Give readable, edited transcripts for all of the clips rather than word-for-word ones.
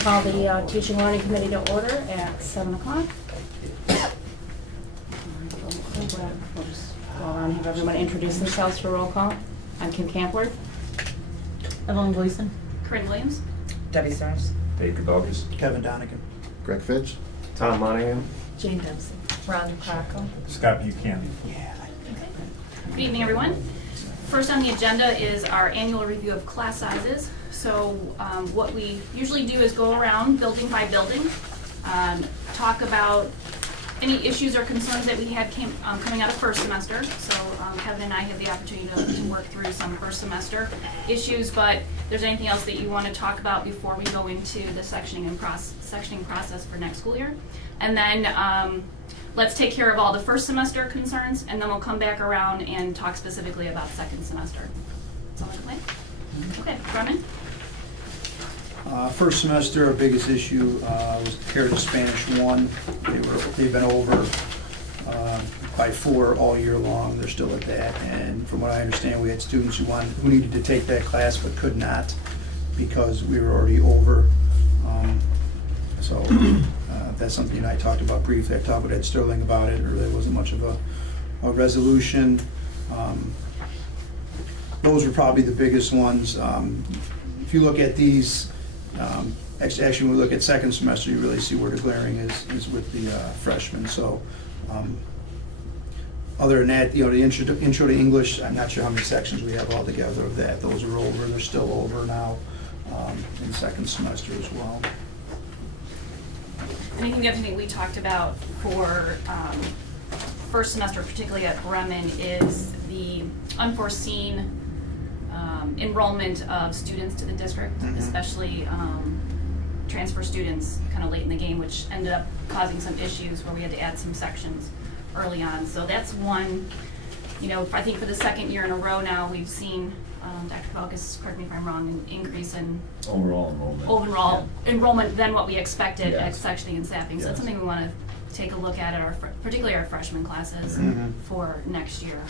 Call the Teaching and Learning Committee to order at 7 o'clock. We'll just go around and have everyone introduce themselves for roll call. I'm Kim Campworth. Evelyn Gleason. Corinne Williams. Debbie Stars. Dave Kadogas. Kevin Donegan. Greg Fitch. Tom Monahan. Jane Dempsey. Rhonda Crocco. Scott Buchanan. Good evening, everyone. First on the agenda is our annual review of class sizes. So what we usually do is go around building by building, talk about any issues or concerns that we had coming out of first semester. So Kevin and I had the opportunity to work through some first semester issues, but if there's anything else that you want to talk about before we go into the sectioning process for next school year. And then let's take care of all the first semester concerns, and then we'll come back around and talk specifically about second semester. That's all I plan. Okay, Brennan? First semester, our biggest issue was compared to Spanish 1. They've been over by 4 all year long. They're still at that. And from what I understand, we had students who needed to take that class but could not because we were already over. So that's something I talked about briefly. I talked with Ed Sterling about it. There really wasn't much of a resolution. Those were probably the biggest ones. If you look at these, actually when we look at second semester, you really see where the glaring is with the freshmen. So other than that, you know, the intro to English, I'm not sure how many sections we have altogether of that. Those are over. They're still over now in second semester as well. I think the other thing we talked about for first semester, particularly at Bremen, is the unforeseen enrollment of students to the district, especially transfer students kind of late in the game, which ended up causing some issues where we had to add some sections early on. So that's one, you know, I think for the second year in a row now, we've seen, Dr. Kalkas, correct me if I'm wrong, an increase in Overall enrollment than what we expected at Yes. sectioning and staffing. So that's Yes. something we want to take a look at particularly our freshman classes for next year.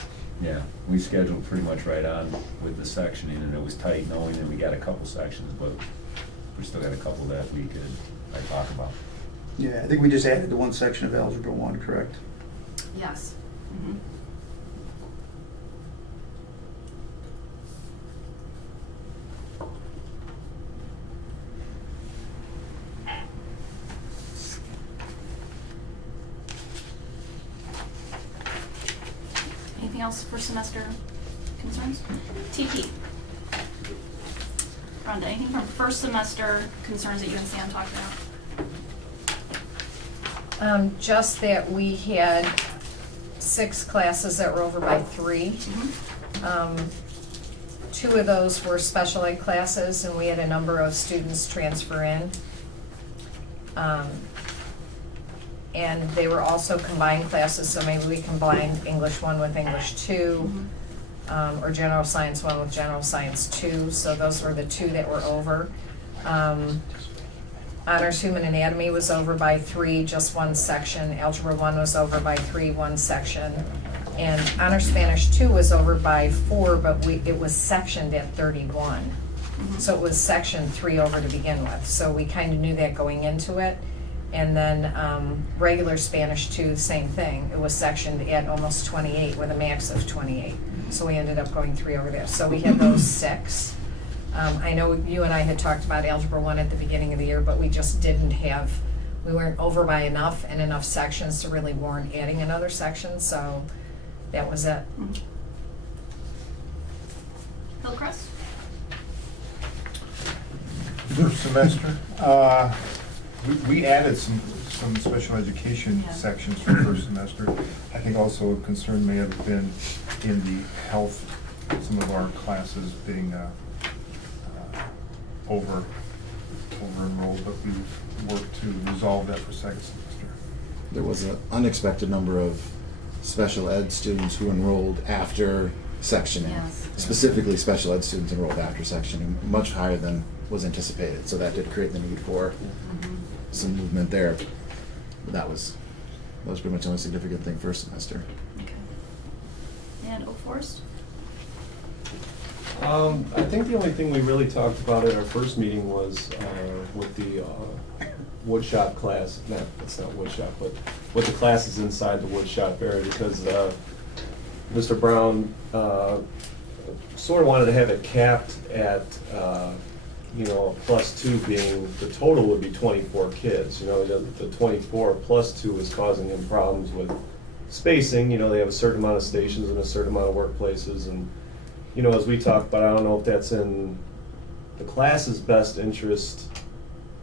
Yeah, we scheduled pretty much right on with the sectioning, and it was tight knowing that we got a couple sections, but we still got a couple that we could talk about. Yeah, I think we just added the one section of Algebra 1, correct? Yes. Anything else for semester concerns? TP. Rhonda, anything from first semester concerns that you and Sam talked about? Just that we had 6 classes that were over by 3. 2 of those were special ed classes, and we had a number of students transfer in. And they were also combined classes, so maybe we combined English 1 with English 2, or General Science 1 with General Science 2, so those were the 2 that were over. Honors Human Anatomy was over by 3, just 1 section. Algebra 1 was over by 3, 1 section. And Honors Spanish 2 was over by 4, but it was sectioned at 31. So it was section 3 over to begin with. So we kind of knew that going into it. And then regular Spanish 2, same thing. It was sectioned at almost 28 with a max of 28. So we ended up going 3 over there. So we had those 6. I know you and I had talked about Algebra 1 at the beginning of the year, but we just didn't have, we weren't over by enough and enough sections to really warrant adding another section, so that was it. Hillcrest? First semester, we added some special education sections for first semester. I think also a concern may have been in the health, some of our classes being over enrolled, but we've worked to resolve that for second semester. There was an unexpected number of special ed students who enrolled after sectioning. Yes. Specifically, special ed students enrolled after sectioning, much higher than was anticipated. So that did create the need for some movement there. But that was pretty much the only significant thing first semester. Okay. And Oak Forest? I think the only thing we really talked about at our first meeting was with the woodshop class, it's not woodshop, but with the classes inside the woodshop area, because Mr. Brown sort of wanted to have it capped at, +2 being, the total would be 24 kids. The 24 +2 is causing him problems with spacing. They have a certain amount of stations and a certain amount of workplaces, and as we talked about, I don't know if that's in the class's best interest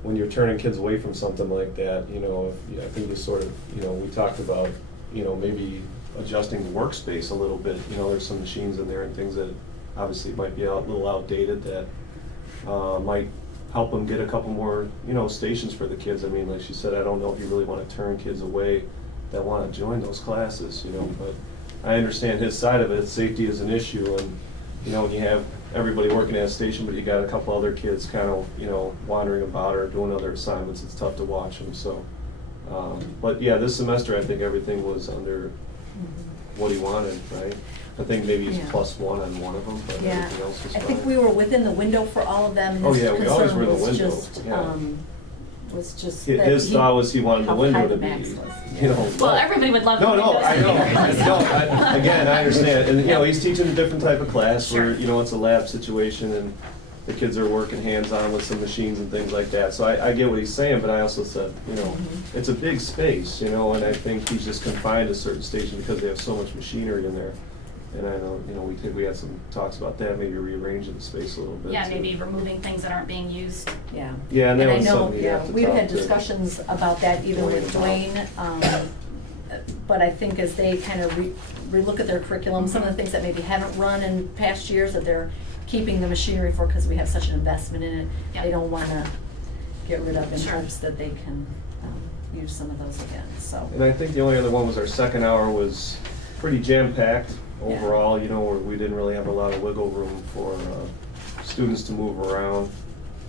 when you're turning kids away from something like that. I think you sort of, we talked about, maybe adjusting the workspace a little bit. There's some machines in there and things that obviously might be a little outdated that might help them get a couple more, stations for the kids. I mean, like she said, I don't know if you really want to turn kids away that want to join those classes, but I understand his side of it. Safety is an issue, and when you have everybody working at a station, but you got a couple other kids kind of, wandering about or doing other assignments, it's tough to watch them. So, but yeah, this semester I think everything was under what he wanted, right? I think maybe he's Yeah. +1 on one of them, but Yeah, everything else was I fine. think we were within the window for all of them. and Oh, his yeah, we always concern were in the was window, just, yeah. Was just His that his thought was he wanted the how window high to the be, max was. Well, everybody would love the No, windows. I know, again, I understand, and, he's teaching a different type of class where, Sure. it's a lab situation and the kids are working hands-on with some machines and things like that, so I get what he's saying, but I also said, it's a big space, and I think he's just confined to certain stations because they have so much machinery in there. And I know, we had some talks about that, maybe rearranging the space a little bit. Yeah, too. maybe removing things that aren't being used. Yeah. Yeah, and that I was know, something you'd have to we've talk had to discussions about that even with Dwayne Dwayne. But I think as they kind of relook at their curriculum, some of the things that maybe haven't run in past years that they're keeping the machinery for because we have such an investment in it, Yeah. they don't want to get rid of in Sure. hopes that they can use some of those again, so. And I think the only other one was our second hour was pretty jam-packed Yeah. overall, where we didn't really have a lot of wiggle room for students to move around.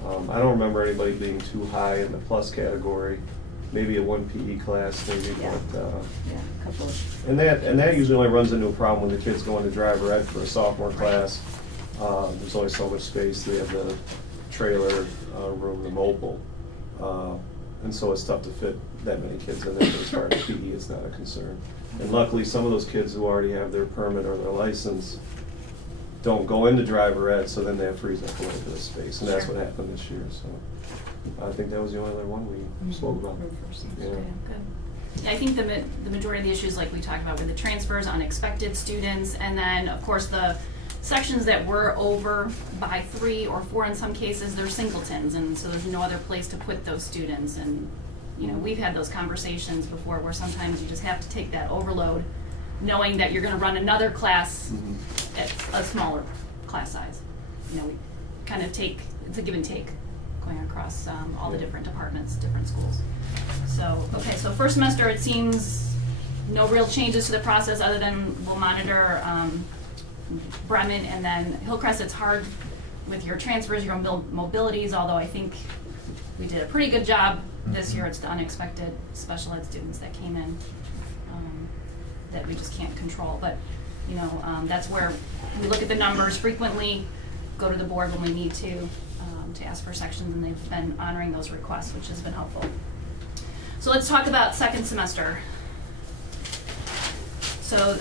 I don't remember anybody being too high in the plus category, maybe a 1 PE class maybe, Yeah. but, Yeah, a couple of. and that usually only runs into a problem when the kids go into driver ed for a sophomore class. There's only so much space, they have the trailer room, the mobile, and so it's tough to fit that many kids in there, but as far as PE, it's not a concern. And luckily, some of those kids who already have their permit or their license don't go into driver ed, so then that frees up a little bit of space, and that's Sure. what happened this year, so. I think that was the only other one we spoke about. Yeah. Okay, good. Yeah, I think the majority of the issues, like we talked about, with the transfers, unexpected students, and then, of course, the sections that were over by 3 or 4 in some cases, they're singletons, and so there's no other place to put those students. And, we've had those conversations before where sometimes you just have to take that overload, knowing that you're gonna run another class at a smaller class size. We kind of it's a give and take going across all the different departments, different schools. So, okay, so first semester, it seems no real changes to the process other than we'll monitor Bremen, and then Hillcrest. It's hard with your transfers, your mobilities, although I think we did a pretty good job this year. It's the unexpected special ed students that came in that we just can't control. But, that's where we look at the numbers frequently, go to the board when we need to ask for sections, and they've been honoring those requests, which has been helpful. So let's talk about second semester. So,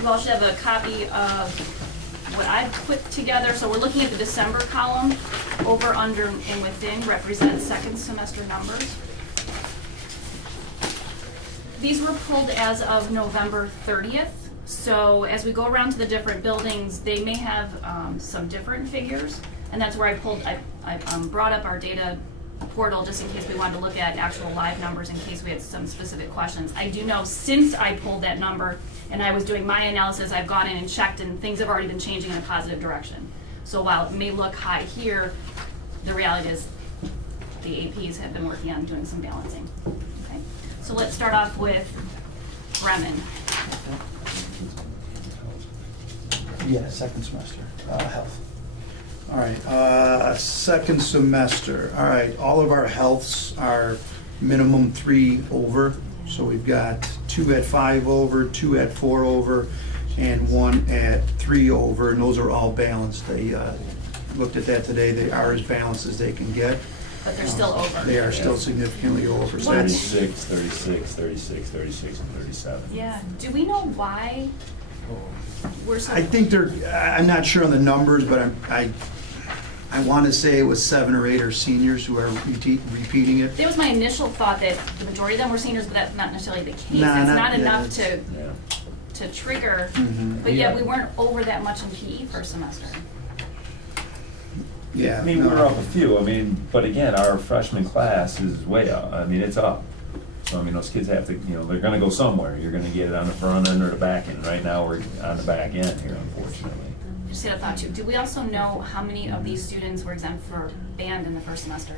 you all should have a copy of what I've put together. So we're looking at the December column. Over, under, and within represent second semester numbers. These were pulled as of November 30th. So as we go around to the different buildings, they may have some different figures. And that's where I brought up our data portal just in case we wanted to look at actual live numbers in case we had some specific questions. I do know since I pulled that number and I was doing my analysis, I've gone in and checked and things have already been changing in a positive direction. So while it may look high here, the reality is the APs have been working on doing some balancing. Okay, so let's start off with Bremen. Yeah, second semester, health. All right, second semester, all right, all of our healths are minimum 3 over. So we've got 2 at 5 over, 2 at 4 over, and one at 3 over, and those are all balanced. They looked at that today, they are as balanced as they can get. But they're still over. They are still significantly over. So What? that's- 36, 36, 36, 36, and 37. Yeah, do we know why we're so? I think I'm not sure on the numbers, but I want to say it was 7 or 8 are seniors who are repeating it. That was my initial thought, that the majority of them were seniors, but that's not necessarily the case. Nah, It's not- not yeah, enough to, Yeah. to trigger, Mhm. but yet Yeah. we weren't over that much in PE first semester. Yeah. I mean, no. we're up a few, I mean, but again, our freshman class is way up, I mean, it's up. So, I mean, those kids have to, you know, they're gonna go somewhere, you're gonna get it on the front end or the back end. Right now, we're on the back end here, unfortunately. Just had a thought too. Do we also know how many of these students were exempt for band in the first semester?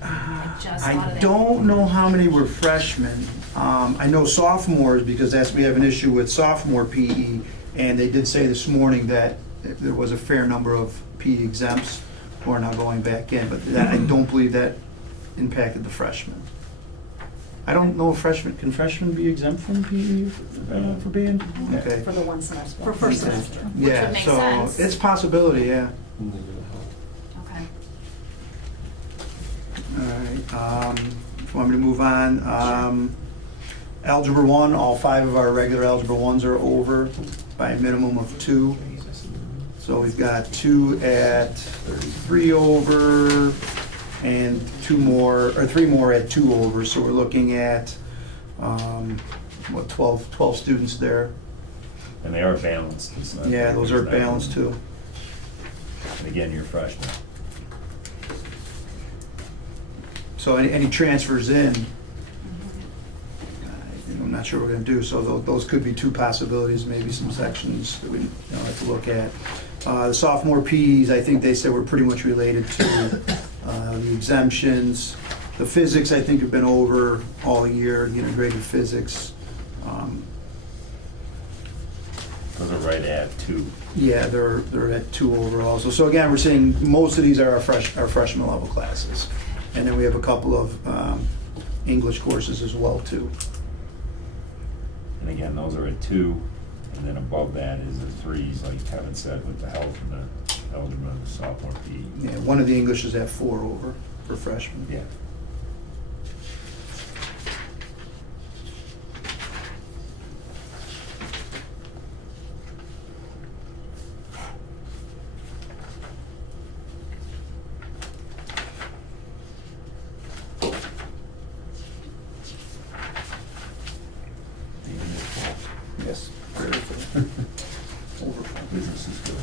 I just thought of I that. don't know how many were freshmen. I know sophomores, because we have an issue with sophomore PE, and they did say this morning that there was a fair number of PE exempts who are now going back in, but I don't believe that impacted the freshmen. I don't know if can freshmen be exempt from PE for band? Okay. For the one semester, for Okay. first semester. Which Yeah, would make so sense. it's a possibility, yeah. Okay. All right, if you want me to move on, Algebra 1, all 5 of our regular Algebra 1s are over by a minimum of 2. So we've got 2 at 3 over and 3 more at 2 over. So we're looking at, 12 students there. And they are balanced. It's not- Yeah, those are it's not- balanced too. And again, you're freshmen. So any transfers in, I'm not sure what we're gonna do, so those could be 2 possibilities, maybe some sections that we have to look at. The sophomore PEs, I think they said were pretty much related to the exemptions. The physics, I think, have been over all year, integrated physics. Those are right at 2. Yeah, they're at 2 overall. So again, we're seeing most of these are our freshman level classes. And then we have a couple of English courses as well, too. And again, those are at 2, and then above that is the 3s, like Kevin said, with the health and the algebra and the sophomore PE. Yeah, one of the English is at 4 over for freshmen. Yeah. Yes. Very full. Over full. Business is good.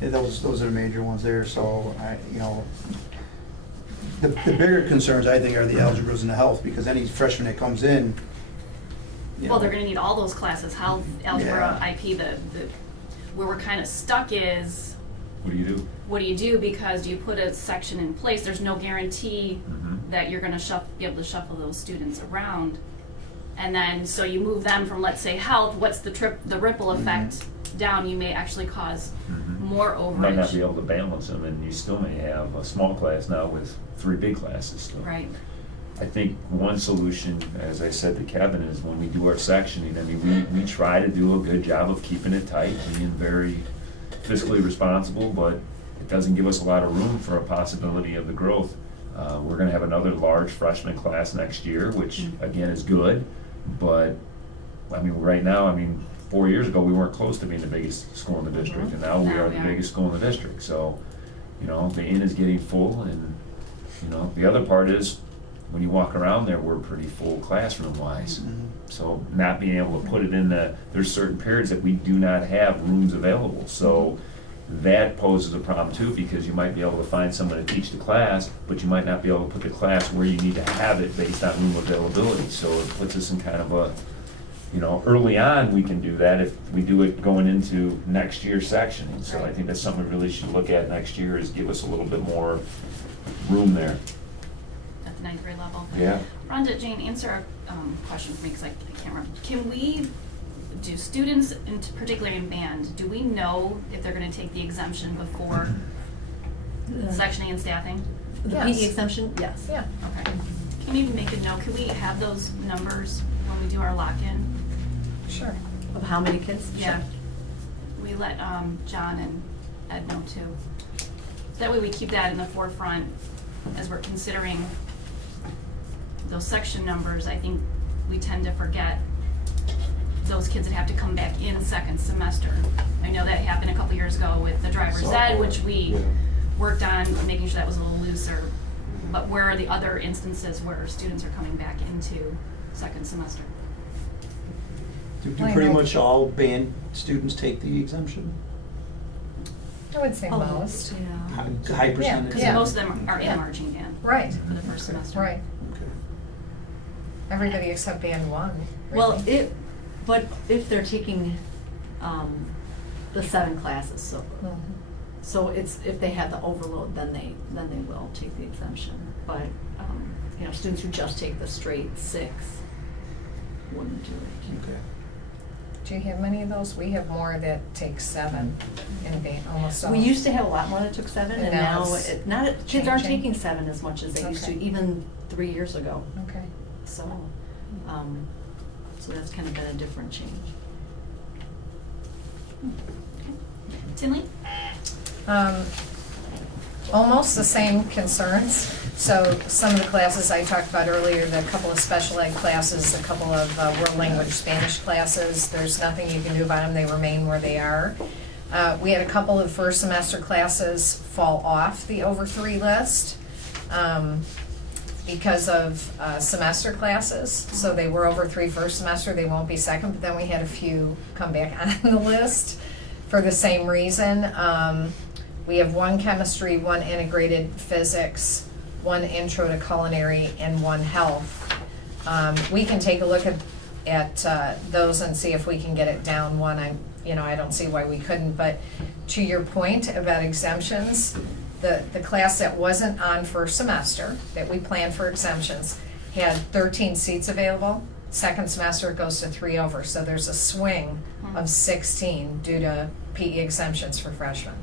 Yeah, those are the major ones there, so the bigger concerns, I think, are the algebras and the health, because any freshman that comes in, Well, they're gonna need all those classes, health, algebra, Yeah. IP, where we're kinda stuck is, What do you do? what do you do? Because you put a section in place, there's no guarantee Mhm. that you're gonna be able to shuffle those students around. And then, so you move them from, let's say, health, what's the ripple effect down? You may actually cause Mhm. more Might not be overage. able to balance them, and you still may have a small class now with 3 big classes still. Right, I think one solution, as I said to Kevin, is when we do our sectioning, I mean, we try to do a good job of keeping it tight, being very fiscally responsible, but it doesn't give us a lot of room for a possibility of the growth. We're gonna have another large freshman class next year, which again is good, but, I mean, right now, 4 years ago, we weren't close to being the biggest school in the district, and now we Now are we the are. biggest school in the district, so, the inn is getting full, and, the other part is, when you walk around there, we're pretty full classroom-wise. So not being able to put it in there's certain periods that we do not have rooms available. So that poses a problem too, because you might be able to find someone to teach the class, but you might not be able to put the class where you need to have it based on room availability. So it puts us in kind of a, early on, we can do that if we do it going into next year's sectioning. So I think that's something we really should look at next year, is give us a little bit more room there. at the 9th grade level. Yeah. Rhonda, Jane, answer a question for me, because I can't remember. Can we do students, particularly in band, do we know if they're gonna take the exemption before sectioning and staffing? The Yes. PE exemption, yes. Yeah. Okay. Can you make a note, can we have those numbers when we do our lock-in? Sure. Of how many kids? Yeah. We let John and Ed know too. That way we keep that in the forefront as we're considering those section numbers. I think we tend to forget those kids that have to come back in second semester. I know that happened a couple years ago with the driver's ed, which we Yeah. worked on making sure that was a little looser. But where are the other instances where students are coming back into second semester? Do I pretty know. much all band students take the exemption? I would say Oh, most. Yeah. High percentage? Because Yeah. most of them are Yeah. in marching band Right, for the first semester. right. Okay. Everybody except band one. Well, really. but if they're taking, the 7 classes, Mhm. so it's, if they have the overload, then they will take the exemption. But, students who just take the straight 6 wouldn't do it. Okay. Do you have many of those? We have more that take 7 in band, almost all. We used to have a lot more that took 7, and And now now, it's kids aren't changing? taking 7 as much as they used to, Okay. even 3 years ago. Okay. So, so that's kind of been a different change. Tinley? Almost the same concerns. So some of the classes I talked about earlier, the couple of special ed classes, a couple of world language Spanish classes, there's nothing you can do about them, they remain where they are. We had a couple of first semester classes fall off the over 3 list because of semester classes. So they were over 3 first semester, they won't be second, but then we had a few come back on the list for the same reason. We have 1 chemistry, 1 integrated physics, 1 intro to culinary, and 1 health. We can take a look at those and see if we can get it down 1. I don't see why we couldn't, but to your point about exemptions, the class that wasn't on first semester, that we planned for exemptions, had 13 seats available. Second semester it goes to 3 over, so there's a swing of 16 due to PE exemptions for freshmen.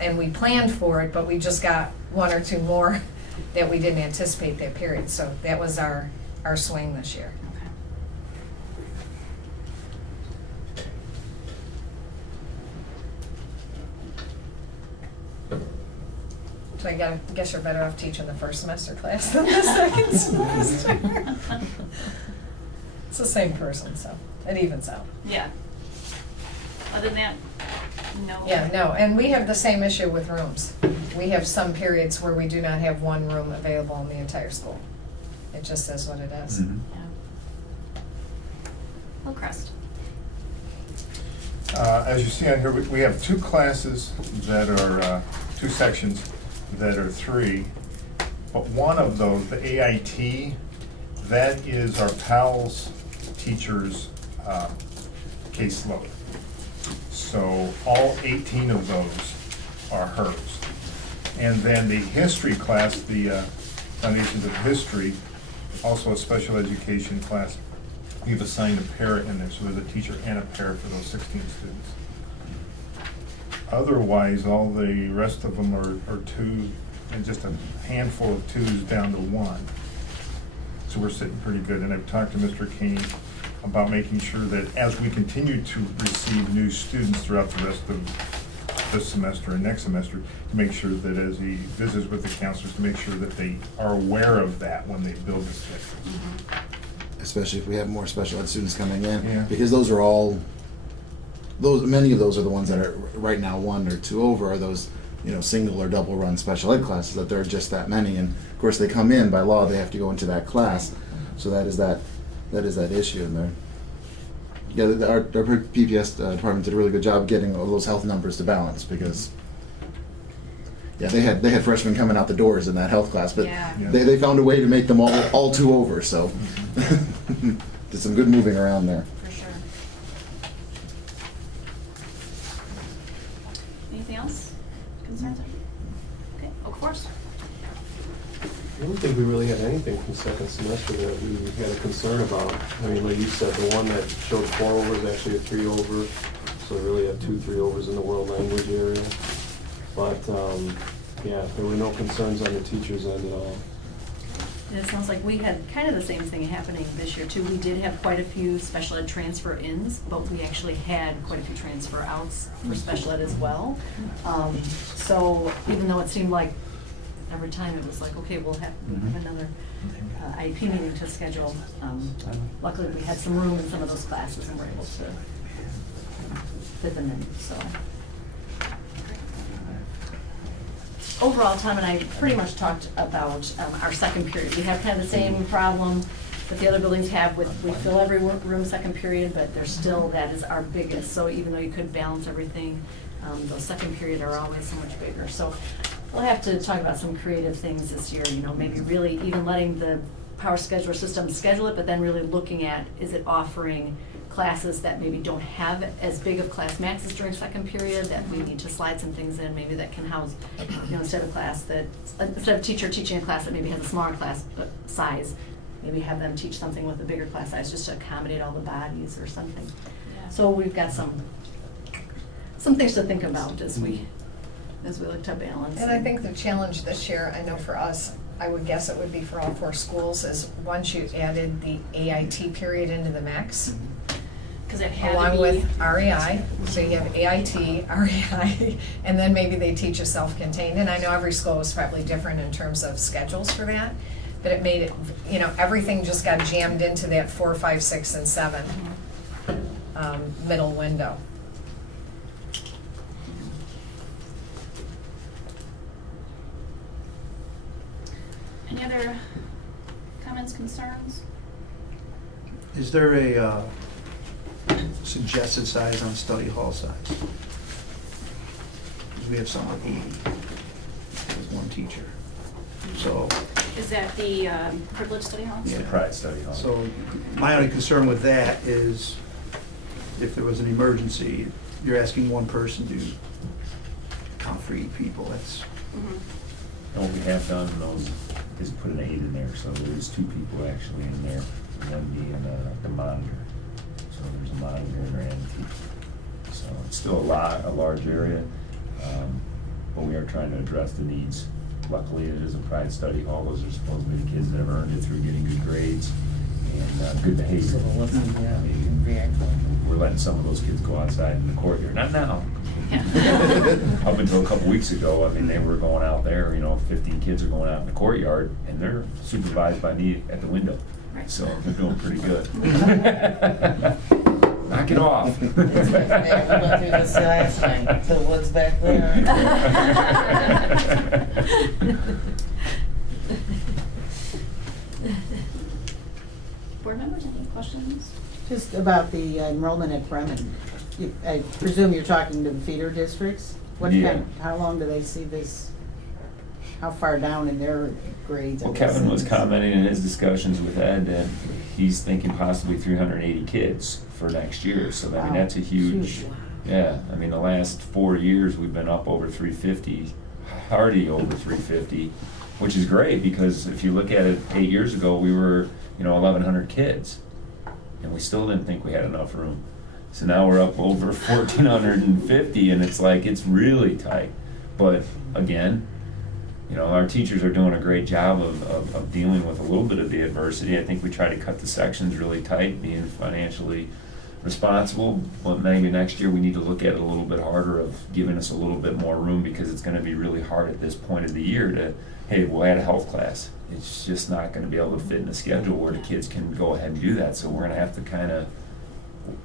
And we planned for it, but we just got 1 or 2 more that we didn't anticipate that period, so that was our swing this year. So I guess you're better off teaching the first semester class than the second semester. It's the same person, so it evens out. Yeah. Other than that, no. Yeah, no, and we have the same issue with rooms. We have some periods where we do not have 1 room available in the entire school. It just is what it is. Mhm. Yeah. Hillcrest. As you see on here, we have 2 classes that are, 2 sections that are 3, but one of those, the AIT, that is our PALS teachers' caseload. So all 18 of those are hers. And then the history class, the Foundations of History, also a special education class, we've assigned a para in there, so there's a teacher and a para for those 16 students. Otherwise, all the rest of them are 2, and just a handful of 2s down to 1. So we're sitting pretty good, and I've talked to Mr. Kane about making sure that as we continue to receive new students throughout the rest of this semester and next semester, to make sure that as he visits with the counselors, to make sure that they are aware of that when they build the schedules. Especially if we have more special ed students coming in, Yeah. because many of those are the ones that are right now 1 or 2 over, are those, single or double run special ed classes, that there are just that many, and of course they come in by law, they have to go into that class, so that is that issue in there. Yeah, our PPS department did a really good job getting all those health numbers to balance, because they had freshmen coming out the doors in that health class, but Yeah. Yeah. they found a way to make them all 2 over, so did some good moving around there. For sure. Anything else? Concerns? Okay, Oak Forest. I don't think we really had anything from second semester that we had a concern about. I mean, like you said, the one that showed 4 over is actually a 3 over, so we really have 2 3 overs in the world language area. But, yeah, there were no concerns on the teachers' end at all. And it sounds like we had kind of the same thing happening this year too. We did have quite a few special ed transfer ins, but we actually had quite a few transfer outs for special ed as well. So even though it seemed like every time it was like, okay, we'll have another IEP meeting to schedule. Luckily, we had some room in some of those classes and were able to fit them in, so. Overall, Tom and I pretty much talked about our second period. We have kind of the same problem that the other buildings have with, we fill every room second period, but there's still, that is our biggest. So even though you could balance everything, those second period are always so much bigger. So we'll have to talk about some creative things this year, you know, maybe really even letting the power scheduler system schedule it, but then really looking at, is it offering classes that maybe don't have as big of class maxes during second period, that we need to slide some things in, maybe that can house, you know, instead of a teacher teaching a class that maybe has a smaller class size, maybe have them teach something with a bigger class size just to accommodate all the bodies or something. Yeah. So we've got some things to think about as we look to balance. And I think the challenge this year, I know for us, I would guess it would be for all 4 schools, is once you added the AIT period into the mix, Because it had to along be. with REI, so you have AIT, REI, and then maybe they teach a self-contained. And I know every school was probably different in terms of schedules for that, but it made it, you know, everything just got jammed into that 4, 5, 6, and 7 middle window. Any other comments, concerns? Is there a suggested size on study hall size? 'Cause we have some like 80 with one teacher. So, Is that the privileged study hall? Yeah. The Pride Study Hall. so my only concern with that is if there was an emergency, you're asking one person to account for 8 people. That's, Mhm. And what we have done those is put an 8 in there, so there's 2 people actually in there, one being the monitor. So there's a monitor in there and a teacher. So it's still a large area, but we are trying to address the needs. Luckily, it is a Pride Study Hall. Those are supposed to be the kids that have earned it through getting good grades and good behavior. I mean, we're letting some of those kids go outside in the courtyard, not now. Up until a couple weeks ago, I mean, they were going out there, you know, 15 kids are going out in the courtyard, and they're supervised by me at the window. Right. So they're doing pretty good. Knock it off. We went through this last night, so what's back there? Board members, any questions? Just about the enrollment at Bremen. I presume you're talking to the feeder districts? What Yeah. kind, how long do they see this, how far down in their grades? I Well, guess? Kevin was commenting in his discussions with Ed that he's thinking possibly 380 kids for next year. So, I mean, Wow. that's a huge, Huge. yeah. I mean, the last 4 years, we've been up over 350, hardy over 350, which is great because if you look at it 8 years ago, we were, 1,100 kids. And we still didn't think we had enough room. So now we're up over 1,450 and it's like, it's really tight. But again, our teachers are doing a great job of dealing with a little bit of the adversity. I think we try to cut the sections really tight, being financially responsible, but maybe next year we need to look at it a little bit harder of giving us a little bit more room because it's gonna be really hard at this point of the year to, hey, we'll add a health class. It's just not gonna be able to fit in the schedule where the kids can go ahead and do that. So we're gonna have to kinda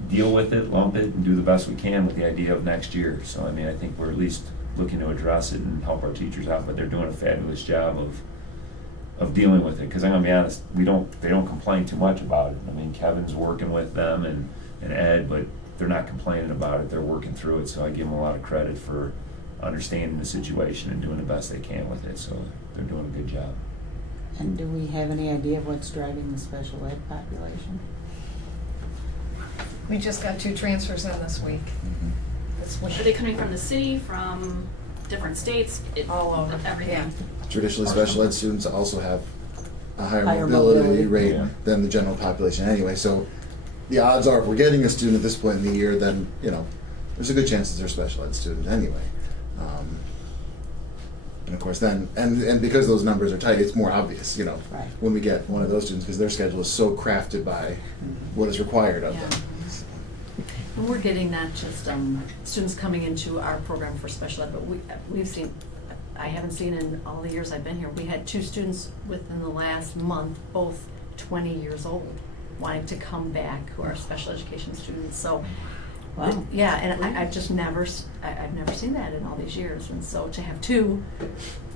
deal with it, lump it, and do the best we can with the idea of next year. So, I mean, I think we're at least looking to address it and help our teachers out, but they're doing a fabulous job of dealing with it. Because I'm gonna be honest, they don't complain too much about it. I mean, Kevin's working with them and Ed, but they're not complaining about it. They're working through it. So I give them a lot of credit for understanding the situation and doing the best they can with it. So they're doing a good job. And do we have any idea of what's driving the special ed population? We just got 2 transfers in this week. This Are week. they coming from the city, from different states? All over, Everything? traditionally special ed students also have a higher Higher mobility mobility. rate Yeah. than the general population anyway. So the odds are, if we're getting a student at this point in the year, then, you know, there's a good chance that they're a special ed student anyway. And of course then, and because those numbers are tight, it's more obvious, you know, Right. when we get one of those students, because their schedule is so crafted by what is required of Yeah. them. And we're getting not just students coming into our program for special ed, but we've seen, I haven't seen in all the years I've been here, we had 2 students within the last month, both 20 years old, wanting to come back who are special education students. So, Wow. yeah, and I've just never, I've never seen that in all these years. And so to have 2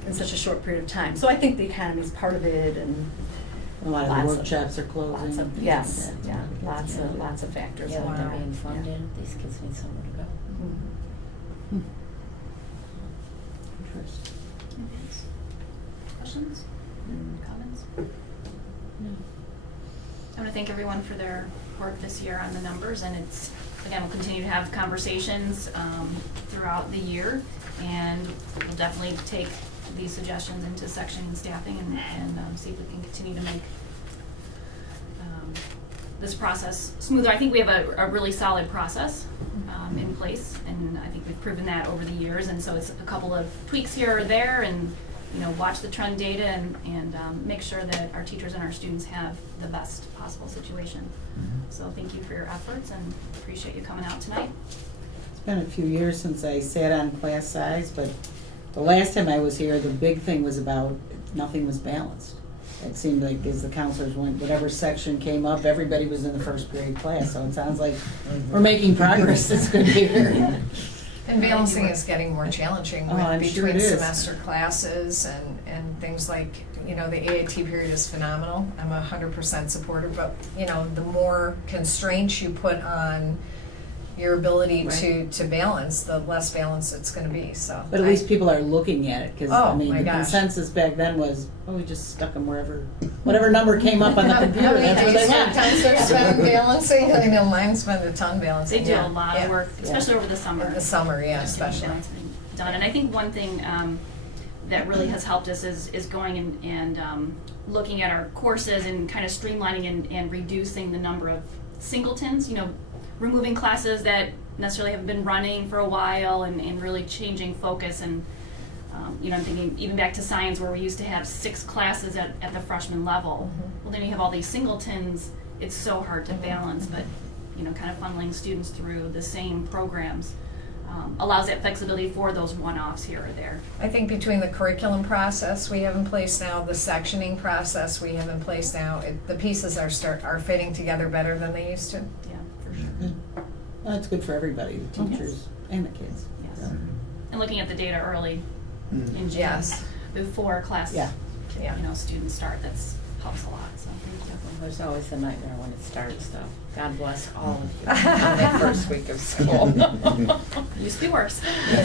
in such a short period of time. So I think the economy is part of it, and A lot of Lots the of- workshops are closing. lots and of, things yes, like that. yeah, lots of factors. Yeah, in when they're there. being funded, these kids need somewhere to go. Mhm. Interesting. Questions? Comments? I want to thank everyone for their work this year on the numbers, and it's, again, we'll continue to have conversations throughout the year, and we'll definitely take these suggestions into section and staffing and see if we can continue to make this process smoother. I think we have a really solid process in place, and I think we've proven that over the years, and so it's a couple of tweaks here or there, and you know, watch the trend data and make sure that our teachers and our students have the best possible situation. So thank you for your efforts and appreciate you coming out tonight. It's been a few years since I sat on class size, but the last time I was here, the big thing was about nothing was balanced. It seemed like as the counselors went, whatever section came up, everybody was in the first period class. So it sounds like we're making progress. It's good to hear. And balancing is getting more challenging Oh, I'm with sure between it is. semester classes and things like, you know, the AIT period is phenomenal. I'm 100% supporter, but, you know, the more constraints you put on your ability to balance, the less balance it's gonna be, so. But at least people are looking at it, because, Oh, I mean, my the gosh. consensus back then was, oh, we just stuck them wherever, whatever number came up on the How computer, many that's where they times went. counselors spend balancing? I know mine spend a ton balancing. They do yeah, a lot yeah. of work, especially over the summer. In the summer, yeah, especially. That's been done, and I think one thing that really has helped us is going and looking at our courses and kind of streamlining and reducing the number of singletons, you know, removing classes that necessarily haven't been running for a while and really changing focus and you know, I'm thinking even back to science where we used to have 6 classes at the freshman level. Well, then you have all these singletons, it's so hard to balance, but you know, kind of funneling students through the same programs allows that flexibility for those one-offs here or there. I think between the curriculum process we have in place now, the sectioning process we have in place now, the pieces are fitting together better than they used to. Yeah, for sure. Well, it's good for everybody, the teachers and the kids. Yes. And looking at the data early in June, Yes. before class, Yeah. Yeah. you know, students start, helps a lot, so thank you. There's always a nightmare when it starts, though. God bless all of you on that first week of school. Used to be worse. You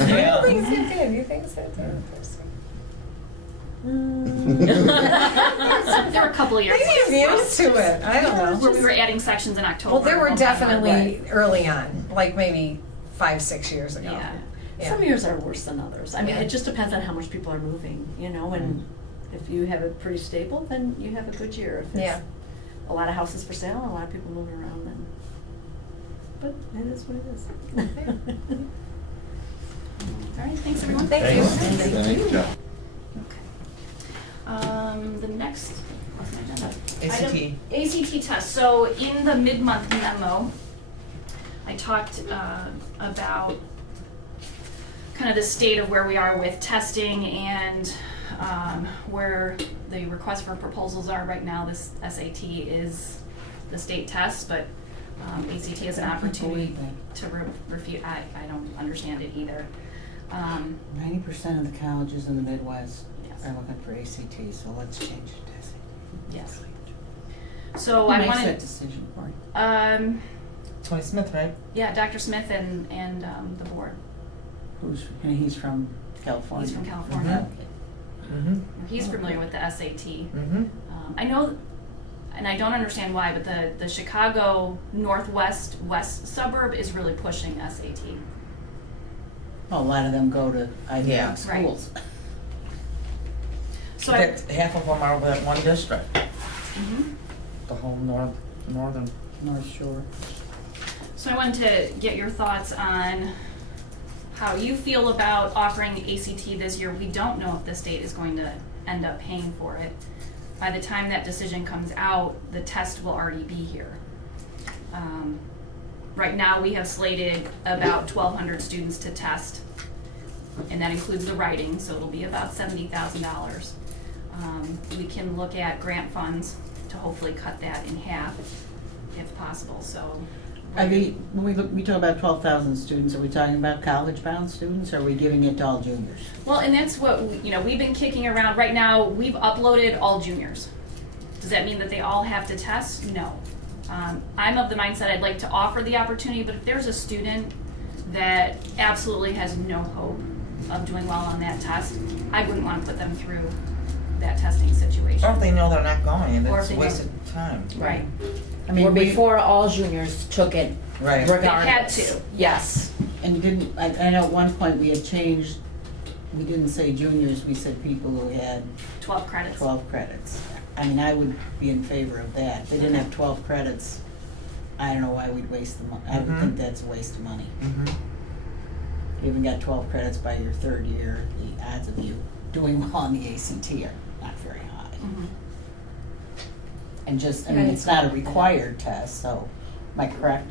think so too? You think so too? There were a couple of years. Maybe I'm used to it. I don't know. Where we were adding sections in October. Well, there were Oh my God. definitely early on, like maybe 5-6 years ago. Yeah. Yeah. Some years are worse than others. I mean, Yeah. it just depends on how much people are moving, you know, and if you have it pretty stable, then you have a good year. If Yeah. it's a lot of houses for sale and a lot of people moving around, then, but it is what it is. All right, thanks everyone. Thank you. Thank you. Okay. The next, what's my agenda? ACT. Item- ACT test. So in the mid-month memo, I talked about kind of the state of where we are with testing and where the request for proposals are right now. This SAT is the state test, but ACT is an opportunity to refute. I don't understand it either. 90% of the colleges in the Midwest Yes. are looking for ACT, so let's change it to SAT. Yes. So Who I makes that wanted, decision for you? Tony Smith, right? yeah, Dr. Smith and the board. And he's from California. He's from California. Mm-hmm. He's familiar with the SAT. Mm-hmm. I know, and I don't understand why, but the Chicago northwest west suburb is really pushing SAT. Well, a lot of them go to Ivy Yeah. League schools. So I, That half of them are with one district, Mhm. the whole northern. North Shore. So I wanted to get your thoughts on how you feel about offering ACT this year. We don't know if the state is going to end up paying for it. By the time that decision comes out, the test will already be here. Right now, we have slated about 1,200 students to test, and that includes the writing, so it'll be about $70,000. We can look at grant funds to hopefully cut that in half, if possible, so. I mean, when we talk about 12,000 students, are we talking about college-bound students, or are we giving it to all juniors? Well, and that's what, we've been kicking around. Right now, we've uploaded all juniors. Does that mean that they all have to test? No. I'm of the mindset I'd like to offer the opportunity, but if there's a student that absolutely has no hope of doing well on that test, I wouldn't want to put them through that testing situation. Or if they know they're not going, and Or it's if a they waste of time. Right. I mean, Or before all juniors took it Right. regardless. They had to. Yes. And didn't, I know at one point we had changed, we didn't say juniors, we said people who had 12 credits. 12 credits. I mean, I would be in favor of that. If they didn't have 12 credits, I don't know why we'd waste the money. I would Mhm. think that's a waste of money. Mm-hmm. You even got 12 credits by your third year, the odds of you doing well on the ACT are not very high. Mhm. And just, I mean, it's not a required test, so, am I correct?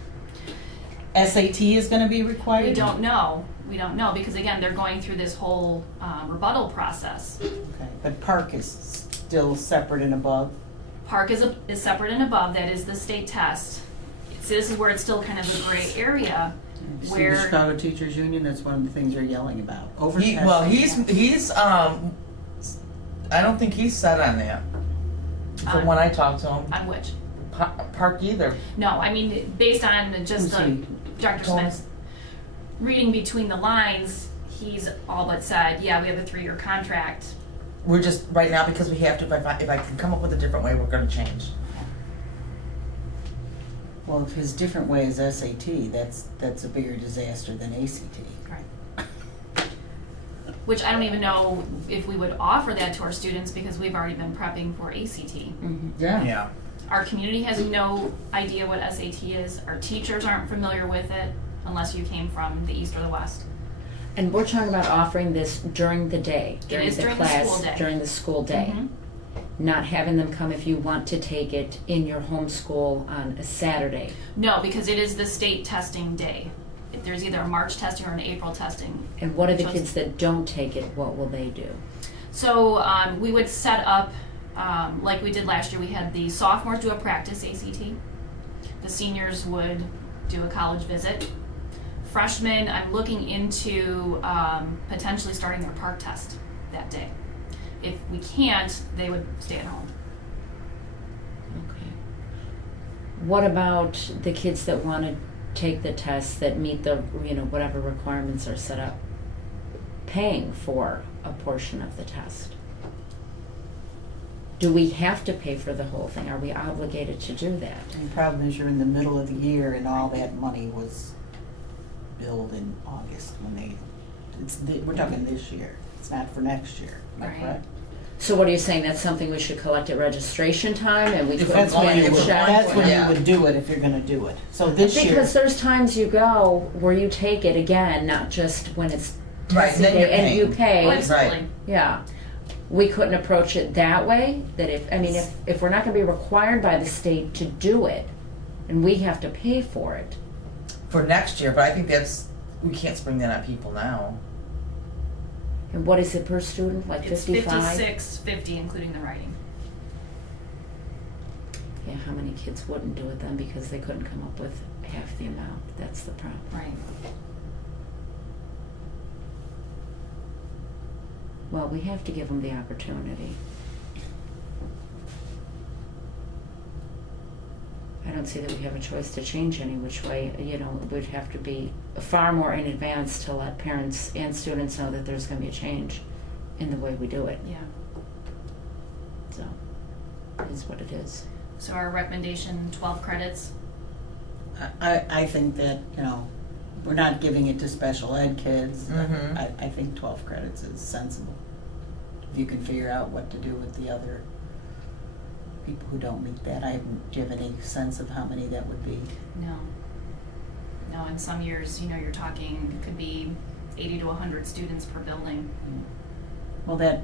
SAT is gonna be required? We don't know. We don't know because again, they're going through this whole rebuttal process. Okay, but Park is still separate and above? Park is separate and above. That is the state test. This is where it's still kind of a gray area See, the where Chicago Teachers Union, that's one of the things they're yelling about. Well, he's I don't think he's set on that. From when I talked to him, on which. Park either. No, I mean, based on just Who's he? Dr. Smith's reading between the lines, he's all but said, yeah, we have a 3-year contract. We're just right now because we have to. If I can come up with a different way, we're going to change. Well, if his different way is SAT, that's a bigger disaster than ACT. Right. Which I don't even know if we would offer that to our students because we've already been prepping for ACT. Yeah. Yeah. Our community has no idea what SAT is. Our teachers aren't familiar with it unless you came from the east or the west. And we're talking about offering this during the day, during is the during the class, school day. during the school day. Mhm. Not having them come if you want to take it in your home school on a Saturday. No, because it is the state testing day. If there's either a March testing or an April testing. And what are the So kids that don't take it, what will they do? So we would set up, like we did last year, we had the sophomores do a practice ACT. The seniors would do a college visit. Freshmen, I'm looking into potentially starting their park test that day. If we can't, they would stay at home. Okay. What about the kids that want to take the test that meet the, whatever requirements are set up, paying for a portion of the test? Do we have to pay for the whole thing? Are we obligated to do that? And the problem is you're in the middle of the year and all that money was billed in August when we're talking this year. It's not for next year, am I Right. correct? So what are you saying, that's something we should collect at registration time and we If could That's when you write a would, check? that's when Yeah. you would do it if you're gonna do it. So this year, Because there's times you go where you take it again, not just when it's Right, testing then you're day and you Oh, pay. absolutely. Yeah. We couldn't approach it that way, that if we're not gonna be required by the state to do it, and we have to pay for it, For next year, but I think we can't spring that on people now. and what is it per student, like It's 55? 56.50 including the writing. Yeah, how many kids wouldn't do it then because they couldn't come up with half the amount? That's the problem. Right. Well, we have to give them the opportunity. I don't see that we have a choice to change any which way. It would have to be far more in advance to let parents and students know that there's gonna be a change in the way we do it. Yeah. So, it is what it is. So our recommendation, 12 credits. I think that, we're not giving it to special ed kids. Mhm. I think 12 credits is sensible. if you can figure out what to do with the other people who don't meet that. Do you have any sense of how many that would be? No. No, in some years, you're talking, it could be 80 to 100 students per building. Well, that.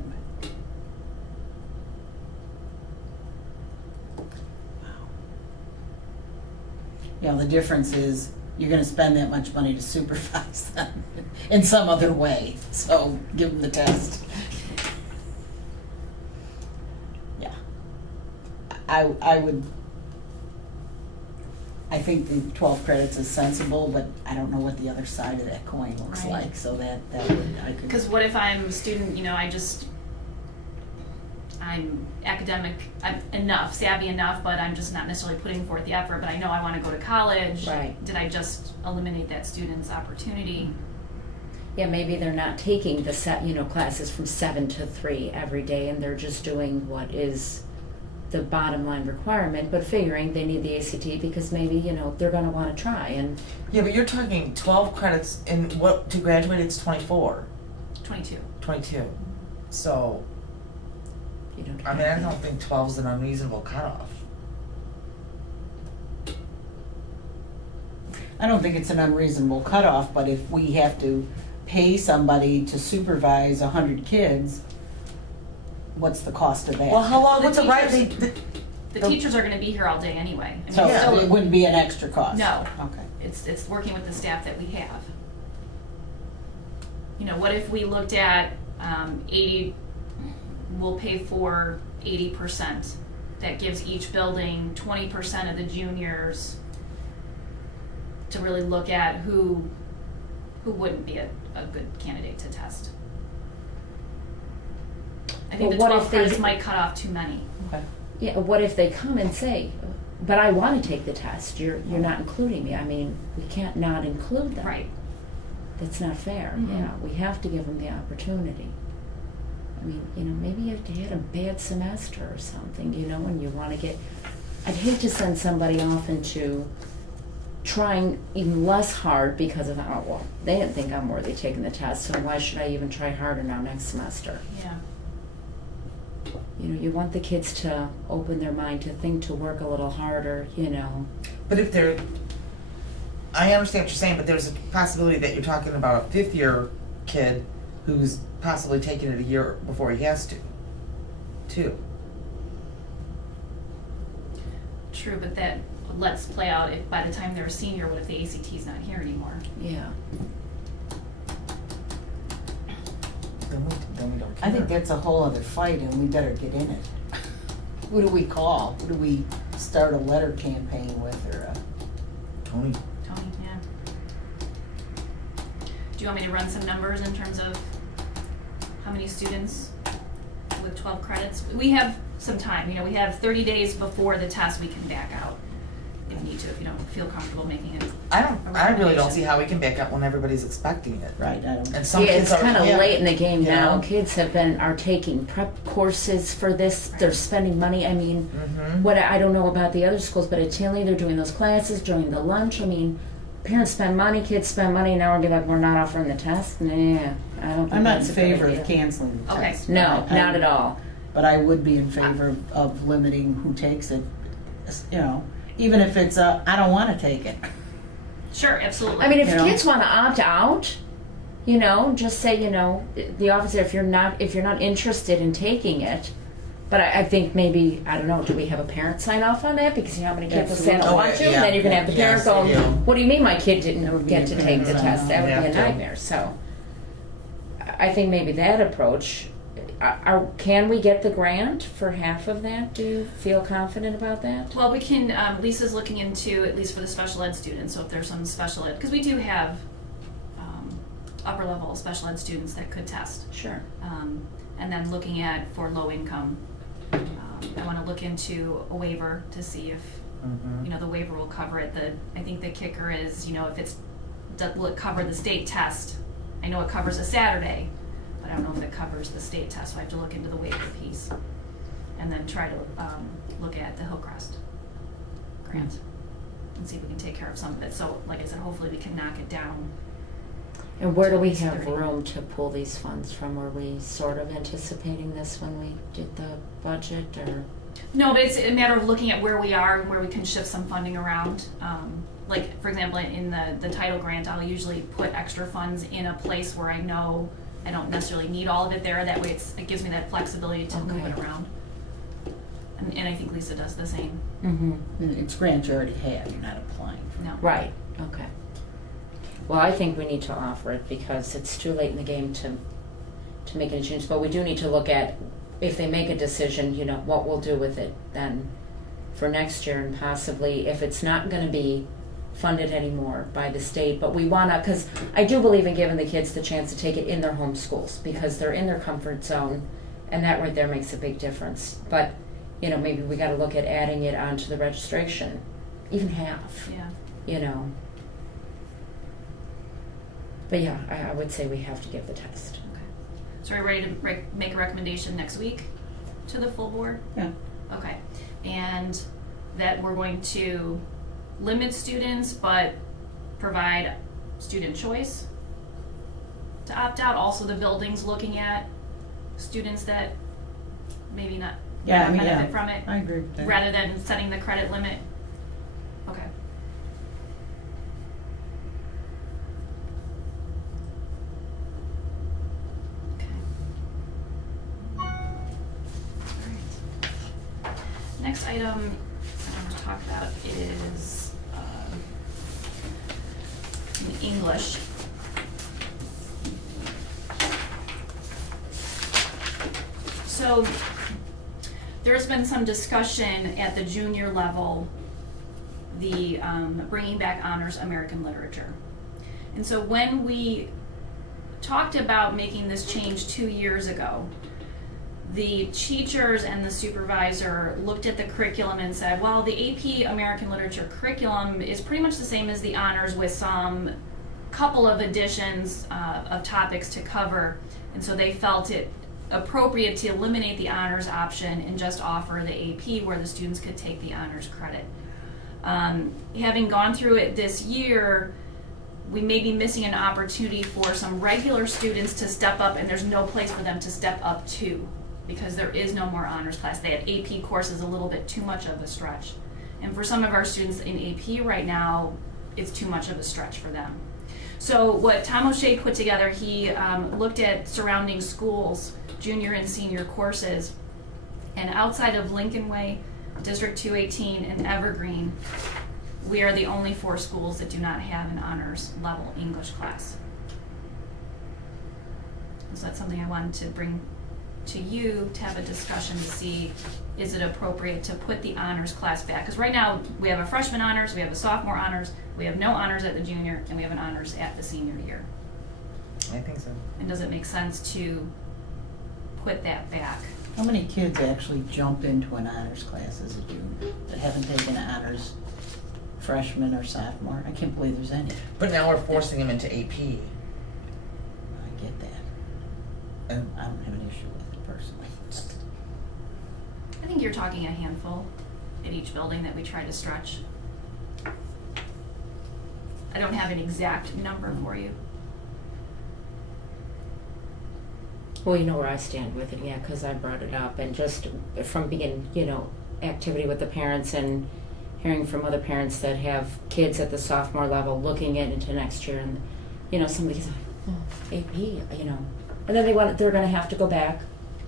Yeah, the difference is you're gonna spend that much money to supervise them in some other way, so give them the test. Yeah. I think the 12 credits is sensible, but I don't know what the other side of that coin looks Right. like, so that would, I could. Because what if I'm a student, I'm academic enough, savvy enough, but I'm just not necessarily putting forth the effort, but I know I want to go to college. Right. Did I just eliminate that student's opportunity? Yeah, maybe they're not taking the classes from 7 to 3 every day, and they're just doing what is the bottom line requirement, but figuring they need the ACT because maybe, they're gonna wanna try and. Yeah, but you're talking 12 credits in what, to graduate it's 24, 22. 22. So, You don't I mean, I don't think 12 is an unreasonable cutoff. I don't think it's an unreasonable cutoff, but if we have to pay somebody to supervise 100 kids, what's the cost of that? Well, how long, The what's the right, teachers- the, The teachers are going to be here all day anyway. So Yeah. it wouldn't be an extra cost? No. Okay. It's working with the staff that we have. What if we looked at 80, we'll pay for 80%. That gives each building 20% of the juniors to really look at who wouldn't be a good candidate to test. I think Well, the what 12 if they- credits might cut off too many. Okay. Yeah, what if they come and say, but I want to take the test, you're not including me. I mean, we can't not include them. Right. That's not fair. Mhm. Yeah, we have to give them the opportunity. I mean, maybe if they had a bad semester or something, and you want to get, I'd hate to send somebody off into trying even less hard because of, oh, well, they didn't think I'm worthy taking the test, so why should I even try harder now next semester? Yeah. You want the kids to open their mind, to think, to work a little harder, but if they're, I understand what you're saying, but there's a possibility that you're talking about a 5th-year kid who's possibly taking it a year before he has to, too. True, but that let's play out if by the time they're a senior, what if the ACT's not here anymore? Yeah. Then we don't care. I think that's a whole other fight and we better get in it. Who do we call? Who do we start a letter campaign with or a? Tony. Tony, yeah. Do you want me to run some numbers in terms of how many students with 12 credits? We have some time, we have 30 days before the test we can back out if need to, if you don't feel comfortable making it. I really don't see how we can back up when everybody's expecting it. Right, I don't. And some Yeah, kids it's are. kind of yeah. late in the game You now. know? Kids are taking prep courses for this. They're spending money. I mean, Mhm. what I don't know about the other schools, but at Tinley they're doing those classes during the lunch. I mean, parents spend money, kids spend money, and now we're like, we're not offering the test. Nah, I don't think I'm not in that's a good favor idea. of canceling the Okay. test. No, but I- not at all. But I would be in favor of limiting who takes it, even if it's I don't want to take it. Sure, absolutely. I mean, if You know? kids want to opt out, just say, the officer, if you're not interested in taking it. But I think maybe, I don't know, do we have a parent sign off on that? Because you know how many kids will say, I don't Absolutely. want to, Oh, and then you're going to have the parent Yes, going, they do. what do you mean my kid That would didn't be get a to parent take the sign test? off. That would They be a have to. nightmare. So I think maybe that approach, can we get the grant for half of that? Do you feel confident about that? Well, we can, Lisa's looking into, at least for the special ed students, so if there's some special ed, because we do have upper level special ed students that could test. Sure. And then looking at for low income, I want to look into a waiver to see if, Mhm. the waiver will cover it. I think the kicker is, if will it cover the state test? I know it covers a Saturday, but I don't know if it covers the state test, so I have to look into the waiver piece. And then try to look at the Hillcrest grant and see if we can take care of some of it. So, like I said, hopefully we can knock it down. And where do we It's have 30. room to pull these funds from? Were we sort of anticipating this when we did the budget, or? No, but it's a matter of looking at where we are and where we can shift some funding around. Like, for example, in the title grant, I'll usually put extra funds in a place where I know I don't necessarily need all of it there. That way it gives me that flexibility to move it Okay. around. And I think Lisa does the same. Mm-hmm. It's grants you already have, you're not applying for. No. Right, okay. Well, I think we need to offer it because it's too late in the game to make any changes, but we do need to look at, if they make a decision, you know, what we'll do with it then for next year, and possibly if it's not gonna be funded anymore by the state, but we wanna, cause I do believe in giving the kids the chance to take it in their home schools, because they're in their comfort zone, and that right there makes a big difference. But, you know, maybe we gotta look at adding it onto the registration, even half, Yeah. you know. But yeah, I would say we have to give the test. Okay. So are we ready to make a recommendation next week to the full board? Yeah. Okay. And that we're going to limit students but provide student choice to opt out. Also, the building's looking at students that maybe not benefit from it, I agree with that. rather than setting the credit limit. Okay. Next item I want to talk about is in English. So there's been some discussion at the junior level, the bringing back honors American literature. And so when we talked about making this change 2 years ago, the teachers and the supervisor looked at the curriculum and said, well, the AP American Literature curriculum is pretty much the same as the honors with some couple of additions of topics to cover. And so they felt it appropriate to eliminate the honors option and just offer the AP where the students could take the honors credit. Having gone through it this year, we may be missing an opportunity for some regular students to step up, and there's no place for them to step up to, because there is no more honors class. They have AP courses, a little bit too much of a stretch. And for some of our students in AP right now, it's too much of a stretch for them. So what Tom O'Shea put together, he looked at surrounding schools, junior and senior courses, and outside of Lincoln Way, District 218, and Evergreen, we are the only 4 schools that do not have an honors level English class. So that's something I wanted to bring to you to have a discussion to see, is it appropriate to put the honors class back? Because right now we have a freshman honors, we have a sophomore honors, we have no honors at the junior, and we have an honors at the senior year. I think so. And does it make sense to put that back? How many kids actually jump into an honors class as a junior that haven't taken an honors freshman or sophomore? I can't believe there's any. But now we're forcing them into AP. I get that. And I don't have an issue with it personally. I think you're talking a handful at each building that we try to stretch. I don't have an exact number for you. Well, you know where I stand with it, yeah, because I brought it up, and just from being, you know, activity with the parents and hearing from other parents that have kids at the sophomore level looking into next year, and, you know, somebody's like, oh, AP, you know, and then they're going to have to go back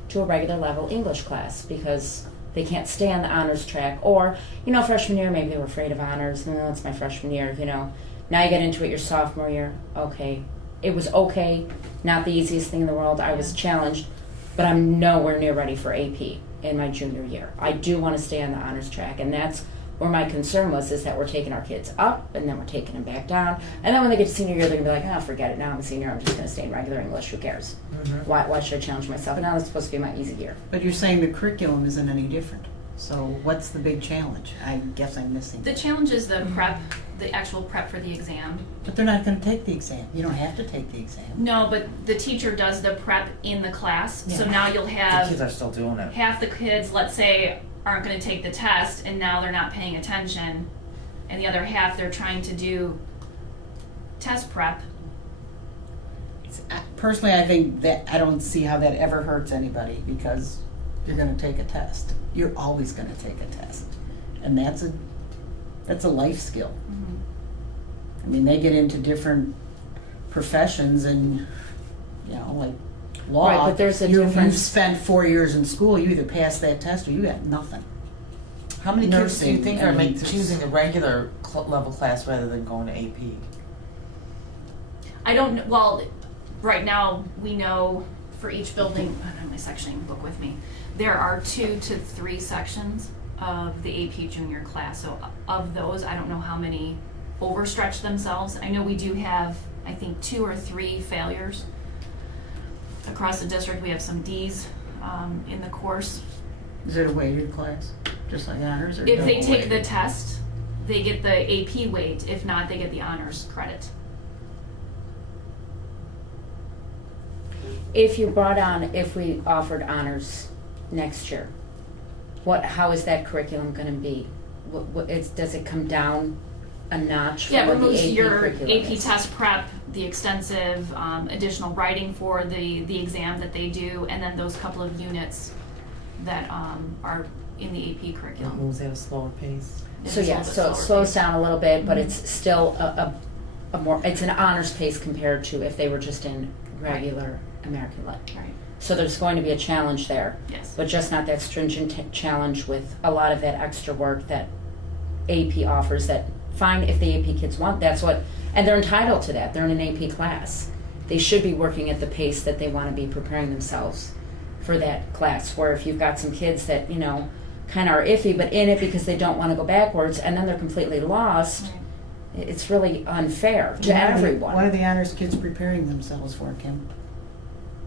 to a regular level English class because they can't stay on the honors track, or, you know, freshman year, maybe they were afraid of honors, no, it's my freshman year, you know, now you get into it your sophomore year, okay, it was okay, not the easiest thing in the world, I was challenged, but I'm nowhere near ready for AP in my junior year. I do want to stay on the honors track, and that's where my concern was, is that we're taking our kids up, and then we're taking them back down, and then when they get to senior year, they're going to be like, oh, forget it, now I'm a senior, I'm just going to stay in regular English, who cares? Why should I challenge myself? And now it's supposed to be my easy year. But you're saying the curriculum isn't any different. So what's the big challenge? I guess I'm missing. The challenge is the prep, the actual prep for the exam. But they're not going to take the exam. You don't have to take the exam. No, but the teacher does the prep in the class, so Yeah. now you'll the have kids are still doing it. half the kids, let's say, aren't going to take the test, and now they're not paying attention, and the other half they're trying to do test prep, Personally, I think that, I don't see how that ever hurts anybody, because you're gonna take a test. You're always gonna take a test. And that's a life skill. I mean, they get into different professions and, you know, like law. Right, but there's a You've difference. spent 4 years in school, you either pass that test or you got nothing. How many kids do you Nursing, think I are mean, it's- choosing a regular level class rather than going to AP? I don't, well, right now, we know for each building, I don't have my sectioning book with me, there are 2 to 3 sections of the AP junior class. So of those, I don't know how many overstretch themselves. I know we do have, I think, 2 or 3 failures. Across the district, we have some Ds in the course. Is it a weighted class, just like honors? Or If they no take the weighted? test, they get the AP weight. If not, they get the honors credit. If if we offered honors next year, how is that curriculum gonna be? Does it come down a notch Yeah, it from what the removes AP your curriculum AP is? test prep, the extensive additional writing for the exam that they do, and then those couple of units that are in the AP It curriculum. moves at a slower pace. So It's a yeah, little bit so it slower slows paced. down a little bit, but Mhm. it's still a more, it's an honors pace compared to if they were just in regular American Lit. Right, So there's going to be a challenge there, yes. but just not that stringent challenge with a lot of that extra work that AP offers. That fine, if the AP kids want, that's what, and they're entitled to that. They're in an AP class. They should be working at the pace that they want to be preparing themselves for that class. Where if you've got some kids that, you know, kind of are iffy, but in it because they don't want to go backwards, and then they're completely lost, Right. it's really unfair to What are the- everyone. What are the honors kids preparing themselves for, Kim?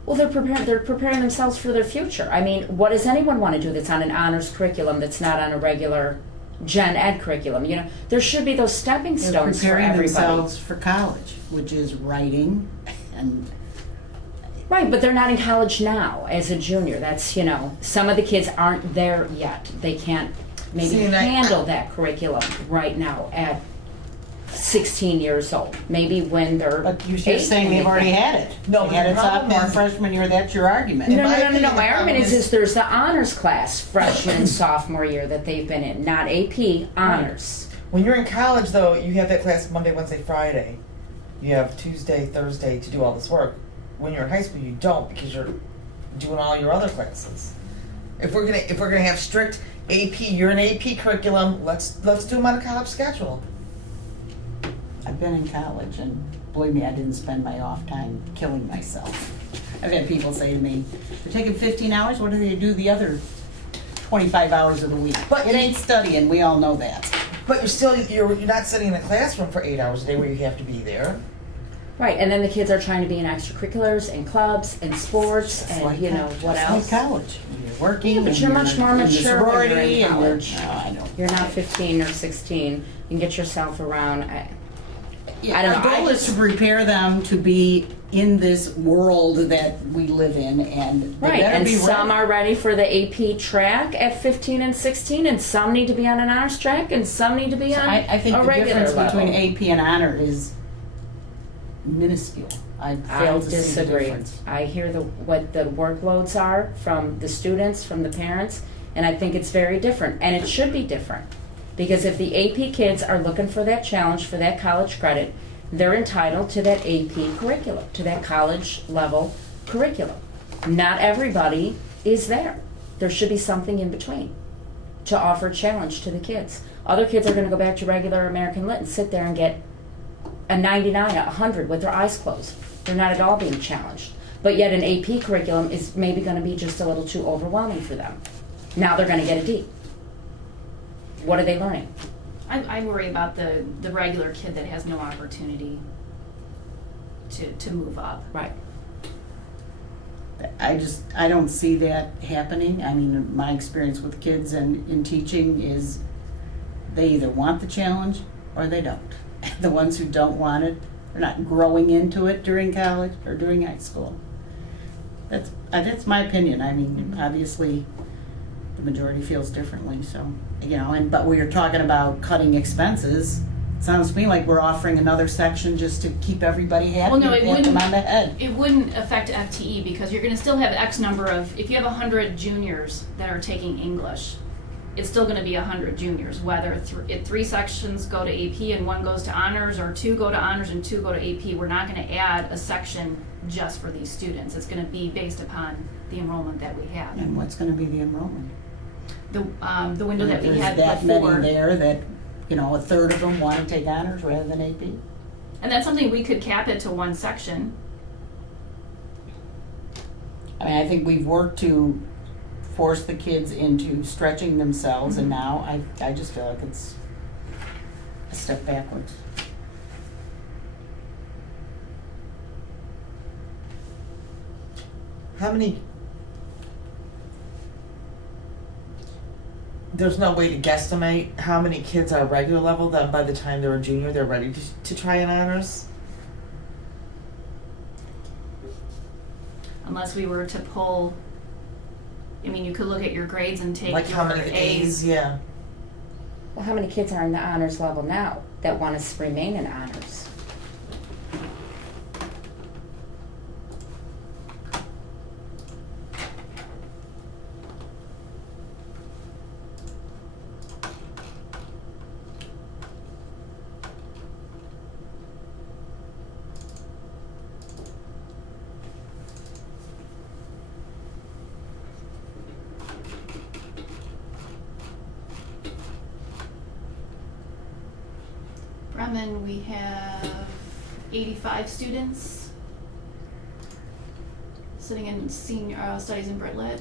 Well, they're preparing themselves for their future. I mean, what does anyone want to do that's on an honors curriculum that's not on a regular gen ed curriculum? You know, there should be those stepping They're stones for preparing everybody. themselves for college, which is writing and Right, but they're not in college now as a junior. That's, you know, some of the kids aren't there yet. They can't maybe See, and I- handle that curriculum right now at 16 years old. Maybe when they're But you're just 18, saying they've already had it. No, They had the it problem sophomore, is- freshman year, that's your argument. No, In no, my no, no, opinion, no. the My argument problem is there's the honors class, freshman and sophomore year that they've been in, not AP, honors. When you're in college, though, you have that class Monday, Wednesday, Friday. You have Tuesday, Thursday to do all this work. When you're in high school, you don't because you're doing all your other classes. If we're gonna have strict AP, you're an AP curriculum. Let's do them on a college schedule. I've been in college, and believe me, I didn't spend my off time killing myself. I've had people say to me, "You're taking 15 hours, what do they do the other 25 hours of the week?" But It ain't studying, we all know that. But you're not sitting in a classroom for 8 hours a day where you have to be there. Right, and then the kids are trying to be in extracurriculars and clubs and sports It's and like you know college. what It's else. like college. You're working, Yeah, but and you're much more in the mature when you're in sorority, and college. Oh, I know. You're not 15 or 16. You can get yourself around. Yeah, I don't our know, I goal is just- to prepare them to be in this world that we live in, and they Right, better and be some ready. are ready for the AP track at 15 and 16, and some need to be on an honors track, and some need to be on I think a the regular difference level. between AP and honor is minuscule. I I fail to see the disagree. difference. I hear what the workloads are from the students, from the parents, and I think it's very different, and it should be different. Because if the AP kids are looking for that challenge, for that college credit, they're entitled to that AP curriculum, to that college level curriculum. Not everybody is there. There should be something in between to offer challenge to the kids. Other kids are going to go back to regular American Lit and sit there and get a 99, a 100 with their eyes closed. They're not at all being challenged. But yet an AP curriculum is maybe going to be just a little too overwhelming for them. Now they're going to get a D. What are they learning? I worry about the regular kid that has no opportunity to move up. Right. I don't see that happening. I mean, my experience with kids and in teaching is they either want the challenge or they don't. The ones who don't want it are not growing into it during college or during high school. That's my opinion. I mean, obviously, the majority feels differently, so, you know, but we are talking about cutting expenses. Sounds to me like we're offering another section just to keep everybody happy, Well, no, it pat them wouldn't- on the head. It wouldn't affect FTE because you're gonna still have X number of, if you have 100 juniors that are taking English, it's still gonna be 100 juniors, whether if 3 sections go to AP and 1 goes to honors, or 2 go to honors and 2 go to AP. We're not gonna add a section just for these students. It's gonna be based upon the enrollment that we have. And what's gonna be the enrollment? The window that we There's had that before. many there that, you know, a third of them want to take honors rather than AP. And that's something we could cap it to 1 section. I mean, I think we've worked to force the kids into stretching themselves, and now I just feel like it's a step backwards. How many? There's no way to guesstimate how many kids are regular level that by the time they're a junior they're ready to try an honors. Unless we were to pull, I mean, you could look at your grades and take Like how your many A's? Yeah. Well, how many kids are in the honors level now that want to remain in honors? Bremen, we have 85 students sitting in senior studies in Brit Lit.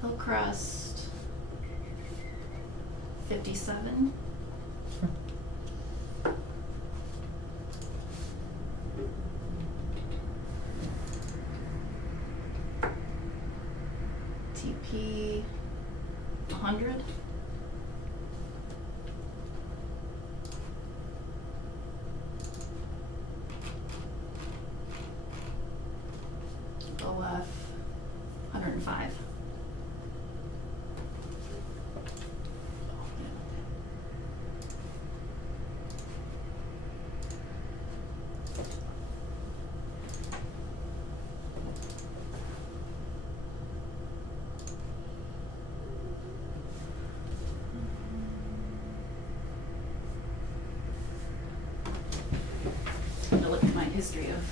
Hillcrest, 57. TP, 100. OF, 105. I'm gonna look at my history of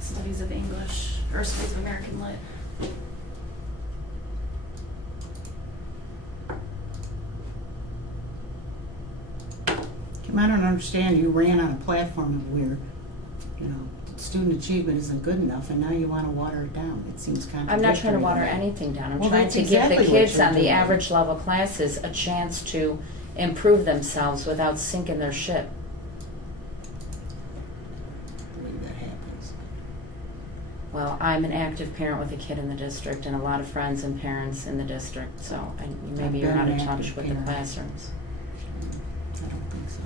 studies of English, or studies of American Lit. Kim, I don't understand, you ran on a platform of where, you know, student achievement isn't good enough, and now you want to water it down. It seems contradictory. I'm not trying to water anything down. I'm Well, trying that's to give the exactly what kids you're on the doing. average level classes a chance to improve themselves without sinking their ship. I believe that happens. Well, I'm an active parent with a kid in the district and a lot of friends and parents in the district, so maybe you're been not an in touch active with the parent. classrooms. I don't think so.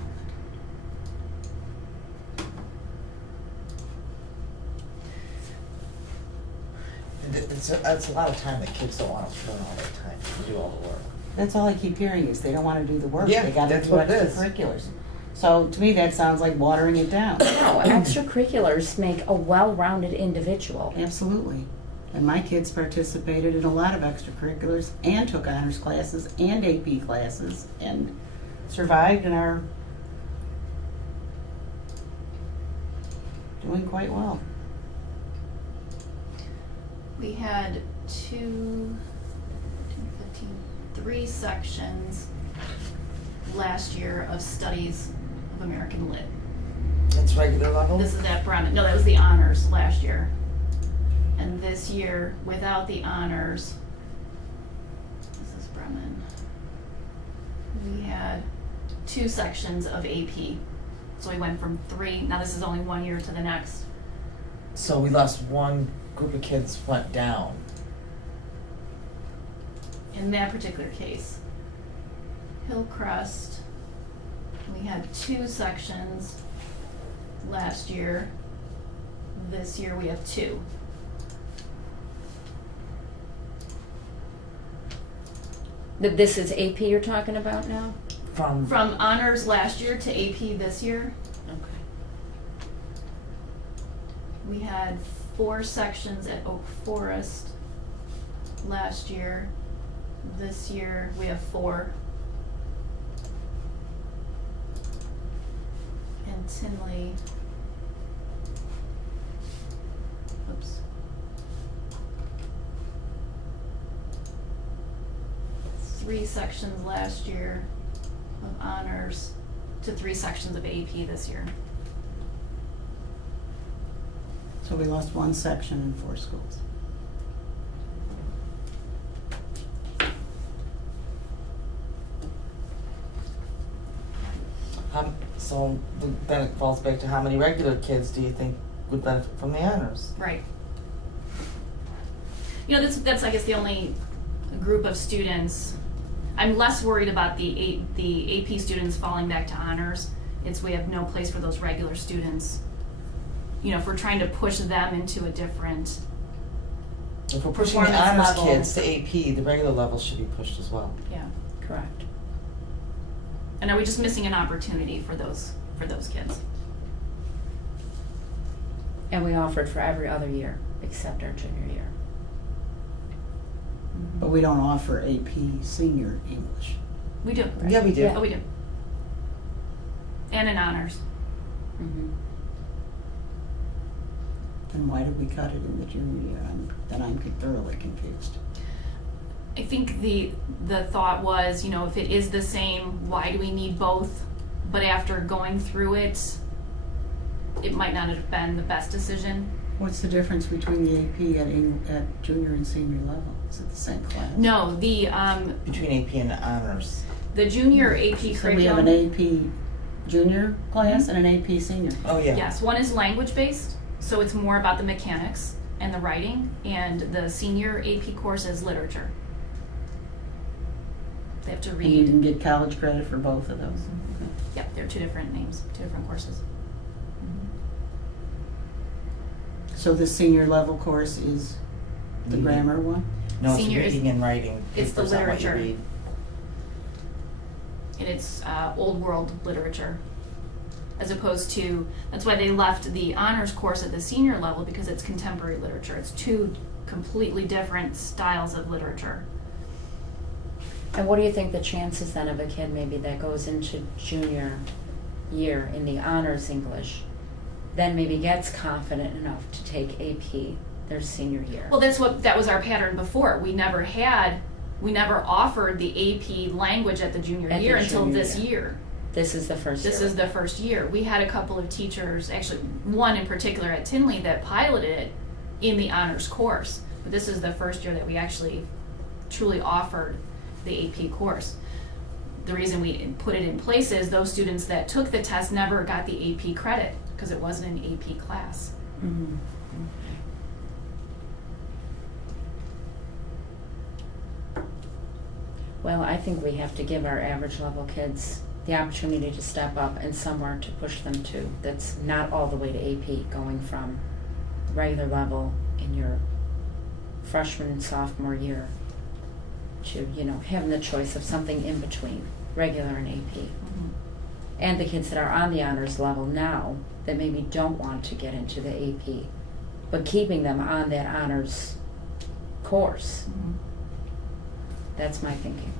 It's a lot of time that kids don't want to spend all their time to do all the work. That's all I keep hearing is they don't want to do the work. Yeah, They got to that's do what it is. extracurriculars. So to me, that sounds like watering it down. No, extracurriculars make a well-rounded individual. Absolutely. And my kids participated in a lot of extracurriculars and took honors classes and AP classes and survived and are doing quite well. We had 3 sections last year of studies of American Lit. It's regular level. This is at Bremen. No, that was the honors last year. And this year, without the honors, this is Bremen. We had 2 sections of AP. So we went from 3, now this is only 1 year to the next. So we lost one group of kids went down. In that particular case. Hillcrest, we had 2 sections last year. This year we have 2. This is AP you're talking about now? From From honors last year to AP this year, Okay. we had 4 sections at Oak Forest last year. This year, we have 4. And Tinley. Oops. 3 sections last year of honors to 3 sections of AP this year. So we lost one section in 4 schools. so then it falls back to how many regular kids do you think would benefit from the honors? Right. You know, that's I guess the only group of students. I'm less worried about the AP students falling back to honors. It's we have no place for those regular students. You know, if we're trying to push them into a different. If we're pushing the Performance honors level. kids to AP, the regular levels should be pushed as well. Yeah. Correct. And are we just missing an opportunity for those kids? And we offered for every other year except our junior year. But we don't offer AP senior English. We do. Yeah, we do. Oh, we do. And in honors. Mm-hmm. Then why did we cut it in the junior year? I'm thoroughly confused. I think the thought was, you know, if it is the same, why do we need both? But after going through it, it might not have been the best decision. What's the difference between the AP at junior and senior level? Is it the same class? No, the Between AP and honors. junior AP So we have curriculum. an AP junior class and an AP senior. Oh, yeah. Yes, one is language based, so it's more about the mechanics and the writing, and the senior AP course is literature. They have to And you read. can get college credit for both of those. Yep, they're 2 different names, 2 different courses. So the senior level course is the Reading. grammar one? No, it's Senior is- reading and writing. it's the Papers on what you literature. read. And it's old world literature, as opposed to, that's why they left the honors course at the senior level, because it's contemporary literature. It's 2 completely different styles of literature. And what do you think the chances then of a kid maybe that goes into junior year in the honors English, then maybe gets confident enough to take AP their senior year? Well, that was our pattern before. We never offered the AP language at the junior At the year until junior this year. year. This is the first year. This is the first year. We had a couple of teachers, actually one in particular at Tinley, that piloted it in the honors course. But this is the first year that we actually truly offered the AP course. The reason we put it in place is those students that took the test never got the AP credit because it wasn't an AP class. Mhm. Well, I think we have to give our average level kids the opportunity to step up and somewhere to push them to. That's not all the way to AP, going from regular level in your freshman and sophomore year to, you know, having the choice of something in between, regular and AP. And the kids that are on the honors level now that maybe don't want to get into the AP, but keeping them on that honors course. That's my thinking.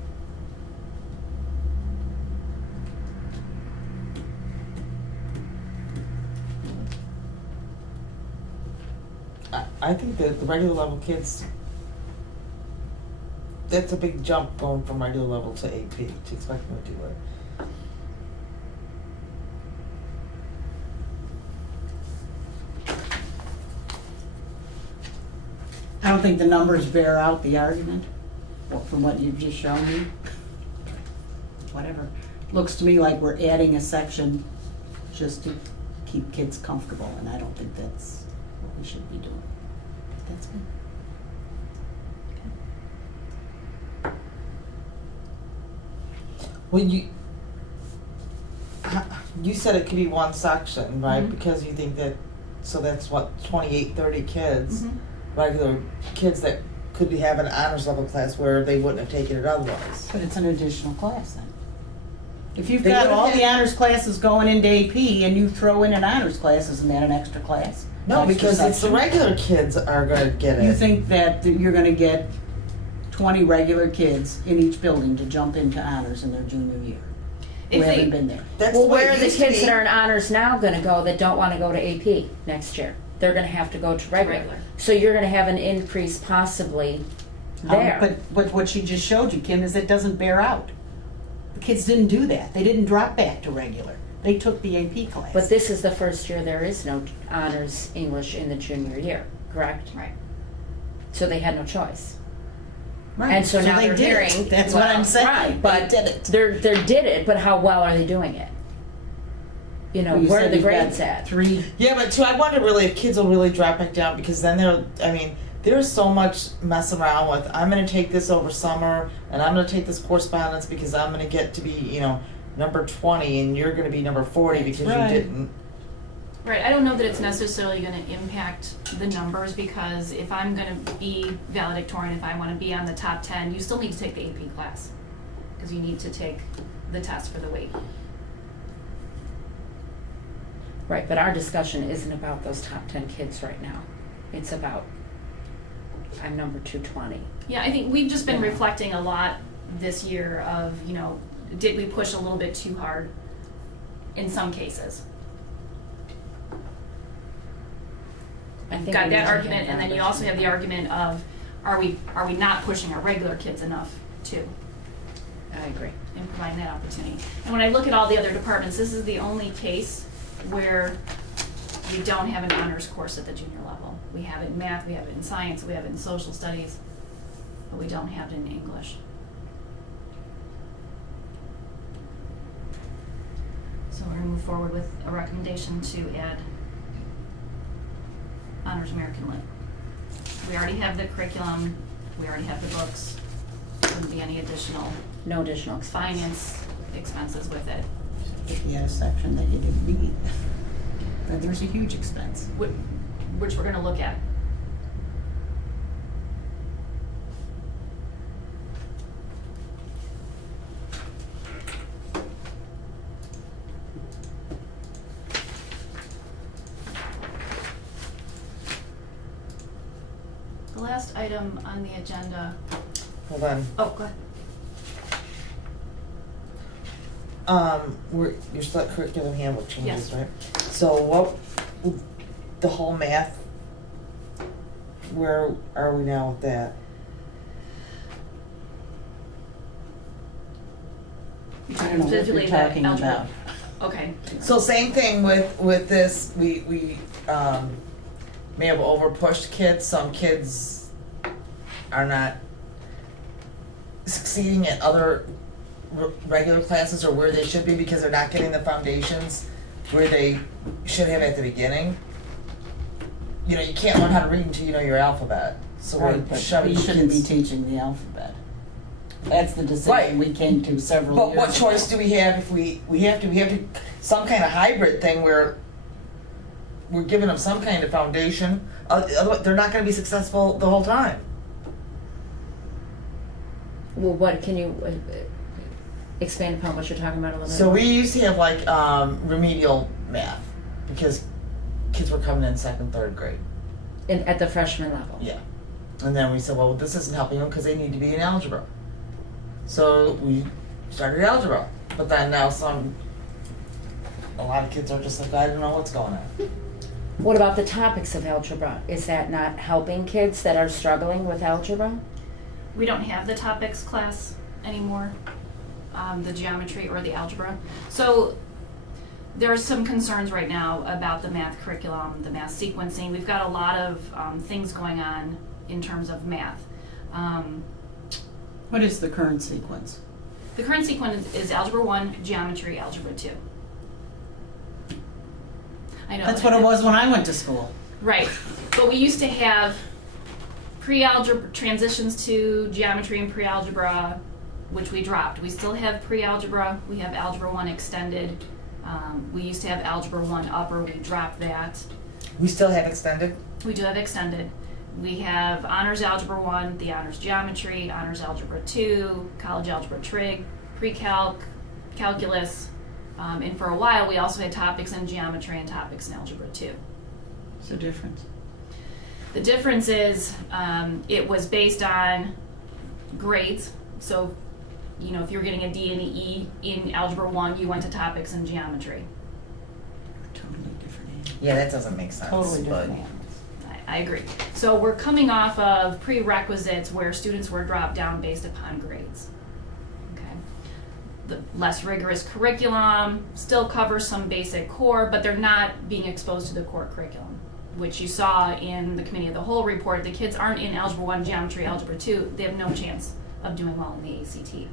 I think that the regular level kids, that's a big jump going from regular level to AP, to expect them to do it. I don't think the numbers bear out the argument from what you've just shown me. Whatever. Looks to me like we're adding a section just to keep kids comfortable, and I don't think that's what we should be doing. That's good. Well, you said it could be one section, right? Mhm. Because you think that, so that's what, 28, 30 kids, Mhm. regular kids that could have an honors level class where they wouldn't have taken it otherwise. But it's an additional class then. If you've They got would've all had- the honors classes going into AP and you throw in an honors class, isn't that an extra class? No, Extra because it's the section? regular kids are gonna get You it. think that you're gonna get 20 regular kids in each building to jump into honors in their junior year? Who If they- haven't been there. That's Well, the way where it are the used to kids be. that are in honors now gonna go that don't wanna go to AP next year? They're gonna have to go to regular. Regular. So you're gonna have an increase possibly there. But what she just showed you, Kim, is it doesn't bear out. The kids didn't do that. They didn't drop back to regular. They took the AP class. But this is the first year there is no honors English in the junior year, correct? Right. So they had no choice. Right. And so now they they're did it. hearing. That's what well, I'm saying. Right, but they did it. They did it, but how well are they doing it? You know, Well, you where are said the you've got grades at? 3. Yeah, but too, I wonder really if kids will really drop back down because then there's so much mess around with, I'm gonna take this over summer and I'm gonna take this correspondence because I'm gonna get to be, number 20 and you're gonna be number 40 That's because right. you didn't. Right, I don't know that it's necessarily gonna impact the numbers, because if I'm gonna be valedictorian, if I wanna be on the top 10, you still need to take the AP class, because you need to take the test for the weight. Right, but our discussion isn't about those top 10 kids right now. It's about, I'm number 220. Yeah, I think we've just been Yeah. reflecting a lot this year of, did we push a little bit too hard in some cases? I think Got we need that to argument, have and then you also have the argument of, are we not pushing our regular kids enough too, I agree. and providing that opportunity? And when I look at all the other departments, this is the only case where we don't have an honors course at the junior level. We have it in math, we have it in science, we have it in social studies, but we don't have it in English. So we're gonna move forward with a recommendation to add honors American Lit. We already have the curriculum, we already have the books, wouldn't be any additional No additional expense. finance expenses with it. If you had a section that you didn't need, then there's a huge expense. Which we're gonna look at. The last item on the agenda, Hold on. oh, go ahead. You're still at curriculum handbook changes, Yes. right? So what, the whole math, where are we now with that? I don't know what Specifically you're the talking algebra. about. Okay, So same thing with this, we may have over pushed kids, some kids are not succeeding at other regular classes or where they should be because they're not getting the foundations where they should have at the beginning. You can't learn how to read until you know your alphabet, so Right, we're but shoving we shouldn't be kids. teaching the alphabet. That's the Right. decision we came to several years But ago. what choice do we have if we have to, some kind of hybrid thing where we're giving them some kind of foundation, otherwise they're not gonna be successful the whole time. Well, what, can you expand upon what you're talking about a little bit? So we used to have like remedial math, because kids were coming in 2nd, 3rd grade. At the freshman level? Yeah. And then we said, well, this isn't helping them because they need to be in algebra. So we started algebra, but then now a lot of kids are just like, I don't know what's going on. What about the topics of algebra? Is that not helping kids that are struggling with algebra? we don't have the topics class anymore, the geometry or the algebra. So there are some concerns right now about the math curriculum, the math sequencing. We've got a lot of things going on in terms of math. What is the current sequence? The current sequence is Algebra 1, Geometry, Algebra 2. I know. That's what it was when I went to school. Right, but we used to have pre-algebra, transitions to geometry and pre-algebra, which we dropped. We still have pre-algebra, we have Algebra 1 extended. We used to have Algebra 1 upper, we dropped that. We still have extended? We do have extended. we have Honors Algebra 1, the Honors Geometry, Honors Algebra 2, College Algebra Trig, Pre-Calc, Calculus, and for a while we also had topics in Geometry and topics in Algebra 2. What's the difference? The difference is it was based on grades. So, you know, if you're getting a D and an E in Algebra 1, you went to topics in Geometry. Totally different animals. Yeah, that doesn't make sense. Totally but- different animals. I agree. So we're coming off of prerequisites where students were dropped down based upon grades. Okay. The less rigorous curriculum still covers some basic core, but they're not being exposed to the core curriculum, which you saw in the Committee of the Whole report. The kids aren't in Algebra 1, Geometry, Algebra 2. They have no chance of doing well in the ACT.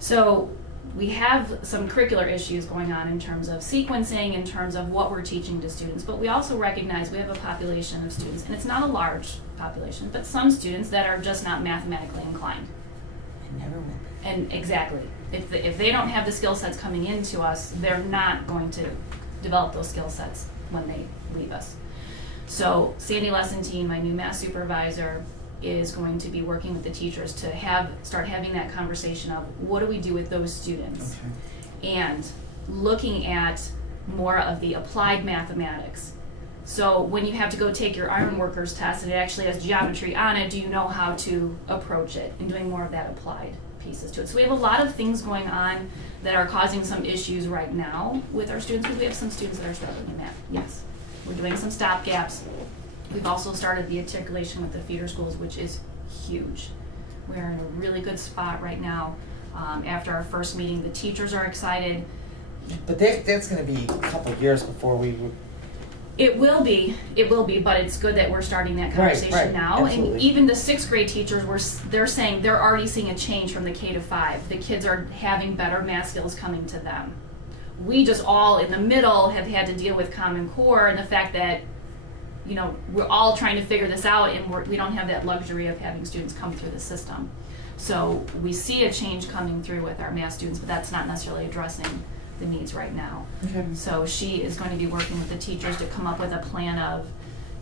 So we have some curricular issues going on in terms of sequencing, in terms of what we're teaching to students, but we also recognize we have a population of students, and it's not a large population, but some students that are just not mathematically inclined. I never will be. And exactly, if they don't have the skill sets coming into us, they're not going to develop those skill sets when they leave us. So Sandy Lessentine, my new math supervisor, is going to be working with the teachers to start having that conversation of what do we do with those students, and looking at more of the applied mathematics. So when you have to go take your ironworkers test and it actually has geometry on it, do you know how to approach it, and doing more of that applied pieces to it. So we have a lot of things going on that are causing some issues right now with our students, because we have some students that are struggling in math. Yes, we're doing some stop gaps. We've also started the articulation with the feeder schools, which is huge. We're in a really good spot right now. After our first meeting, the teachers are excited. But that's going to be a couple of years before we would. It will be, but it's good that we're starting that conversation right, now. absolutely. And even the 6th grade teachers, they're saying they're already seeing a change from the K to 5. The kids are having better math skills coming to them. We just all in the middle have had to deal with Common Core and the fact that, you know, we're all trying to figure this out, and we don't have that luxury of having students come through the system. So we see a change coming through with our math students, but that's not necessarily addressing the needs right now. Okay. So she is going to be working with the teachers to come up with a plan of,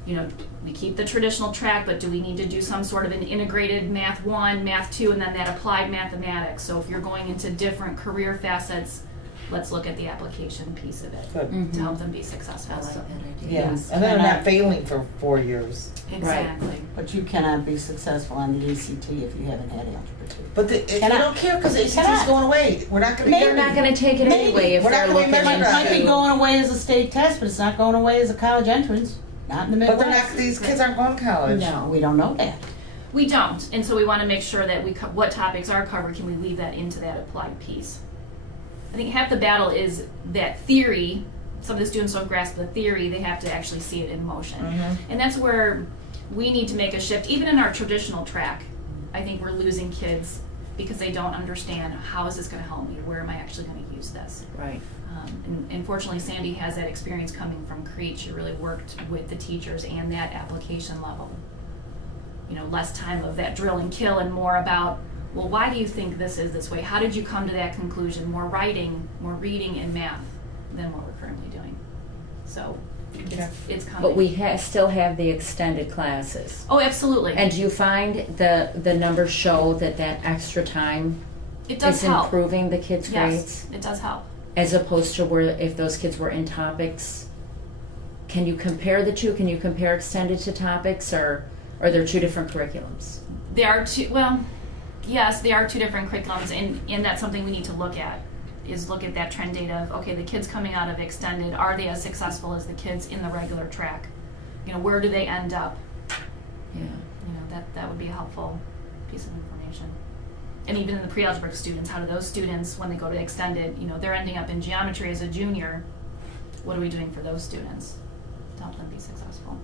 you know, we keep the traditional track, but do we need to do some sort of an integrated Math 1, Math 2, and then that applied mathematics? So if you're going into different career facets, let's look at the application piece of it Good. to help them be successful. I like So- that idea. Yes, and they're not failing for 4 years. Exactly. But you cannot be successful on the ACT if you haven't had Algebra 2. But they Cannot. don't care because ACT's Cannot. going away. We're not going to. They're not gonna take it anyway if We're not they're gonna looking measure It that. might be into. going away as a state test, but it's not going away as a college entrance, not in the But Midwest. they're not. These kids aren't going to college. No, we don't know that. We don't, and so we want to make sure that what topics are covered, can we leave that into that applied piece? I think half the battle is that theory. Some of the students don't grasp the theory, they have to actually see it in motion. And that's where we need to make a shift. Even in our traditional track, I think we're losing kids because they don't understand, how is this going to help me? Where am I actually going to use this? Right. And fortunately, Sandy has that experience coming from Crete. She really worked with the teachers and that application level. You know, less time of that drill and kill and more about, well, why do you think this is this way? How did you come to that conclusion? More writing, more reading and math than what we're currently doing. So it's coming. But we still have the extended classes. Oh, absolutely. And do you find the numbers show that extra time it does is help. improving the kids' grades? Yes, it does help. As opposed to where if those kids were in topics? Can you compare the two? Can you compare extended to topics, or are there two different curriculums? They are two, well, yes, they are two different curriculums, and that's something we need to look at, is look at that trend data of, okay, the kids coming out of extended, are they as successful as the kids in the regular track? You know, where do they end up? Yeah. You know, that would be a helpful piece of information. And even in the pre-algebra students, how do those students, when they go to extended, you know, they're ending up in geometry as a junior, what are we doing for those students to help them be successful?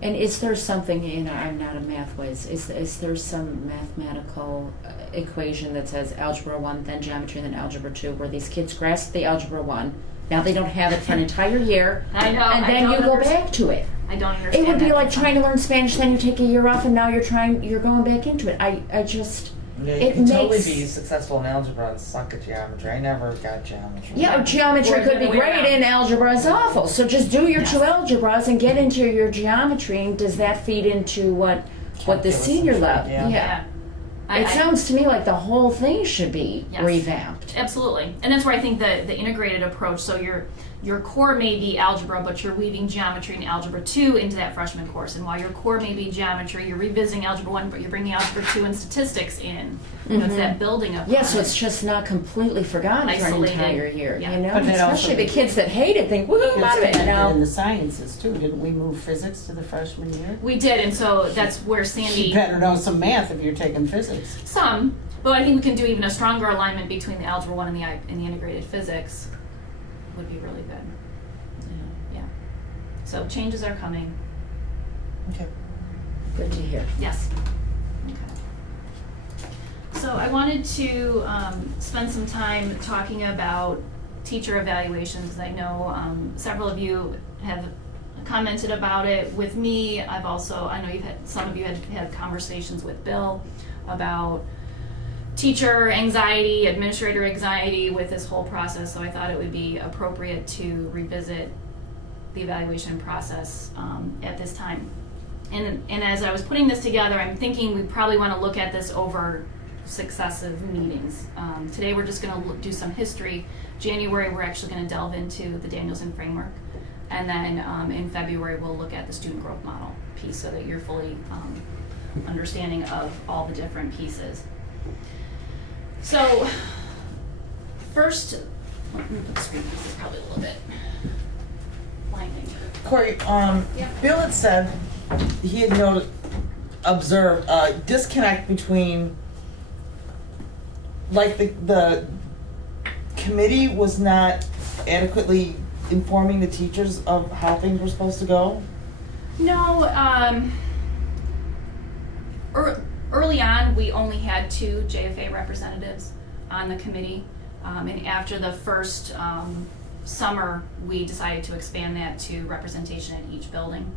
And is there something, you know, I'm not a math whiz, is there some mathematical equation that says Algebra 1, then Geometry, then Algebra 2, where these kids grasp the Algebra 1, now they don't have it for an entire year, I know, and I then don't you go understand. back to it? I don't understand It would be that like concept. trying to learn Spanish, then you take a year off, and now you're going back into it. I just, Yeah, It you can totally makes- be successful in algebra and suck at geometry. I never got geometry. Yeah, geometry Or could the be other way great around. and algebra is awful. So just do your two algebras and get into your geometry. And does that feed into what the Calculus senior and level? shit, yeah. Yeah. It sounds to me like the whole thing should be Yes. revamped. Absolutely, and that's where I think the integrated approach, so your core may be algebra, but you're weaving geometry and algebra 2 into that freshman course, and while your core may be geometry, you're revisiting algebra 1, but you're bringing algebra 2 and statistics in. You know, it's that building up. Yeah, so it's just not completely forgotten for an Isolated. entire year, Yeah. you know? But it also- Especially the kids that hate it think, woohoo, I'm out of it, you In know? the sciences too, didn't we move physics to the freshman year? We did, and so that's where Sandy, You better know some math if you're taking physics. some, but I think we can do even a stronger alignment between the algebra 1 and the integrated physics would be really good. Yeah. So changes are coming. Okay. Good to hear. Yes. Okay. So I wanted to spend some time talking about teacher evaluations. I know several of you have commented about it with me. I know some of you had conversations with Bill about teacher anxiety, administrator anxiety with this whole process. So I thought it would be appropriate to revisit the evaluation process at this time. And as I was putting this together, I'm thinking we probably want to look at this over successive meetings. Today we're just going to do some history. January we're actually going to delve into the Danielson framework. And then in February we'll look at the student growth model piece so that you're fully understanding of all the different pieces. So first, let me put the screen, this is probably a little bit blinding. Corey, Yeah. Bill had said he had observed a disconnect between, like, the committee was not adequately informing the teachers of how things were supposed to go. No, early on, we only had 2 JFA representatives on the committee. And after the first summer, we decided to expand that to representation at each building.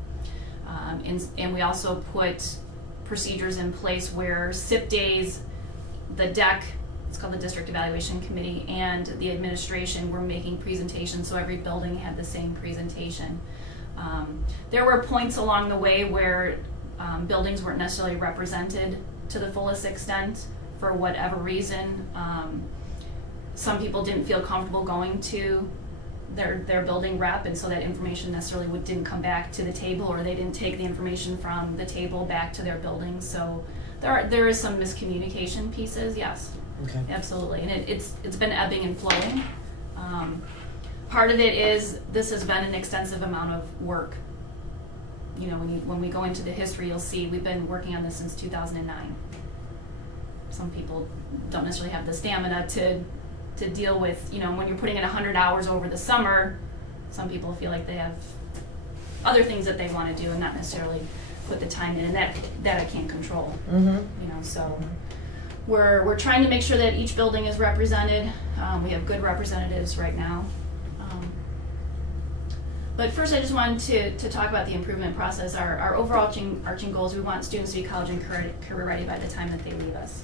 And we also put procedures in place where SIP days, the DEC, it's called the District Evaluation Committee, and the administration were making presentations, so every building had the same presentation. There were points along the way where buildings weren't necessarily represented to the fullest extent for whatever reason. Some people didn't feel comfortable going to their building rep, and so that information necessarily didn't come back to the table, or they didn't take the information from the table back to their building. So there is some miscommunication pieces, yes. Okay. Absolutely, and it's been ebbing and flowing. Part of it is this has been an extensive amount of work. You know, when we go into the history, you'll see we've been working on this since 2009. Some people don't necessarily have the stamina to deal with, you know, when you're putting in 100 hours over the summer, some people feel like they have other things that they want to do and not necessarily put the time in, and that I can't control. Mm-hmm. You know, so we're trying to make sure that each building is represented. We have good representatives right now. But first, I just wanted to talk about the improvement process. Our overarching goals, we want students to be college and career ready by the time that they leave us.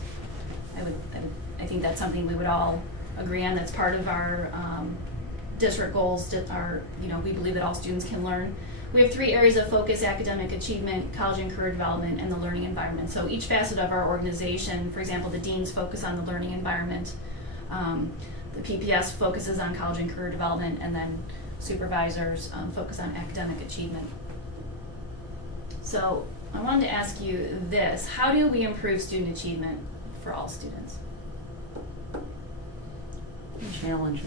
I think that's something we would all agree on. That's part of our district goals. We believe that all students can learn. We have 3 areas of focus: academic achievement, college and career development, and the learning environment. So each facet of our organization, for example, the deans focus on the learning environment. The PPS focuses on college and career development, and then supervisors focus on academic achievement. So I wanted to ask you this: how do we improve student achievement for all students? Challenge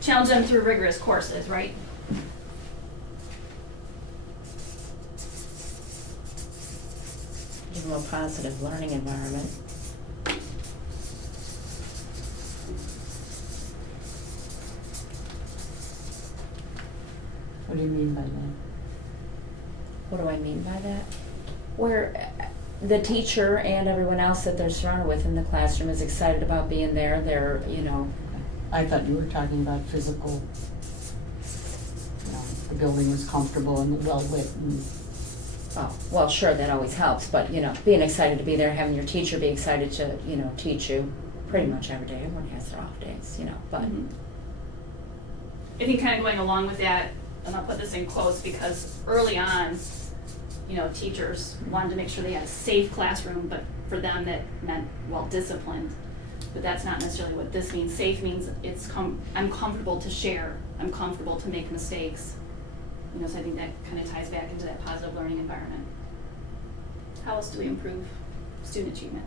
Challenge them through rigorous courses, right? Give them a positive learning environment. What do you mean by that? What do I mean by that? Where the teacher and everyone else that they're surrounded with in the classroom is excited about being there. They're, you know, I thought you were talking about physical, the building was comfortable and well lit and Oh, well, sure, that always helps, but, you know, being excited to be there, having your teacher be excited to, you know, teach you pretty much every day. Everyone has their off days, you know, but, Mhm. I think kind of going along with that, and I'll put this in quotes because early on, you know, teachers wanted to make sure they had a safe classroom, but for them that meant well disciplined. But that's not necessarily what this means. Safe means I'm comfortable to share. I'm comfortable to make mistakes. You know, so I think that kind of ties back into that positive learning environment. How else do we improve student achievement?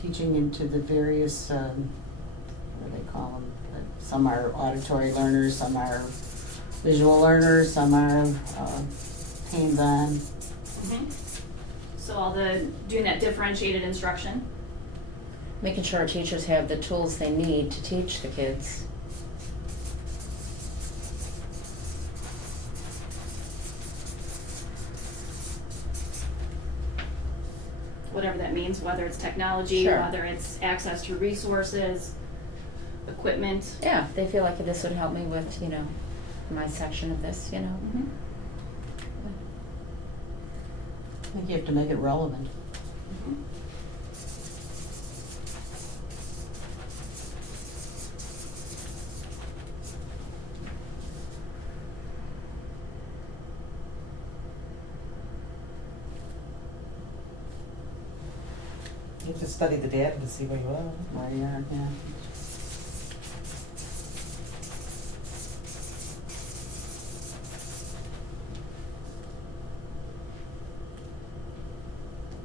Teaching into the various, what do they call them? Some are auditory learners, some are visual learners, some are hands-on. So doing that differentiated instruction. making sure our teachers have the tools they need to teach the kids. Whatever that means, whether it's technology, Sure. whether it's access to resources, equipment. Yeah, they feel like this would help me with, you know, my section of this, you know. Mhm. I think you have to make it relevant. Mhm. You have to study the data to see where you are. Where you are, yeah.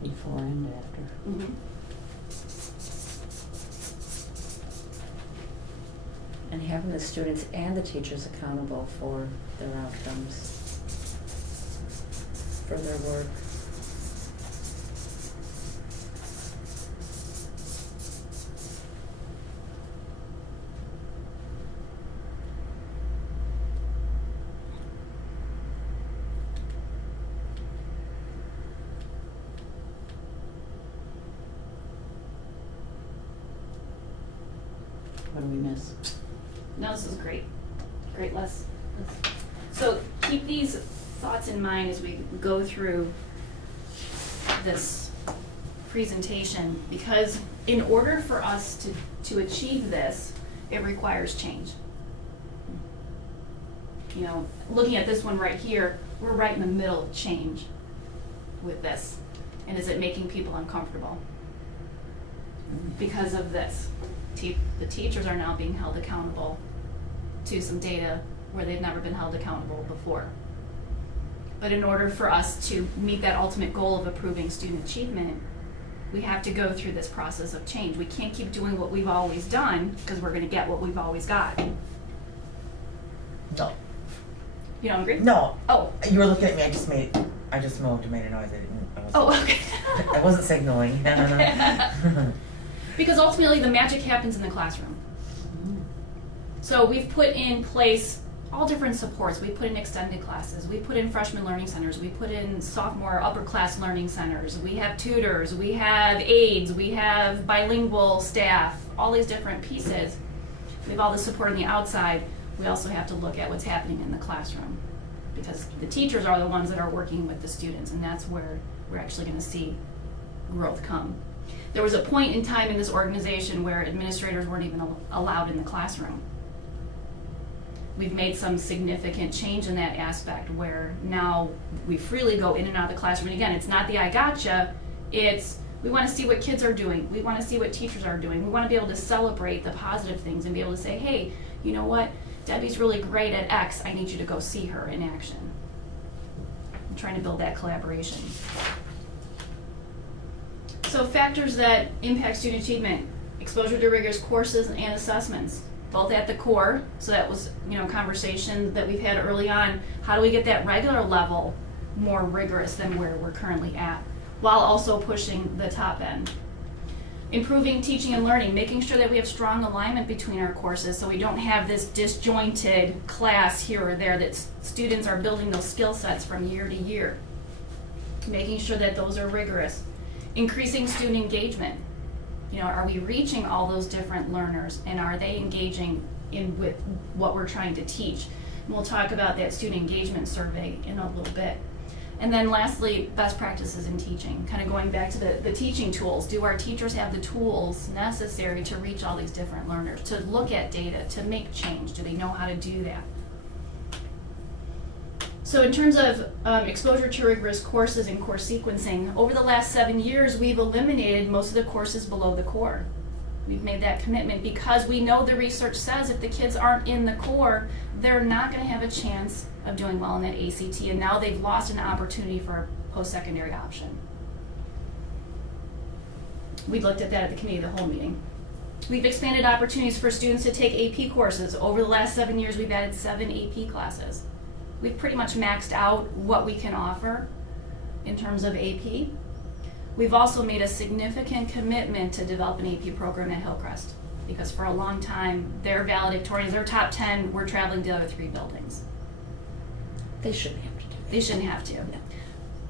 Before and after. Mhm. And having the students and the teachers accountable for their outcomes, for their work. What do we miss? No, this is great. Great list. So keep these thoughts in mind as we go through this presentation, because in order for us to achieve this, it requires change. You know, looking at this one right here, we're right in the middle of change with this. And is it making people uncomfortable? Because of this. The teachers are now being held accountable to some data where they've never been held accountable before. But in order for us to meet that ultimate goal of improving student achievement, we have to go through this process of change. We can't keep doing what we've always done because we're going to get what we've always got. No. You don't agree? No. Oh. You were looking at me. I just moved and made a noise. I wasn't, Oh, okay. I wasn't signaling. No. Because ultimately the magic happens in the classroom. So we've put in place all different supports. We put in extended classes, we put in freshman learning centers, we put in sophomore upper class learning centers, we have tutors, we have aides, we have bilingual staff, all these different pieces. We have all the support on the outside. We also have to look at what's happening in the classroom, because the teachers are the ones that are working with the students, and that's where we're actually going to see growth come. There was a point in time in this organization where administrators weren't even allowed in the classroom. We've made some significant change in that aspect where now we freely go in and out of the classroom. And again, it's not the I gotcha, it's we want to see what kids are doing. We want to see what teachers are doing. We want to be able to celebrate the positive things and be able to say, hey, you know what? Debbie's really great at X. I need you to go see her in action. I'm trying to build that collaboration. So factors that impact student achievement: exposure to rigorous courses and assessments, both at the core. So that was, you know, conversation that we've had early on. How do we get that regular level more rigorous than where we're currently at, while also pushing the top end? Improving teaching and learning, making sure that we have strong alignment between our courses so we don't have this disjointed class here or there, that students are building those skill sets from year to year. Making sure that those are rigorous. Increasing student engagement. You know, are we reaching all those different learners, and are they engaging in with what we're trying to teach? And we'll talk about that student engagement survey in a little bit. And then lastly, best practices in teaching, kind of going back to the teaching tools. Do our teachers have the tools necessary to reach all these different learners, to look at data, to make change? Do they know how to do that? So in terms of exposure to rigorous courses and course sequencing, over the last 7 years, we've eliminated most of the courses below the core. We've made that commitment because we know the research says if the kids aren't in the core, they're not going to have a chance of doing well in that ACT, and now they've lost an opportunity for a post-secondary option. We looked at that at the committee of the whole meeting. We've expanded opportunities for students to take AP courses. Over the last 7 years, we've added 7 AP classes. We've pretty much maxed out what we can offer in terms of AP. We've also made a significant commitment to develop an AP program at Hillcrest, because for a long time, their valedictorians, their top 10 were traveling to the other 3 buildings. They shouldn't have to do that. They shouldn't have to.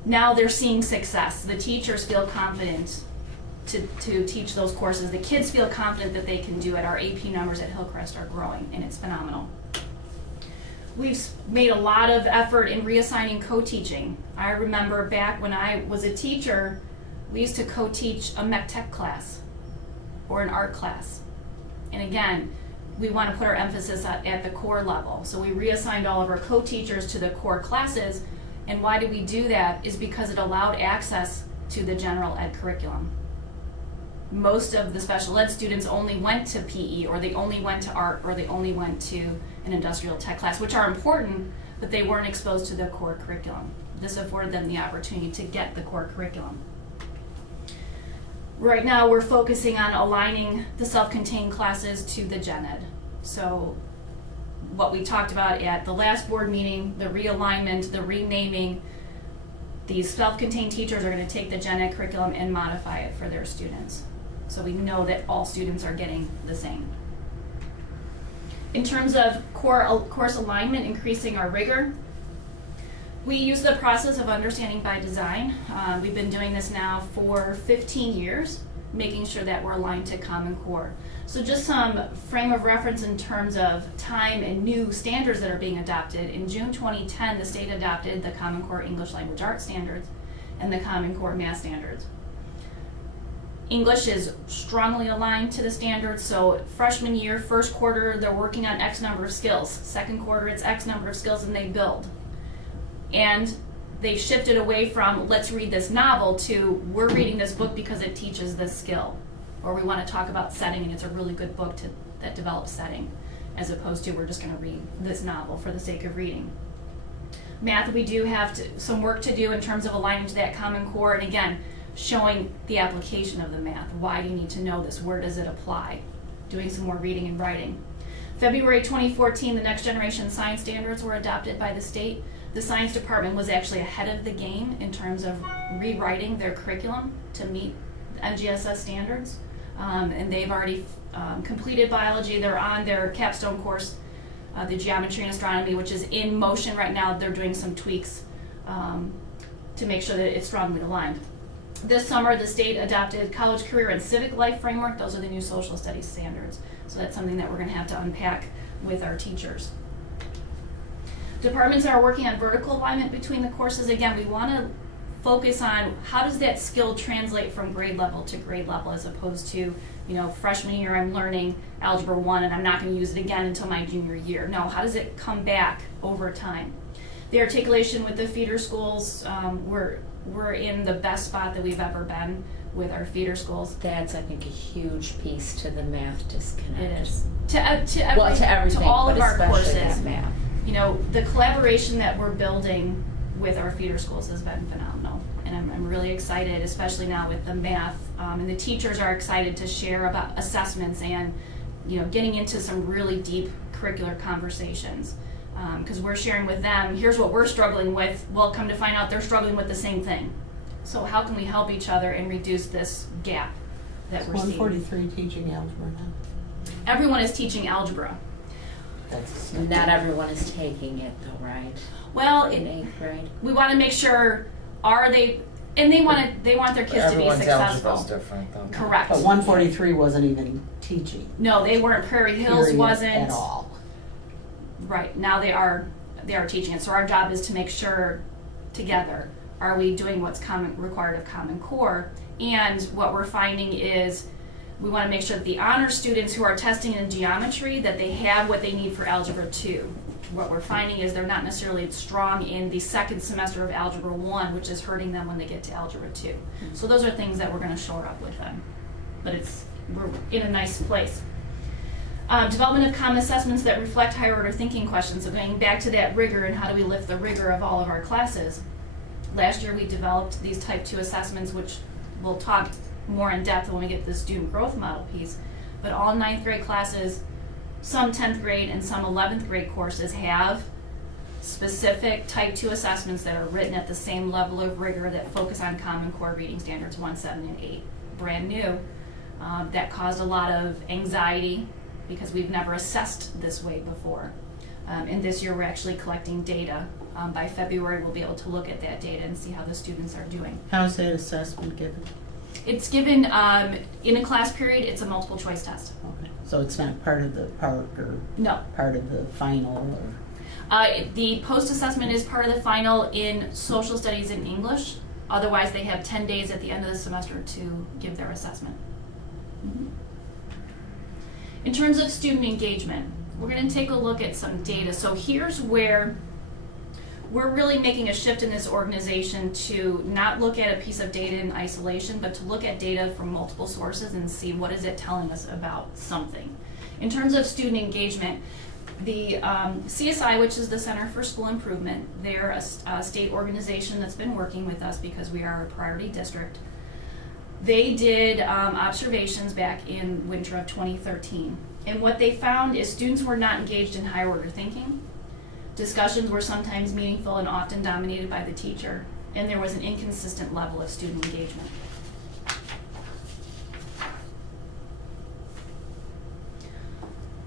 Now they're seeing success. The teachers feel confident to teach those courses. The kids feel confident that they can do it. Our AP numbers at Hillcrest are growing, and it's phenomenal. We've made a lot of effort in reassigning co-teaching. I remember back when I was a teacher, we used to co-teach a mech tech class or an art class. And again, we want to put our emphasis at the core level. So we reassigned all of our co-teachers to the core classes. And why did we do that? Is because it allowed access to the general ed curriculum. Most of the special ed students only went to PE, or they only went to art, or they only went to an industrial tech class, which are important, but they weren't exposed to the core curriculum. This afforded them the opportunity to get the core curriculum. Right now, we're focusing on aligning the self-contained classes to the gen ed. So what we talked about at the last board meeting, the realignment, the renaming, these self-contained teachers are going to take the gen ed curriculum and modify it for their students. So we know that all students are getting the same. In terms of course alignment, increasing our rigor, we use the process of understanding by design. We've been doing this now for 15 years, making sure that we're aligned to Common Core. So just some frame of reference in terms of time and new standards that are being adopted. In June 2010, the state adopted the Common Core English Language Arts standards and the Common Core Math standards. English is strongly aligned to the standards, so freshman year, first quarter, they're working on X number of skills. Second quarter, it's X number of skills and they build. And they've shifted away from, let's read this novel, to we're reading this book because it teaches this skill. Or we want to talk about setting and it's a really good book that develops setting, as opposed to we're just going to read this novel for the sake of reading. Math, we do have some work to do in terms of aligning to that Common Core, and again, showing the application of the math. Why do you need to know this? Where does it apply? Doing some more reading and writing. February 2014, the Next Generation Science Standards were adopted by the state. The science department was actually ahead of the game in terms of rewriting their curriculum to meet NGSS standards. And they've already completed biology. They're on their capstone course, the geometry and astronomy, which is in motion right now. They're doing some tweaks to make sure that it's strongly aligned. This summer, the state adopted College Career and Civic Life Framework. Those are the new social studies standards. So that's something that we're going to have to unpack with our teachers. Departments are working on vertical alignment between the courses. Again, we want to focus on how does that skill translate from grade level to grade level, as opposed to, freshman year I'm learning Algebra 1 and I'm not going to use it again until my junior year. No, how does it come back over time? The articulation with the feeder schools, we're in the best spot that we've ever been with our feeder schools. That's, I think, a huge piece to the math disconnect. It is. To everything, all of but our especially courses. that math. The collaboration that we're building with our feeder schools has been phenomenal. And I'm really excited, especially now with the math. And the teachers are excited to share about assessments and, getting into some really deep curricular conversations. Because we're sharing with them, here's what we're struggling with. Well, come to find out they're struggling with the same thing. So how can we help each other and reduce this gap that we're seeing? 143 teaching algebra now. Everyone is teaching algebra. Not everyone is taking it though, right? Well, In 8th grade. we want to make sure, they want their kids to be Everyone's successful. algebra's different though. Correct. But 143 wasn't even teaching. No, they weren't. Prairie Hills period, wasn't. at all. Right, now they are teaching it. So our job is to make sure together? Are we doing what's required of Common Core? And what we're finding is we want to make sure that the honor students who are testing in geometry, that they have what they need for Algebra 2. What we're finding is they're not necessarily strong in the second semester of Algebra 1, which is hurting them when they get to Algebra 2. So those are things that we're going to shore up with them. But we're in a nice place. Development of common assessments that reflect higher order thinking questions. So going back to that rigor and how do we lift the rigor of all of our classes. Last year we developed these type 2 assessments, which we'll talk more in depth when we get to the student growth model piece. But all 9th grade classes, some 10th grade and some 11th grade courses have specific type 2 assessments that are written at the same level of rigor that focus on Common Core reading standards 1, 7, and 8. Brand new. That caused a lot of anxiety because we've never assessed this way before. And this year we're actually collecting data. By February we'll be able to look at that data and see how the students are doing. How is that assessment given? It's given in a class period. It's a multiple choice test. Okay. So it's not part of the No. part of the final or? The post-assessment is part of the final in social studies and English. Otherwise, they have 10 days at the end of the semester to give their assessment. Mm-hmm. In terms of student engagement, we're going to take a look at some data. So here's where we're really making a shift in this organization to not look at a piece of data in isolation, but to look at data from multiple sources and see what is it telling us about something. In terms of student engagement, the CSI, which is the Center for School Improvement, they're a state organization that's been working with us because we are a priority district. They did observations back in winter of 2013. And what they found is students were not engaged in higher order thinking. Discussions were sometimes meaningful and often dominated by the teacher. And there was an inconsistent level of student engagement.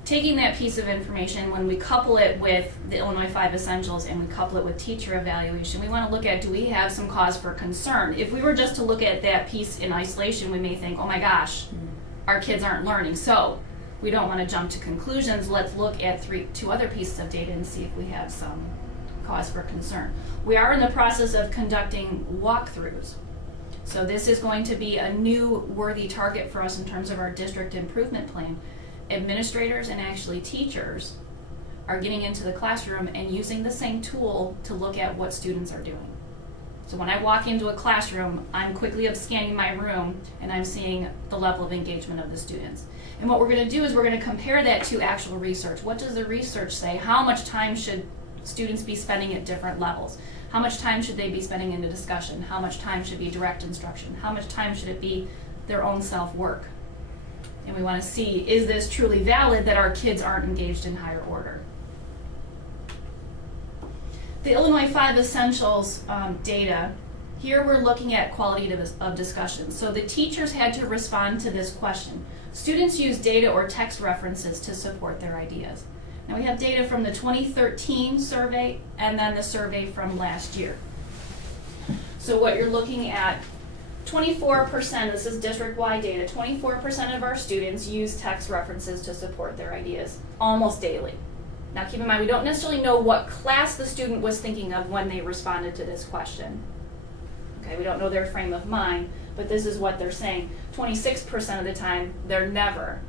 Taking that piece of information, when we couple it with the Illinois 5 Essentials and we couple it with teacher evaluation, we want to look at, do we have some cause for concern? If we were just to look at that piece in isolation, we may think, oh my gosh, our kids aren't learning. So we don't want to jump to conclusions. Let's look at two other pieces of data and see if we have some cause for concern. We are in the process of conducting walkthroughs. So this is going to be a new worthy target for us in terms of our district improvement plan. Administrators and actually teachers are getting into the classroom and using the same tool to look at what students are doing. So when I walk into a classroom, I'm quickly scanning my room and I'm seeing the level of engagement of the students. And what we're going to do is we're going to compare that to actual research. What does the research say? How much time should students be spending at different levels? How much time should they be spending in the discussion? How much time should be direct instruction? How much time should it be their own self-work? And we want to see, is this truly valid that our kids aren't engaged in higher order? The Illinois 5 Essentials data, here we're looking at quality of discussion. So the teachers had to respond to this question. Students use data or text references to support their ideas. Now we have data from the 2013 survey and then the survey from last year. So what you're looking at, 24%, this is district-wide data, 24% of our students use text references to support their ideas almost daily. Now keep in mind, we don't necessarily know what class the student was thinking of when they responded to this question. Okay, we don't know their frame of mind, but this is what they're saying. 26% of the time, they're never.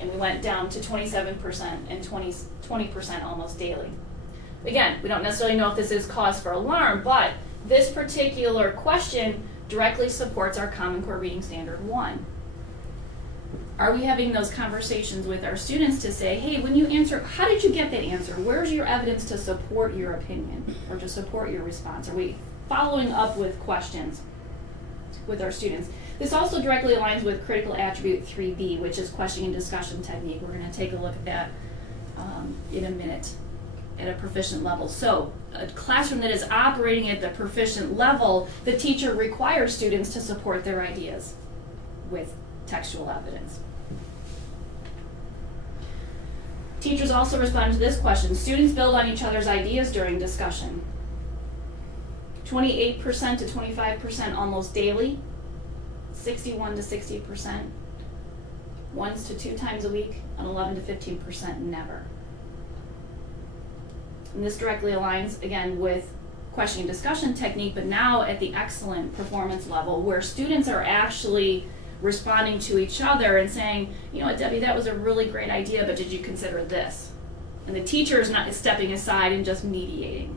And we went down to 27% and 20% almost daily. Again, we don't necessarily know if this is cause for alarm, but this particular question directly supports our Common Core Reading Standard 1. Are we having those conversations with our students to say, hey, when you answer, how did you get that answer? Where's your evidence to support your opinion or to support your response? Are we following up with questions with our students? This also directly aligns with critical attribute 3B, which is questioning and discussion technique. We're going to take a look at that in a minute at a proficient level. So a classroom that is operating at the proficient level, the teacher requires students to support their ideas with textual evidence. Teachers also respond to this question. Students build on each other's ideas during discussion. 28% to 25% almost daily, 61 to 60%, once to 2 times a week, and 11 to 15% never. And this directly aligns, again, with question and discussion technique, but now at the excellent performance level, where students are actually responding to each other and saying, you know what, Debbie, that was a really great idea, but did you consider this? And the teacher is not stepping aside and just mediating.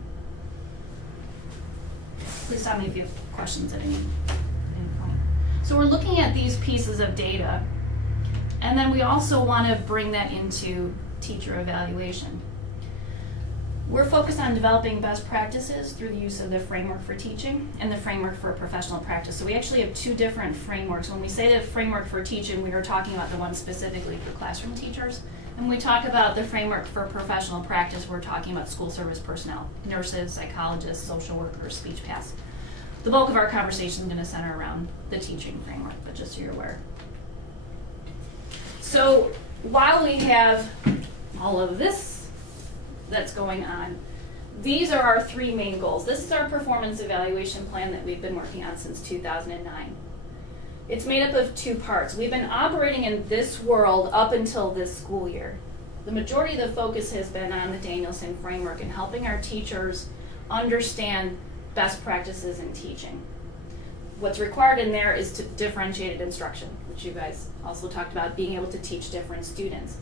Please stop me if you have questions at any point. So we're looking at these pieces of data, and then we also want to bring that into teacher evaluation. We're focused on developing best practices through the use of the framework for teaching and the framework for professional practice. So we actually have two different frameworks. When we say the framework for teaching, we are talking about the one specifically for classroom teachers. And when we talk about the framework for professional practice, we're talking about school service personnel, nurses, psychologists, social workers, speech paths. The bulk of our conversation is going to center around the teaching framework, but just so you're aware. So while we have all of this that's going on, these are our three main goals. This is our performance evaluation plan that we've been working on since 2009. It's made up of two parts. We've been operating in this world up until this school year. The majority of the focus has been on the Danielson framework and helping our teachers understand best practices in teaching. What's required in there is differentiated instruction, which you guys also talked about, being able to teach different students.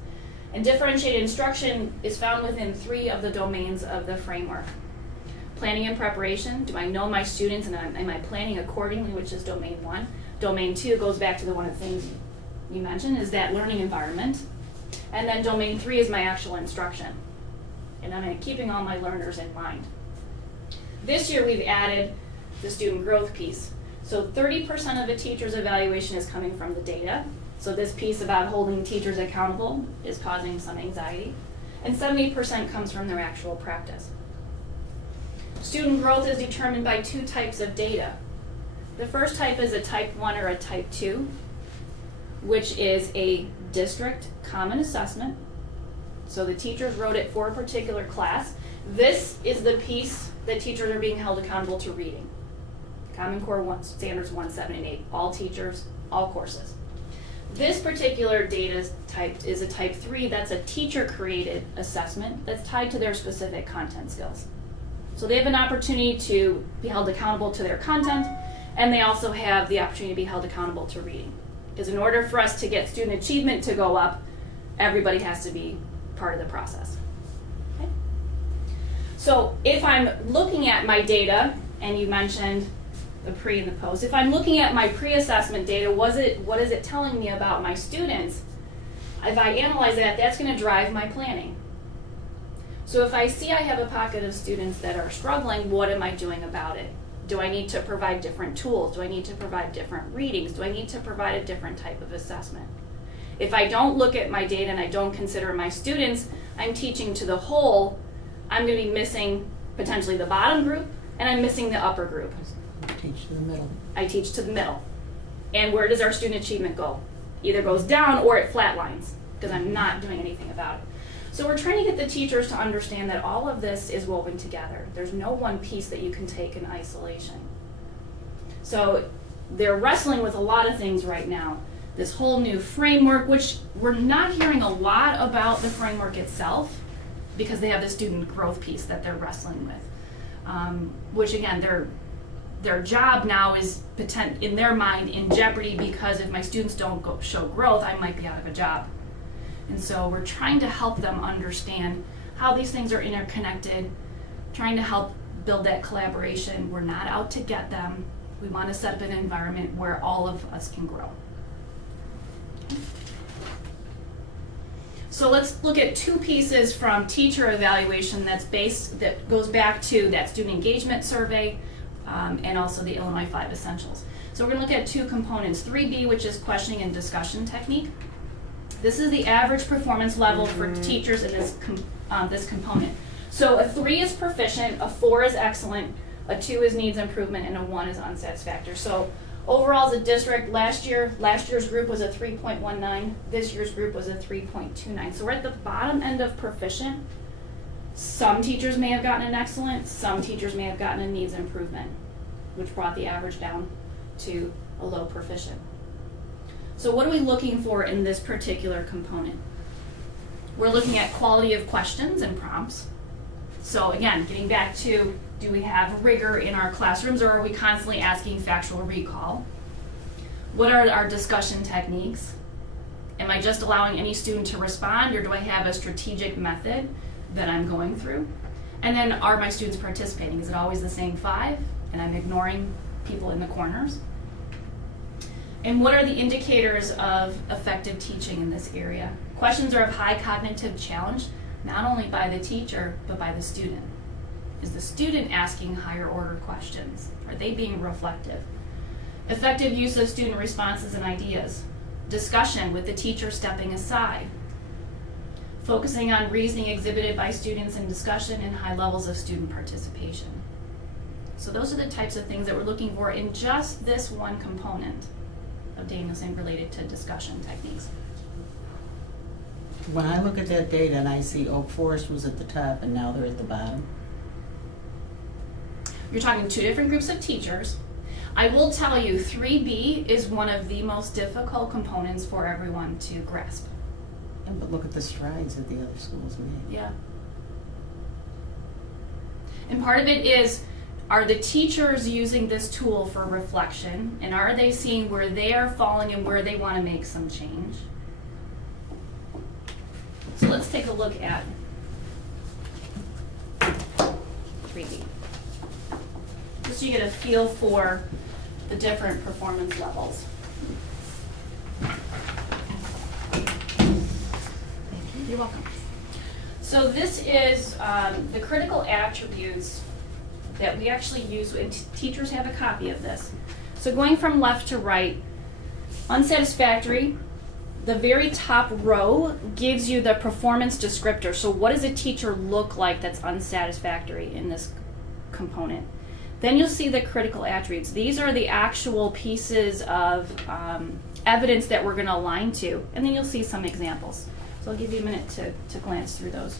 And differentiated instruction is found within three of the domains of the framework. Planning and preparation, do I know my students and am I planning accordingly, which is domain one. Domain two goes back to one of the things you mentioned, is that learning environment. And then domain three is my actual instruction. And I'm keeping all my learners in mind. This year we've added the student growth piece. So 30% of the teacher's evaluation is coming from the data. So this piece about holding teachers accountable is causing some anxiety. And 70% comes from their actual practice. Student growth is determined by two types of data. The first type is a type 1 or a type 2, which is a district common assessment. So the teachers wrote it for a particular class. This is the piece that teachers are being held accountable to reading. Common Core Standards 1, 7, and 8, all teachers, all courses. This particular data type is a type 3, that's a teacher-created assessment that's tied to their specific content skills. So they have an opportunity to be held accountable to their content, and they also have the opportunity to be held accountable to reading. Because in order for us to get student achievement to go up, everybody has to be part of the process. Okay? So if I'm looking at my data, and you mentioned the pre and the post, if I'm looking at my pre-assessment data, what is it telling me about my students? If I analyze that, that's going to drive my planning. So if I see I have a pocket of students that are struggling, what am I doing about it? Do I need to provide different tools? Do I need to provide different readings? Do I need to provide a different type of assessment? If I don't look at my data and I don't consider my students, I'm teaching to the whole, I'm going to be missing potentially the bottom group, and I'm missing the upper group. Teach to the middle. I teach to the middle. And where does our student achievement go? Either goes down or it flatlines, because I'm not doing anything about it. So we're trying to get the teachers to understand that all of this is woven together. There's no one piece that you can take in isolation. So they're wrestling with a lot of things right now. This whole new framework, which we're not hearing a lot about the framework itself, because they have the student growth piece that they're wrestling with. Which again, their job now is in their mind in jeopardy, because if my students don't show growth, I might be out of a job. And so we're trying to help them understand how these things are interconnected, trying to help build that collaboration. We're not out to get them. We want to set up an environment where all of us can grow. So let's look at two pieces from teacher evaluation that goes back to that student engagement survey and also the Illinois 5 Essentials. So we're going to look at two components. 3B, which is questioning and discussion technique. This is the average performance level for teachers in this component. So a 3 is proficient, a 4 is excellent, a 2 is needs improvement, and a 1 is unsatisfactory. So overall as a district, last year's group was a 3.19, this year's group was a 3.29. So we're at the bottom end of proficient. Some teachers may have gotten an excellent, some teachers may have gotten a needs improvement, which brought the average down to a low proficient. So what are we looking for in this particular component? We're looking at quality of questions and prompts. So again, getting back to, do we have rigor in our classrooms, or are we constantly asking factual recall? What are our discussion techniques? Am I just allowing any student to respond, or do I have a strategic method that I'm going through? And then, are my students participating? Is it always the same 5, and I'm ignoring people in the corners? And what are the indicators of effective teaching in this area? Questions are of high cognitive challenge, not only by the teacher, but by the student. Is the student asking higher order questions? Are they being reflective? Effective use of student responses and ideas. Discussion with the teacher stepping aside. Focusing on reasoning exhibited by students in discussion and high levels of student participation. So those are the types of things that we're looking for in just this one component of Danielson related to discussion techniques. When I look at that data and I see Oak Forest was at the top and now they're at the bottom, You're talking 2 different groups of teachers. I will tell you, 3B is one of the most difficult components for everyone to grasp. but look at the strides that the other schools made. Yeah. And part of it is, are the teachers using this tool for reflection, and are they seeing where they are falling and where they want to make some change? So let's take a look at 3D. Just so you get a feel for the different performance levels. You're welcome. So this is the critical attributes that we actually use, and teachers have a copy of this. So going from left to right, unsatisfactory, the very top row gives you the performance descriptor. So what does a teacher look like that's unsatisfactory in this component? Then you'll see the critical attributes. These are the actual pieces of evidence that we're going to align to, and then you'll see some examples. So I'll give you a minute to glance through those.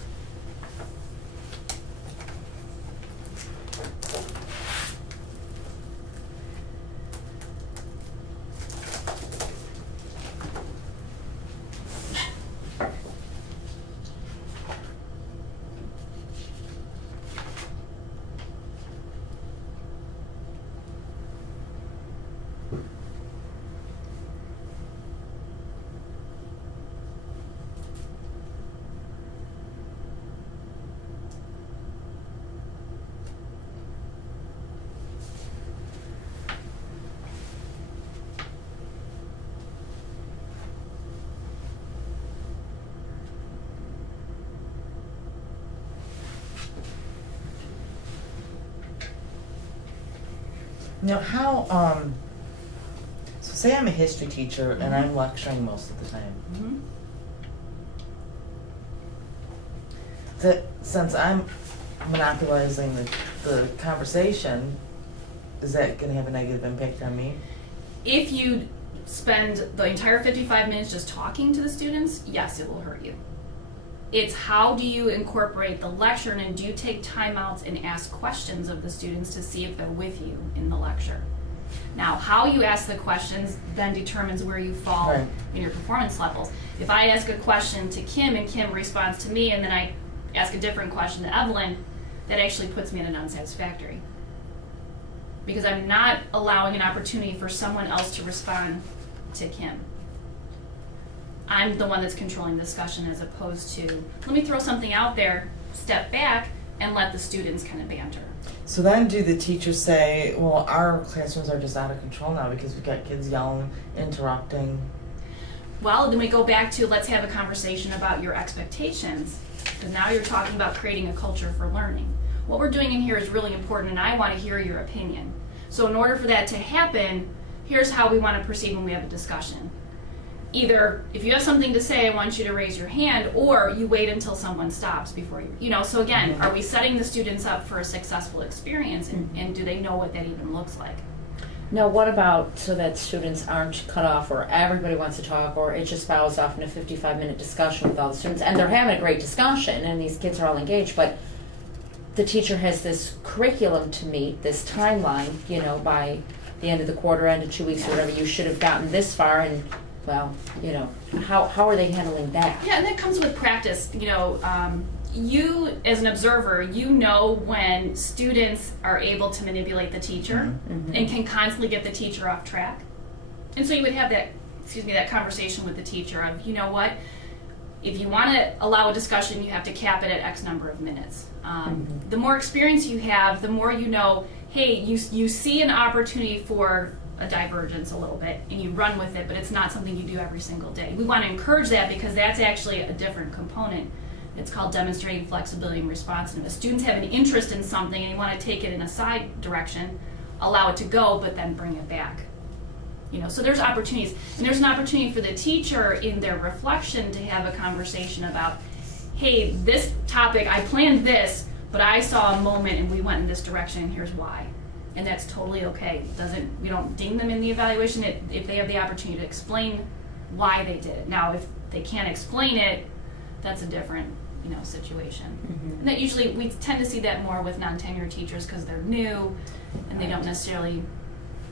Now, how, so say I'm a history teacher and I'm lecturing most of the time. Mm-hmm. That, since I'm monopolizing the conversation, is that gonna have a negative impact on me? If you spend the entire 55 minutes just talking to the students, yes, it will hurt you. It's how do you incorporate the lecture, and do you take timeouts and ask questions of the students to see if they're with you in the lecture. Now, how you ask the questions then determines where you fall Right. in your performance levels. If I ask a question to Kim and Kim responds to me, and then I ask a different question to Evelyn, that actually puts me in an unsatisfactory. Because I'm not allowing an opportunity for someone else to respond to Kim. I'm the one that's controlling the discussion, as opposed to, let me throw something out there, step back, and let the students kind of banter. So then do the teachers say, well, our classrooms are just out of control now because we've got kids yelling, interrupting? Well, then we go back to, let's have a conversation about your expectations, because now you're talking about creating a culture for learning. What we're doing in here is really important, and I want to hear your opinion. So in order for that to happen, here's how we want to proceed when we have a discussion. Either, if you have something to say, I want you to raise your hand, or you wait until someone stops before you, so again, are we setting the students up for a successful experience, and do they know what that even looks like? Now, what about so that students aren't cut off, or everybody wants to talk, or it just bows off in a 55-minute discussion with all the students, and they're having a great discussion, and these kids are all engaged, but the teacher has this curriculum to meet, this timeline, by the end of the quarter, end of 2 weeks, or whatever, you should have gotten this far, and well, you know, how are they handling that? Yeah, and that comes with practice. You know, you as an observer, you know when students are able to manipulate the teacher and can constantly get the teacher off track. And so you would have that, that conversation with the teacher of, you know what, if you want to allow a discussion, you have to cap it at X number of minutes. The more experience you have, the more you know, hey, you see an opportunity for a divergence a little bit and you run with it, but it's not something you do every single day. We want to encourage that because that's actually a different component. It's called demonstrating flexibility and responsiveness. Students have an interest in something and you want to take it in a side direction, allow it to go, but then bring it back. You know, so there's opportunities. And there's an opportunity for the teacher in their reflection to have a conversation about, hey, this topic, I planned this, but I saw a moment and we went in this direction and here's why. And that's totally okay. We don't ding them in the evaluation if they have the opportunity to explain why they did it. Now, if they can't explain it, that's a different, situation. And that usually, we tend to see that more with non-tenured teachers because they're new and they don't necessarily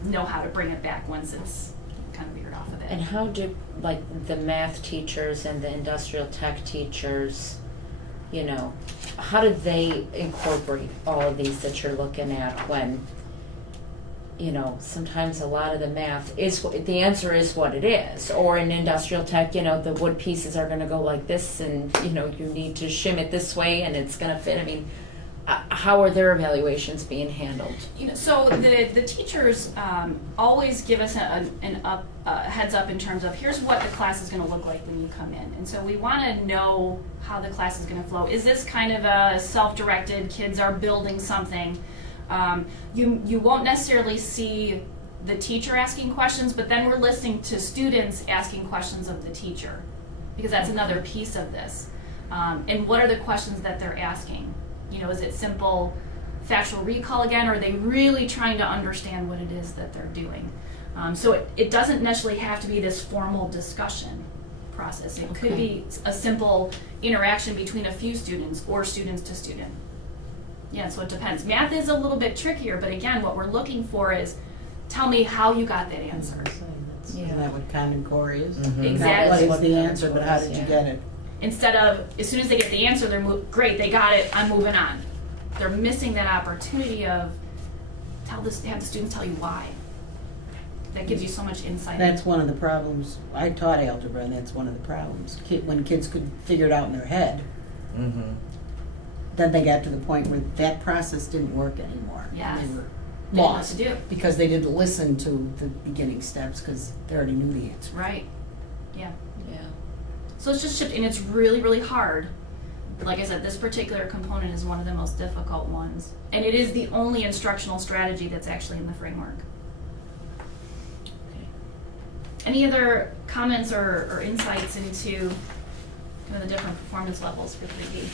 know how to bring it back once it's kind of veered off of it. And how do, like, the math teachers and the industrial tech teachers, how do they incorporate all of these that you're looking at when, sometimes a lot of the math the answer is what it is. Or in industrial tech, the wood pieces are gonna go like this and, you need to shim it this way and it's gonna fit. I mean, how are their evaluations being handled? So the teachers always give us a heads up in terms of here's what the class is going to look like when you come in. And so we want to know how the class is going to flow. Is this kind of a self-directed, kids are building something? You won't necessarily see the teacher asking questions, but then we're listening to students asking questions of the teacher because that's another piece of this. And what are the questions that they're asking? Is it simple factual recall again, or are they really trying to understand what it is that they're doing? So it doesn't necessarily have to be this formal discussion process. It could be a simple interaction between a few students or students to student. Yeah, so it depends. Math is a little bit trickier, but again, what we're looking for is, tell me how you got that answer. Isn't that what Common Core is? Exactly. Not what is the answer, but how did you get it? Instead of, as soon as they get the answer, they're great, they got it, I'm moving on. They're missing that opportunity of have the students tell you why. That gives you so much insight. That's one of the problems. I taught algebra, and that's one of the problems. When kids could figure it out in their head, then they got to the point where that process didn't work anymore. Yes. And they were They didn't know what lost to do. because they didn't listen to the beginning steps because they already knew the answer. Right, yeah. Yeah. So it's just shifting, and it's really, really hard. Like I said, this particular component is one of the most difficult ones. And it is the only instructional strategy that's actually in the framework. Okay. Any other comments or insights into the different performance levels for 3B?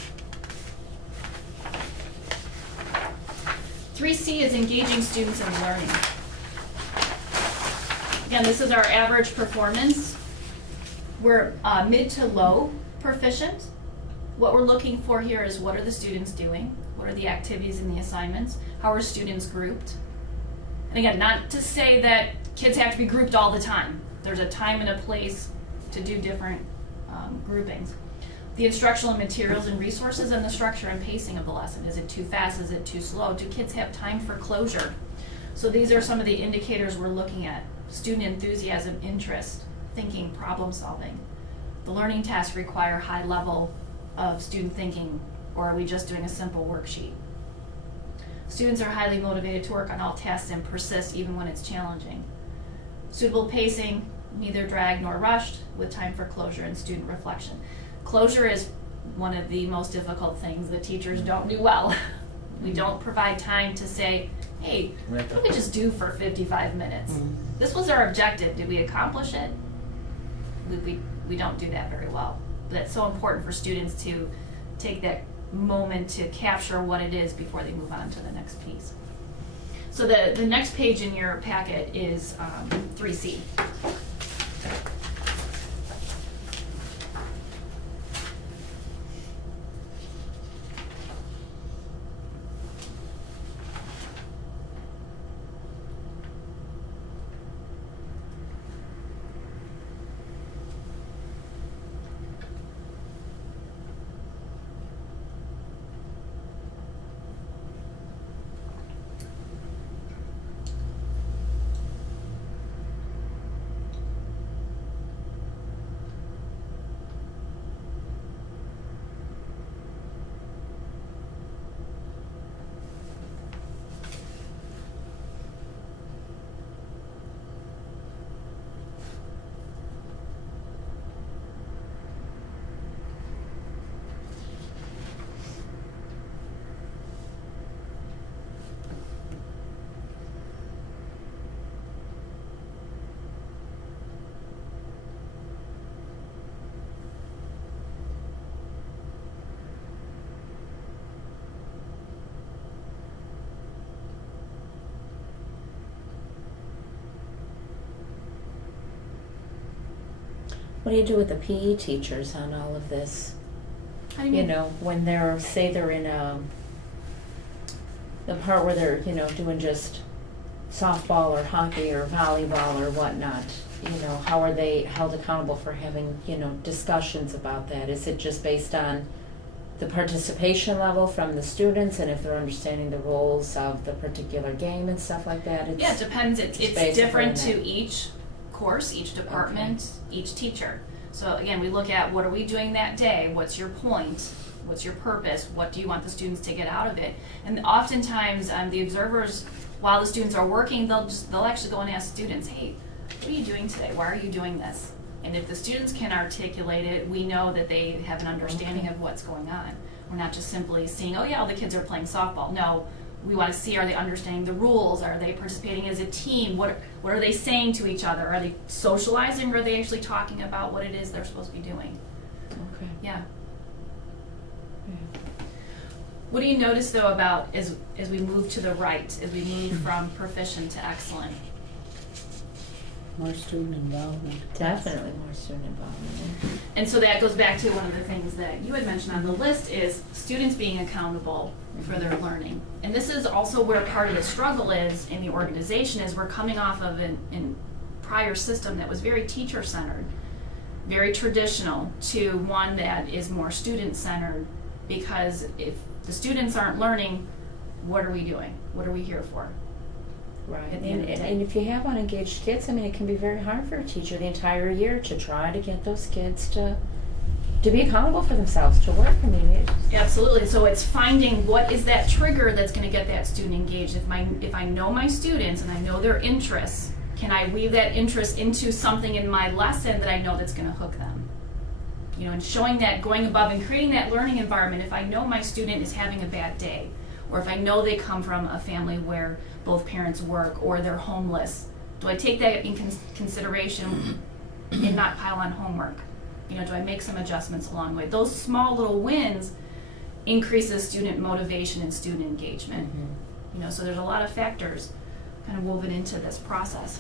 3C is engaging students in learning. Again, this is our average performance. We're mid to low proficient. What we're looking for here is what are the students doing? What are the activities and the assignments? How are students grouped? And again, not to say that kids have to be grouped all the time. There's a time and a place to do different groupings. The instructional materials and resources and the structure and pacing of the lesson. Is it too fast? Is it too slow? Do kids have time for closure? So these are some of the indicators we're looking at. Student enthusiasm, interest, thinking, problem solving. The learning tasks require high level of student thinking, or are we just doing a simple worksheet? Students are highly motivated to work on all tasks and persist even when it's challenging. Suitable pacing, neither dragged nor rushed, with time for closure and student reflection. Closure is one of the most difficult things that teachers don't do well. We don't provide time to say, hey, what did we just do for 55 minutes? This was our objective. Did we accomplish it? We don't do that very well. But it's so important for students to take that moment to capture what it is before they move on to the next piece. So the next page in your packet is 3C. What do you do with the PE teachers on all of this? How do you You mean? know, when they're, say they're in the part where they're, you know, doing just softball or hockey or volleyball or whatnot, you know, how are they held accountable for having, you know, discussions about that? Is it just based on the participation level from the students and if they're understanding the roles of the particular game and stuff like that? Yeah, it depends. It's basically different that. to each course, each department, each teacher. So again, we look at what are we doing that day? What's your point? What's your purpose? What do you want the students to get out of it? And oftentimes, the observers, while the students are working, they'll actually go and ask students, hey, what are you doing today? Why are you doing this? And if the students can articulate it, we know that they have an understanding of what's going on. We're not just simply seeing, oh yeah, all the kids are playing softball. No, we want to see, are they understanding the rules? Are they participating as a team? What are they saying to each other? Are they socializing, or are they actually talking about what it is they're supposed to be doing? Okay. Yeah. What do you notice though about as we move to the right, as we move from proficient to excellent? More student involvement. Definitely more student involvement. And so that goes back to one of the things that you had mentioned on the list is students being accountable for their learning. And this is also where part of the struggle is in the organization is we're coming off of an prior system that was very teacher-centered, very traditional, to one that is more student-centered, because if the students aren't learning, what are we doing? What are we here for? Right, At the end of the day. and if you have unengaged kids, I mean, it can be very hard for a teacher the entire year to try to get those kids to be accountable for themselves, to work. I mean, Absolutely. So it's finding what is that trigger that's going to get that student engaged. If I know my students and I know their interests, can I weave that interest into something in my lesson that I know that's going to hook them? You know, and showing that, going above and creating that learning environment. If I know my student is having a bad day, or if I know they come from a family where both parents work or they're homeless, do I take that in consideration and not pile on homework? You know, do I make some adjustments along the way? Those small little wins increases student motivation and student engagement. You know, so there's a lot of factors kind of woven into this process.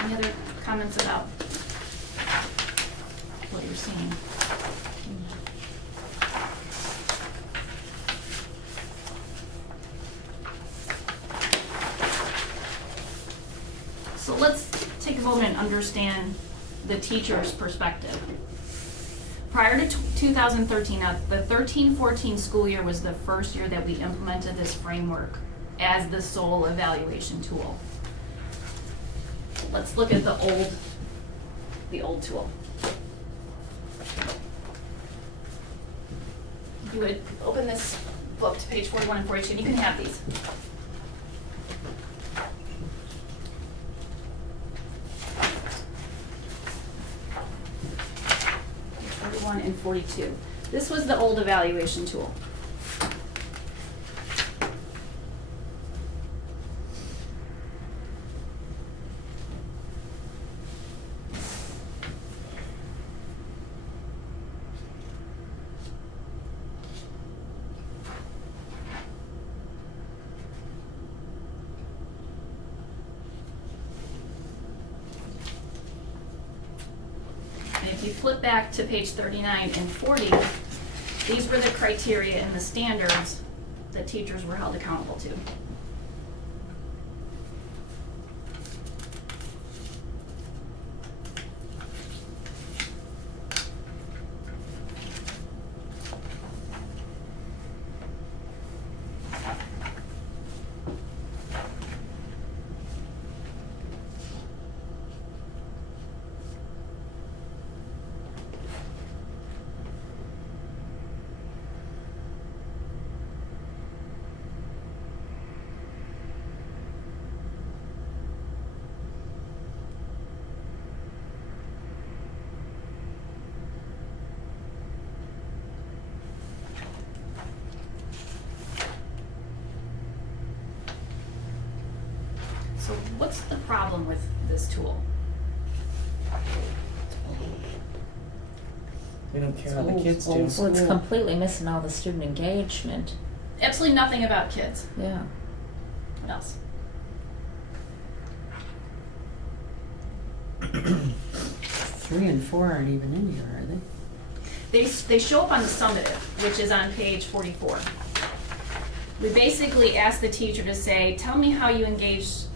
Any other comments about what you're seeing? So let's take a moment and understand the teacher's perspective. Prior to 2013, now the 13-14 school year was the first year that we implemented this framework as the sole evaluation tool. Let's look at the old tool. You would open this book to page 41 and 42, and you can have these. 41 and 42. This was the old evaluation tool. And if you flip back to page 39 and 40, these were the criteria and the standards that teachers were held accountable to. So what's the problem with this tool? We don't care how the kids do. well, it's completely missing all the student engagement. Absolutely nothing about kids. Yeah. What else? 3 and 4 aren't even in here, are they? They show up on the summative, which is on page 44. We basically asked the teacher to say, tell me how you engaged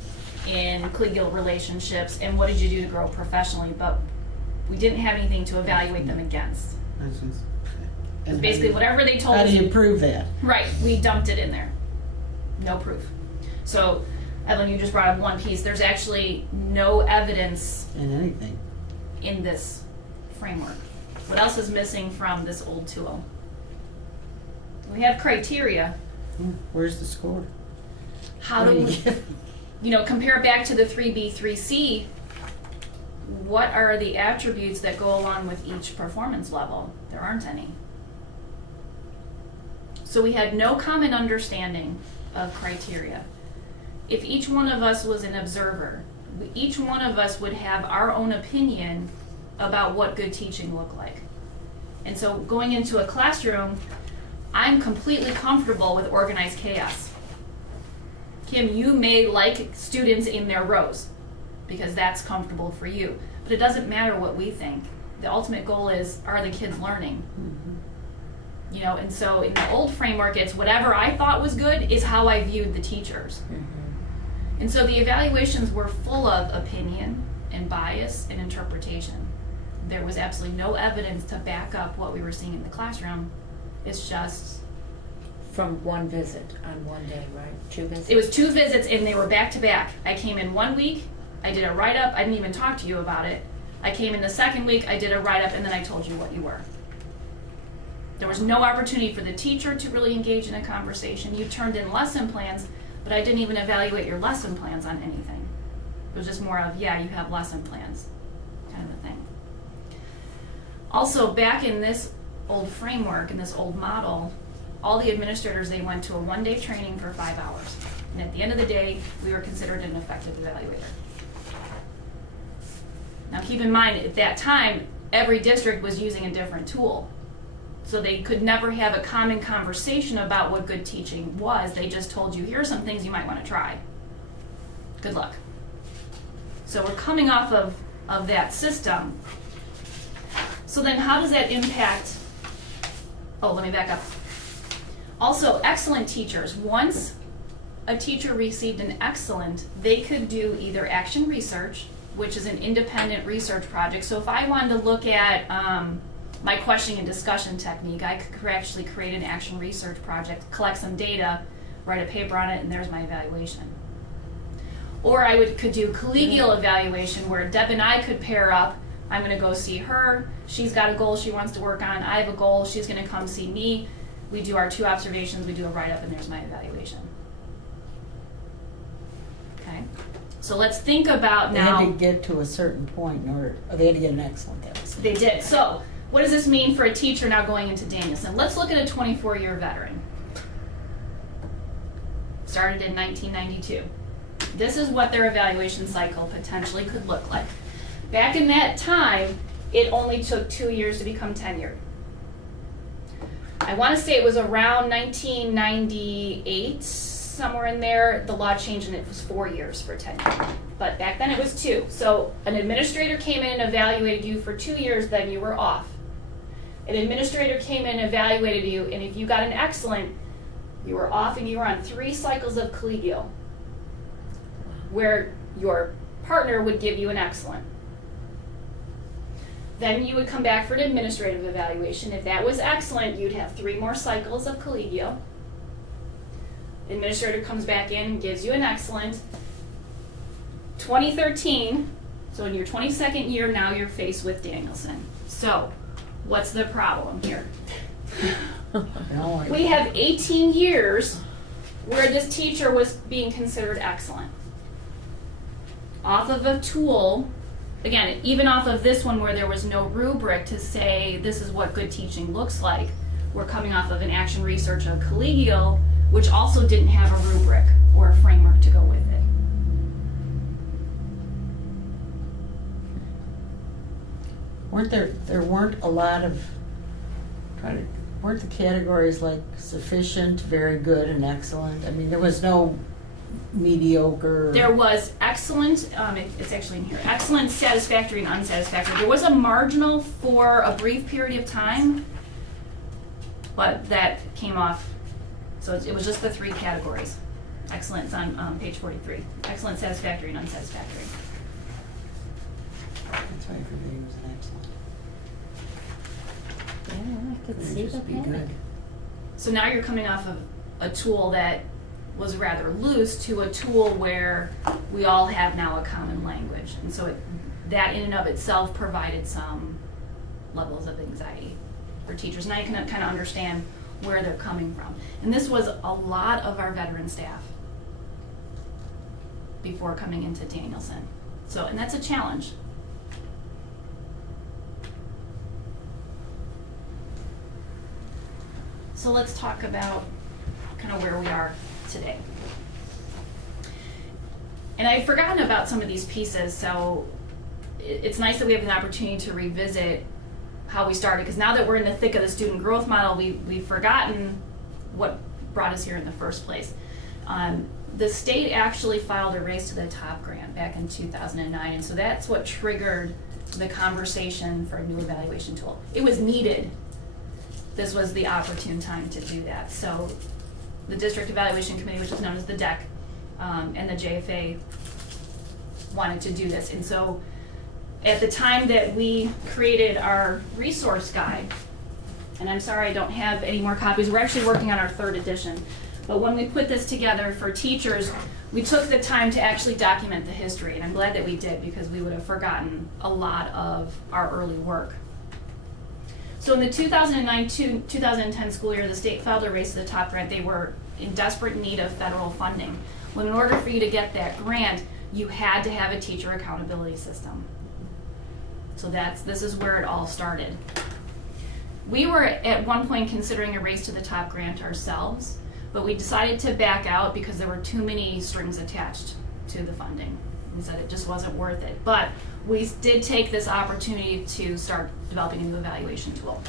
in collegial relationships and what did you do to grow professionally, but we didn't have anything to evaluate them against. And Basically, whatever they told How us. do you prove that? Right, we dumped it in there. No proof. So, Evelyn, you just brought up one piece. There's actually no evidence In anything? in this framework. What else is missing from this old tool? We have criteria. Yeah, where's the score? How What do you we, give? compare it back to the 3B, 3C, what are the attributes that go along with each performance level? There aren't any. So we had no common understanding of criteria. If each one of us was an observer, each one of us would have our own opinion about what good teaching looked like. And so going into a classroom, I'm completely comfortable with organized chaos. Kim, you may like students in their rows because that's comfortable for you, but it doesn't matter what we think. The ultimate goal is, are the kids learning? You know, and so in the old framework, it's whatever I thought was good is how I viewed the teachers. And so the evaluations were full of opinion and bias and interpretation. There was absolutely no evidence to back up what we were seeing in the classroom. It's just, From one visit on one day, right? 2 visits? it was 2 visits and they were back to back. I came in 1 week, I did a write-up, I didn't even talk to you about it. I came in the second week, I did a write-up, and then I told you what you were. There was no opportunity for the teacher to really engage in a conversation. You turned in lesson plans, but I didn't even evaluate your lesson plans on anything. It was just more of, yeah, you have lesson plans, kind of a thing. Also, back in this old framework, in this old model, all the administrators, they went to a 1-day training for 5 hours. And at the end of the day, we were considered an effective evaluator. Now keep in mind, at that time, every district was using a different tool. So they could never have a common conversation about what good teaching was. They just told you, here are some things you might want to try. Good luck. So we're coming off of that system. So then how does that impact, oh, let me back up. Also, excellent teachers. Once a teacher received an excellent, they could do either action research, which is an independent research project. So if I wanted to look at my questioning and discussion technique, I could actually create an action research project, collect some data, write a paper on it, and there's my evaluation. Or I could do collegial evaluation where Deb and I could pair up. I'm gonna go see her, she's got a goal she wants to work on, I have a goal, she's gonna come see me. We do our 2 observations, we do a write-up, and there's my evaluation. Okay, so let's think about They now. had to get to a certain point in order, they had to get an excellent, that was. They did. So, what does this mean for a teacher now going into Danielson? Let's look at a 24-year veteran. Started in 1992. This is what their evaluation cycle potentially could look like. Back in that time, it only took 2 years to become tenured. I want to say it was around 1998, somewhere in there, the law changed and it was 4 years for tenure. But back then it was 2. So an administrator came in and evaluated you for 2 years, then you were off. An administrator came in and evaluated you, and if you got an excellent, you were off and you were on 3 cycles of collegial, where your partner would give you an excellent. Then you would come back for an administrative evaluation. If that was excellent, you'd have 3 more cycles of collegial. Administrator comes back in and gives you an excellent. 2013, so in your 22nd year, now you're faced with Danielson. So, what's the problem here? We have 18 years where this teacher was being considered excellent. Off of a tool, again, even off of this one where there was no rubric to say this is what good teaching looks like, we're coming off of an action research of collegial, which also didn't have a rubric or a framework to go with it. There weren't a lot of, weren't the categories like sufficient, very good, and excellent? I mean, there was no mediocre? There was excellent, it's actually in here, excellent, satisfactory, and unsatisfactory. There was a marginal for a brief period of time, but that came off. So it was just the three categories. Excellence on page 43. Excellent, satisfactory, and unsatisfactory. That's why everybody was an excellent. Yeah, I could Could see just the be panic. good. So now you're coming off of a tool that was rather loose to a tool where we all have now a common language. And so that in and of itself provided some levels of anxiety for teachers. Now you can kind of understand where they're coming from. And this was a lot of our veteran staff before coming into Danielson. So, and that's a challenge. So let's talk about kind of where we are today. And I've forgotten about some of these pieces, so it's nice that we have an opportunity to revisit how we started, because now that we're in the thick of the student growth model, we've forgotten what brought us here in the first place. The state actually filed a Race to the Top grant back in 2009, and so that's what triggered the conversation for a new evaluation tool. It was needed. This was the opportune time to do that. So the District Evaluation Committee, which is known as the DEC, and the JFA wanted to do this. And so at the time that we created our resource guide, and I'm sorry I don't have any more copies, we're actually working on our 3rd edition. But when we put this together for teachers, we took the time to actually document the history, and I'm glad that we did, because we would have forgotten a lot of our early work. So in the 2009-2010 school year, the state filed a Race to the Top grant. They were in desperate need of federal funding. Well, in order for you to get that grant, you had to have a teacher accountability system. So this is where it all started. We were at one point considering a Race to the Top grant ourselves, but we decided to back out because there were too many strings attached to the funding. We said it just wasn't worth it. But we did take this opportunity to start developing a new evaluation tool.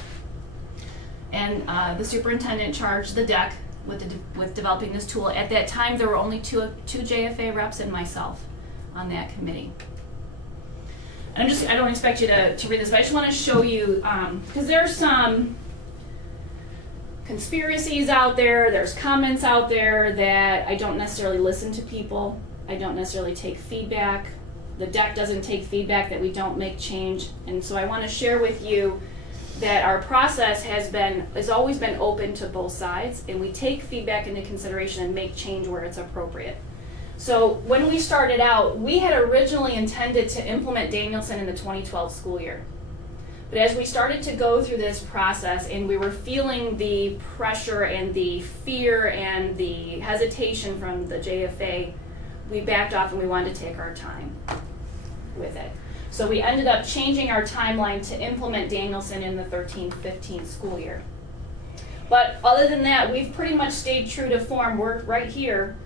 And the superintendent charged the DEC with developing this tool. At that time, there were only two JFA reps and myself on that committee. And I don't expect you to read this, but I just want to show you, because there's some conspiracies out there, there's comments out there that I don't necessarily listen to people. I don't necessarily take feedback. The DEC doesn't take feedback that we don't make change. And so I want to share with you that our process has always been open to both sides, and we take feedback into consideration and make change where it's appropriate. So when we started out, we had originally intended to implement Danielson in the 2012 school year. But as we started to go through this process and we were feeling the pressure and the fear and the hesitation from the JFA, we backed off and we wanted to take our time with it. So we ended up changing our timeline to implement Danielson in the 13-15 school year. But other than that, we've pretty much stayed true to form. We're right here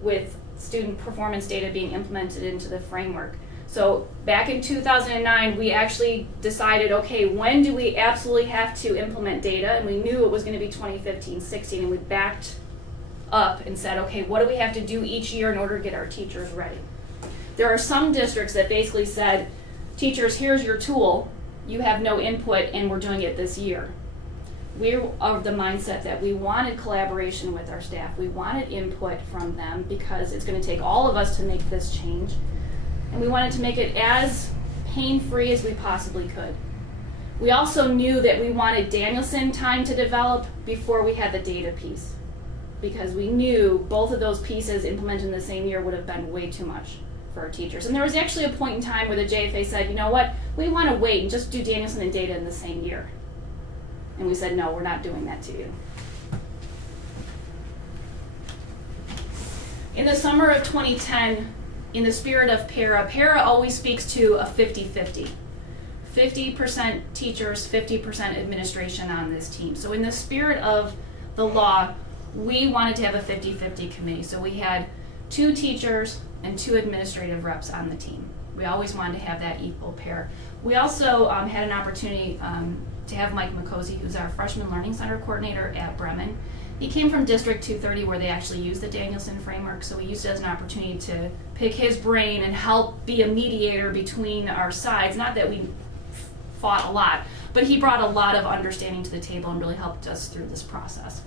with student performance data being implemented into the framework. So back in 2009, we actually decided, okay, when do we absolutely have to implement data? And we knew it was going to be 2015-16, and we backed up and said, okay, what do we have to do each year in order to get our teachers ready? There are some districts that basically said, teachers, here's your tool, you have no input, and we're doing it this year. We're of the mindset that we wanted collaboration with our staff. We wanted input from them because it's going to take all of us to make this change. And we wanted to make it as pain-free as we possibly could. We also knew that we wanted Danielson time to develop before we had the data piece, because we knew both of those pieces implemented in the same year would have been way too much for our teachers. And there was actually a point in time where the JFA said, you know what, we want to wait and just do Danielson and data in the same year. And we said, no, we're not doing that to you. In the summer of 2010, in the spirit of PARA always speaks to a 50-50. 50% teachers, 50% administration on this team. So in the spirit of the law, we wanted to have a 50-50 committee. So we had 2 teachers and 2 administrative reps on the team. We always wanted to have that equal pair. We also had an opportunity to have Mike McCosey, who's our Freshman Learning Center coordinator at Bremen. He came from District 230 where they actually use the Danielson framework, so we used it as an opportunity to pick his brain and help be a mediator between our sides. Not that we fought a lot, but he brought a lot of understanding to the table and really helped us through this process.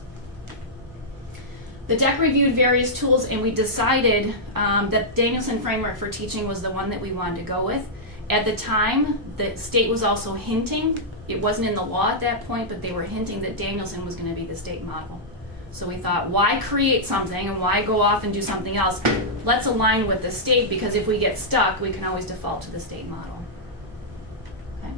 The DEC reviewed various tools, and we decided that Danielson framework for teaching was the one that we wanted to go with. At the time, the state was also hinting, it wasn't in the law at that point, but they were hinting that Danielson was going to be the state model. So we thought, why create something and why go off and do something else? Let's align with the state, because if we get stuck, we can always default to the state model. Okay.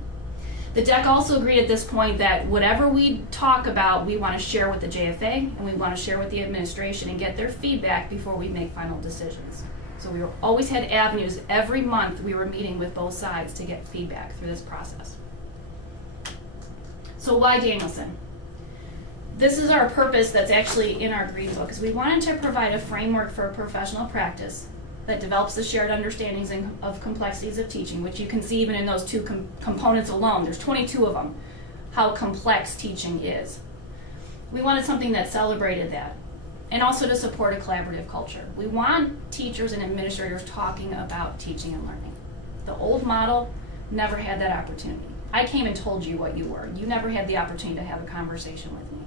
The DEC also agreed at this point that whatever we talk about, we want to share with the JFA and we want to share with the administration and get their feedback before we make final decisions. So we always had avenues. Every month we were meeting with both sides to get feedback through this process. So why Danielson? This is our purpose that's actually in our green book, is we wanted to provide a framework for a professional practice that develops the shared understandings of complexities of teaching, which you can see even in those two components alone. There's 22 of them, how complex teaching is. We wanted something that celebrated that, and also to support a collaborative culture. We want teachers and administrators talking about teaching and learning. The old model never had that opportunity. I came and told you what you were. You never had the opportunity to have a conversation with me.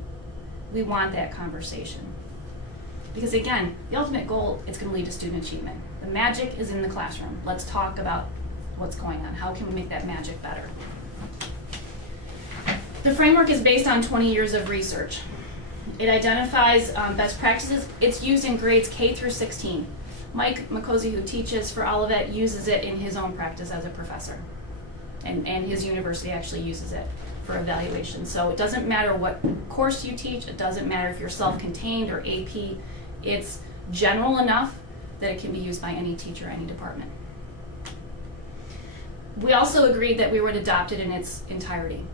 We want that conversation. Because again, the ultimate goal is going to lead to student achievement. The magic is in the classroom. Let's talk about what's going on. How can we make that magic better? The framework is based on 20 years of research. It identifies best practices. It's used in grades K through 16. Mike Makosi, who teaches for Olivet, uses it in his own practice as a professor. And his university actually uses it for evaluation. So it doesn't matter what course you teach. It doesn't matter if you're self-contained or AP. It's general enough that it can be used by any teacher, any department. We also agreed that we would adopt it in its entirety.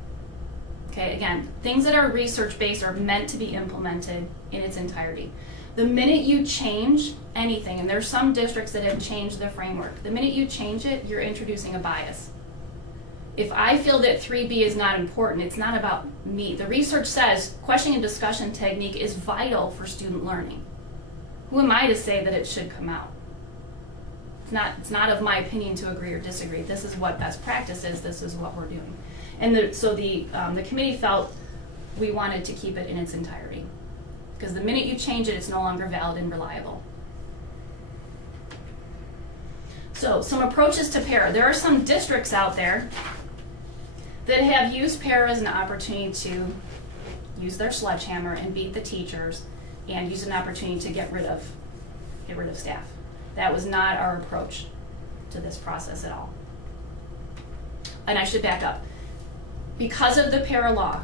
Okay, again, things that are research-based are meant to be implemented in its entirety. The minute you change anything, and there's some districts that have changed the framework, the minute you change it, you're introducing a bias. If I feel that 3B is not important, it's not about me. The research says questioning and discussion technique is vital for student learning. Who am I to say that it should come out? It's not of my opinion to agree or disagree. This is what best practice is. This is what we're doing. And so the committee felt we wanted to keep it in its entirety. Because the minute you change it, it's no longer valid and reliable. So some approaches to para. There are some districts out there that have used para as an opportunity to use their sledgehammer and beat the teachers and use an opportunity to get rid of staff. That was not our approach to this process at all. And I should back up. Because of the para law,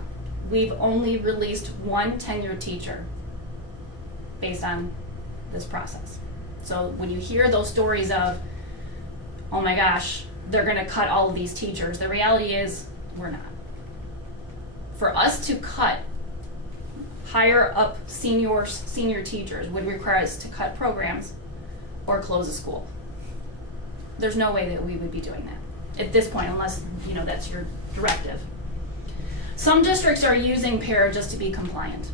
we've only released one tenured teacher based on this process. So when you hear those stories of, oh my gosh, they're going to cut all of these teachers, the reality is we're not. For us to cut higher up senior teachers would require us to cut programs or close a school. There's no way that we would be doing that at this point, unless that's your directive. Some districts are using para just to be compliant.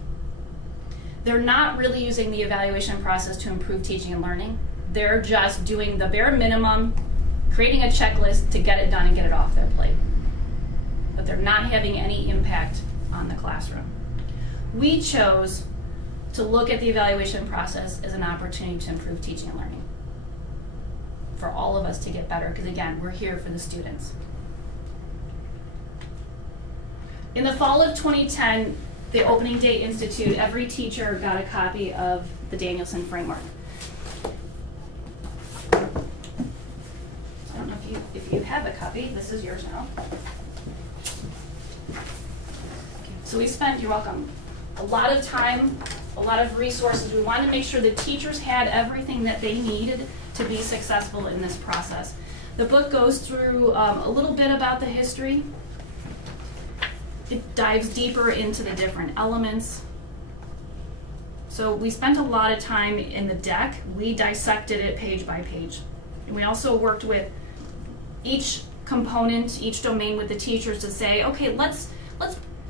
They're not really using the evaluation process to improve teaching and learning. They're just doing the bare minimum, creating a checklist to get it done and get it off their plate. But they're not having any impact on the classroom. We chose to look at the evaluation process as an opportunity to improve teaching and learning. For all of us to get better, because again, we're here for the students. In the fall of 2010, the Opening Day Institute, every teacher got a copy of the Danielson framework. I don't know if you have a copy. This is yours now. So we spent, you're welcome, a lot of time, a lot of resources. We wanted to make sure the teachers had everything that they needed to be successful in this process. The book goes through a little bit about the history. It dives deeper into the different elements. So we spent a lot of time in the deck. We dissected it page by page. And we also worked with each component, each domain with the teachers to say, okay, let's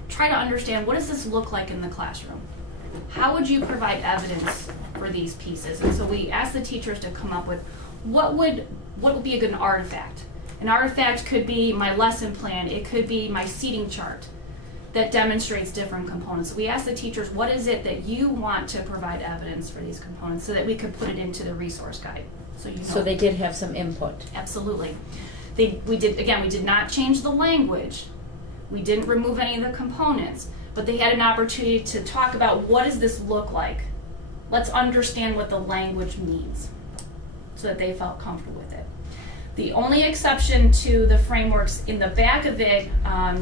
try to understand, what does this look like in the classroom? how would you provide evidence for these pieces? And so we asked the teachers to come up with what would be a good artifact. An artifact could be my lesson plan, it could be my seating chart that demonstrates different components. So we asked the teachers, what is it that you want to provide evidence for these components so that we could put it into the resource guide? So you know. So they did have some input. Absolutely. We did not change the language. We didn't remove any of the components, but they had an opportunity to talk about what does this look like? Let's understand what the language means so that they felt comfortable with it. The only exception to the frameworks in the back of it,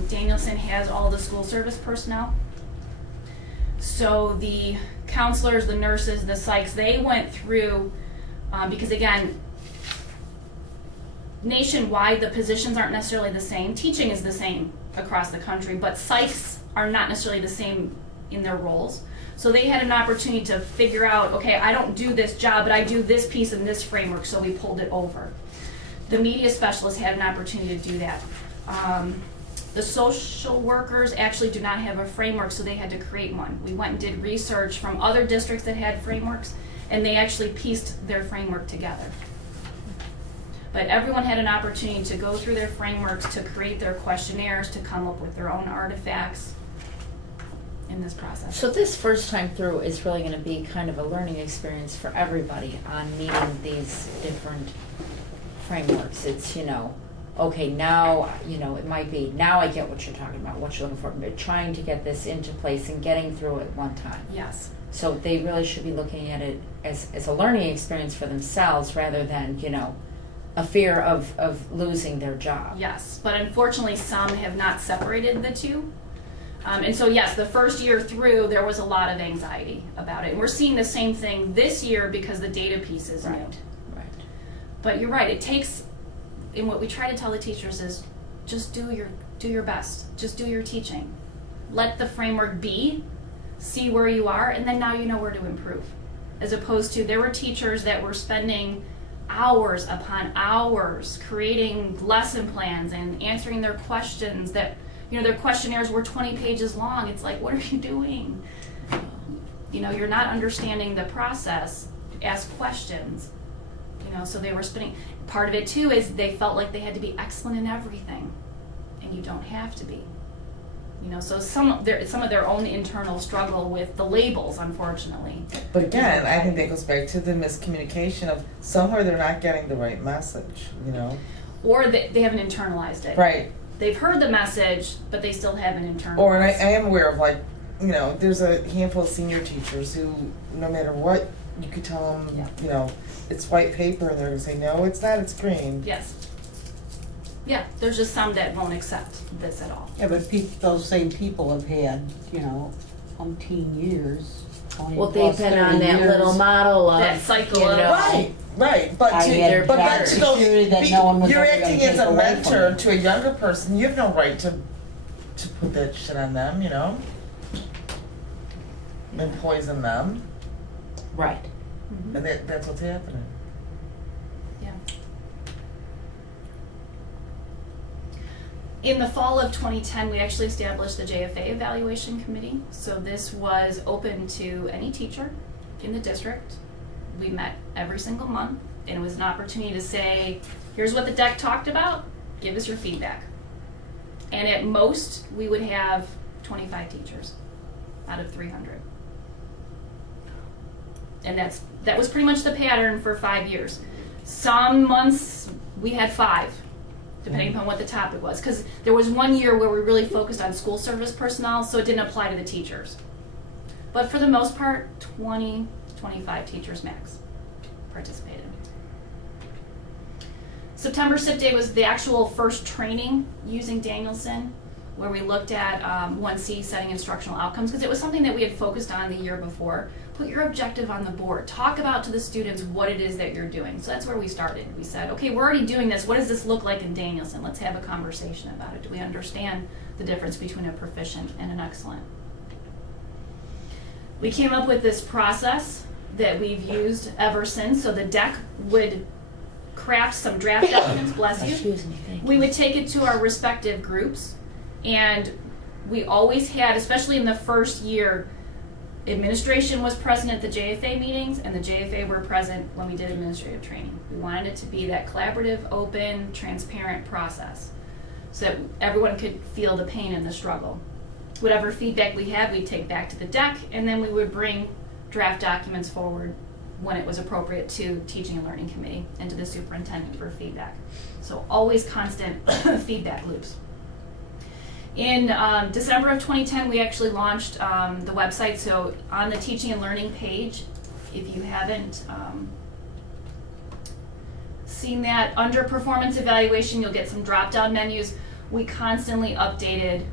Danielson has all the school service personnel. So the counselors, the nurses, the psychs, they went through, because again, nationwide, the positions aren't necessarily the same. Teaching is the same across the country, but psychs are not necessarily the same in their roles. So they had an opportunity to figure out, okay, I don't do this job, but I do this piece in this framework, so we pulled it over. The media specialists had an opportunity to do that. The social workers actually do not have a framework, so they had to create one. We went and did research from other districts that had frameworks, and they actually pieced their framework together. But everyone had an opportunity to go through their frameworks, to create their questionnaires, to come up with their own artifacts in this process. So this first time through is really going to be kind of a learning experience for everybody on meeting these different frameworks. It's, okay, now, it might be, now I get what you're talking about, what you're looking for, but trying to get this into place and getting through it one time. Yes. So they really should be looking at it as a learning experience for themselves rather than, a fear of losing their job. Yes, but unfortunately some have not separated the two. And so yes, the first year through, there was a lot of anxiety about it. And we're seeing the same thing this year because the data piece is new. Right. But you're right, it takes, and what we try to tell the teachers is just do your best. Just do your teaching. Let the framework be, see where you are, and then now you know where to improve. As opposed to, there were teachers that were spending hours upon hours creating lesson plans and answering their questions that, their questionnaires were 20 pages long. It's like, what are you doing? You're not understanding the process. Ask questions. So they were spending, part of it too is they felt like they had to be excellent in everything, and you don't have to be. So some of their own internal struggle with the labels, unfortunately. But again, I think that goes back to the miscommunication of somewhere they're not getting the right message, Or they haven't internalized it. Right. They've heard the message, but they still haven't internalized. Or, and I am aware of there's a handful of senior teachers who, no matter what, you could tell them, it's white paper, and they're going to say, no, it's not, it's green. Yes. Yeah, there's just some that won't accept this at all. Yeah, but those same people have had, umpteen years. Well, they've been on that little model of, That cycle of- Right, but I had but better let's go. security that no one was You're ever gonna acting as take a away from mentor you. to a younger person. You have no right to put that shit on them, and poison them, right. Mhm. and that's what's happening. Yeah. In the fall of 2010, we actually established the JFA Evaluation Committee. So this was open to any teacher in the district. We met every single month, and it was an opportunity to say, here's what the deck talked about, give us your feedback. And at most, we would have 25 teachers out of 300. And that was pretty much the pattern for 5 years. Some months, we had 5. Depending upon what the topic was. Because there was one year where we really focused on school service personnel, so it didn't apply to the teachers. But for the most part, 20, 25 teachers max participated. September SIP Day was the actual first training using Danielson, where we looked at 1C, setting instructional outcomes, because it was something that we had focused on the year before. Put your objective on the board. Talk about to the students what it is that you're doing. So that's where we started. We said, okay, we're already doing this. What does this look like in Danielson? Let's have a conversation about it. Do we understand the difference between a proficient and an excellent? We came up with this process that we've used ever since. So the deck would craft some draft documents, bless you. Excuse me, thank you. We would take it to our respective groups, and we always had, especially in the first year, Administration was present at the JFA meetings, and the JFA were present when we did administrative training. We wanted it to be that collaborative, open, transparent process, so that everyone could feel the pain and the struggle. Whatever feedback we had, we'd take back to the deck, and then we would bring draft documents forward when it was appropriate to Teaching and Learning Committee and to the superintendent for feedback. So always constant feedback loops. In December of 2010, we actually launched the website. So on the Teaching and Learning page, if you haven't seen that, under performance evaluation, you'll get some drop-down menus. We constantly updated.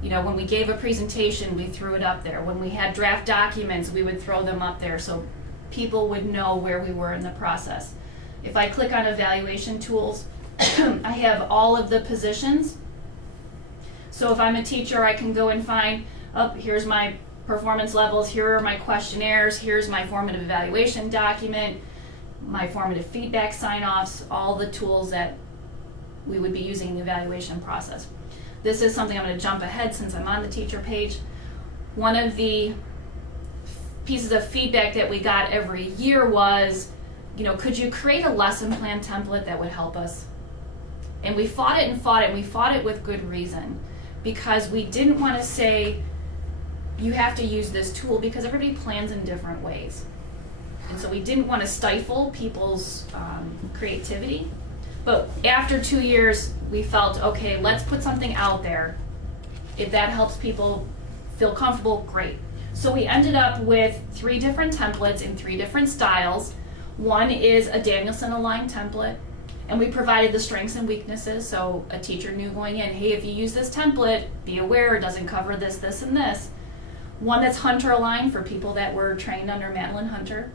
When we gave a presentation, we threw it up there. When we had draft documents, we would throw them up there so people would know where we were in the process. If I click on evaluation tools, I have all of the positions. So if I'm a teacher, I can go and find, here's my performance levels, here are my questionnaires, here's my formative evaluation document, my formative feedback sign-offs, all the tools that we would be using in the evaluation process. This is something I'm going to jump ahead since I'm on the teacher page. One of the pieces of feedback that we got every year was, could you create a lesson plan template that would help us? And we fought it, and we fought it with good reason, because we didn't want to say, you have to use this tool, because everybody plans in different ways. And so we didn't want to stifle people's creativity. But after 2 years, we felt, okay, let's put something out there. If that helps people feel comfortable, great. So we ended up with 3 different templates in 3 different styles. One is a Danielson aligned template, and we provided the strengths and weaknesses, so a teacher knew going in, hey, if you use this template, be aware it doesn't cover this, this, and this. One that's Hunter aligned for people that were trained under Madeline Hunter.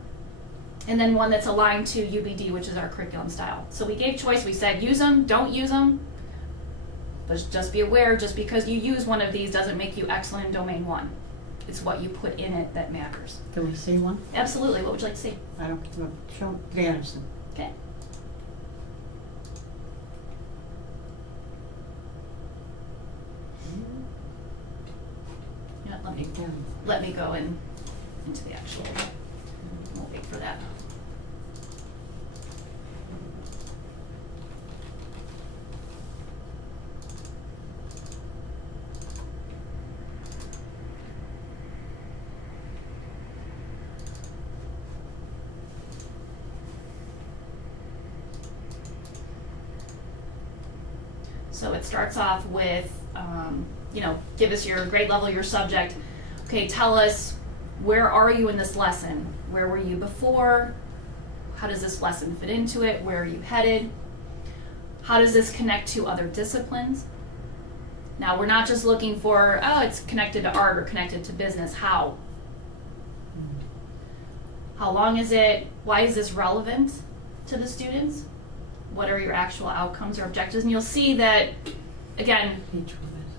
And then one that's aligned to UBD, which is our curriculum style. So we gave choice. We said, use them, don't use them. But just be aware, just because you use one of these doesn't make you excellent in domain 1. It's what you put in it that matters. Can we see one? Absolutely. What would you like to see? I don't know. Show Anderson. Okay. Yeah, let me go into the actual. We'll wait for that. So it starts off with, give us your grade level, your subject. Okay, tell us, where are you in this lesson? Where were you before? How does this lesson fit into it? Where are you headed? How does this connect to other disciplines? Now, we're not just looking for, it's connected to art or connected to business. How? How long is it? Why is this relevant to the students? What are your actual outcomes or objectives? And you'll see that, again,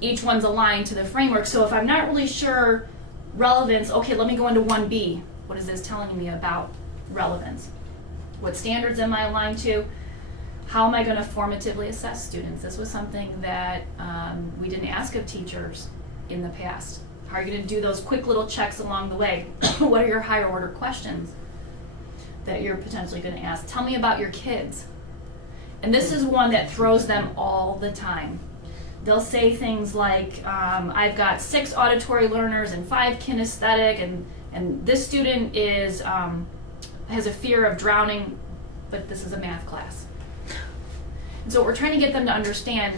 each one's aligned to the framework. So if I'm not really sure relevance, okay, let me go into 1B. What is this telling me about relevance? What standards am I aligned to? How am I going to formatively assess students? This was something that we didn't ask of teachers in the past. How are you going to do those quick little checks along the way? What are your higher order questions that you're potentially going to ask? Tell me about your kids. And this is one that throws them all the time. They'll say things like, I've got 6 auditory learners and 5 kinesthetic, and this student is has a fear of drowning, but this is a math class. And so we're trying to get them to understand,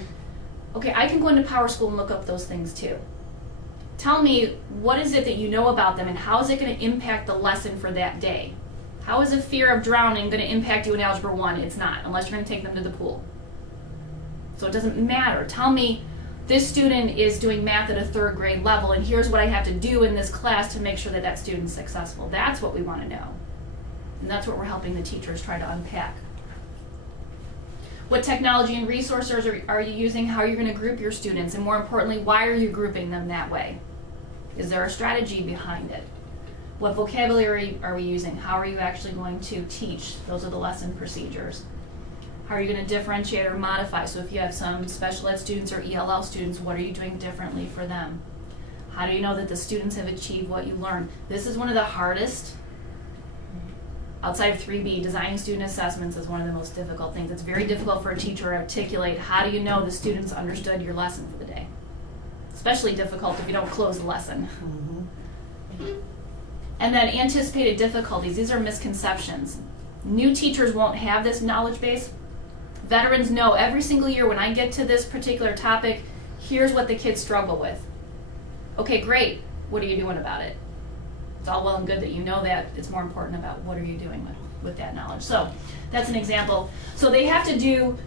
okay, I can go into PowerSchool and look up those things too. Tell me, what is it that you know about them, and how is it going to impact the lesson for that day? How is a fear of drowning going to impact you in Algebra 1? It's not, unless you're going to take them to the pool. So it doesn't matter. Tell me, this student is doing math at a 3rd grade level, and here's what I have to do in this class to make sure that that student's successful. That's what we want to know. And that's what we're helping the teachers try to unpack. What technology and resources are you using? How are you going to group your students? And more importantly, why are you grouping them that way? Is there a strategy behind it? What vocabulary are we using? How are you actually going to teach? Those are the lesson procedures. How are you going to differentiate or modify? So if you have some special ed students or ELL students, what are you doing differently for them? How do you know that the students have achieved what you learned? This is one of the hardest, outside of 3B, designing student assessments is one of the most difficult things. It's very difficult for a teacher to articulate, how do you know the students understood your lesson for the day? Especially difficult if you don't close the lesson. And then anticipated difficulties, these are misconceptions. New teachers won't have this knowledge base. Veterans know every single year when I get to this particular topic, here's what the kids struggle with. Okay, great, what are you doing about it? It's all well and good that you know that, it's more important about what are you doing with that knowledge. So that's an example. So they have to do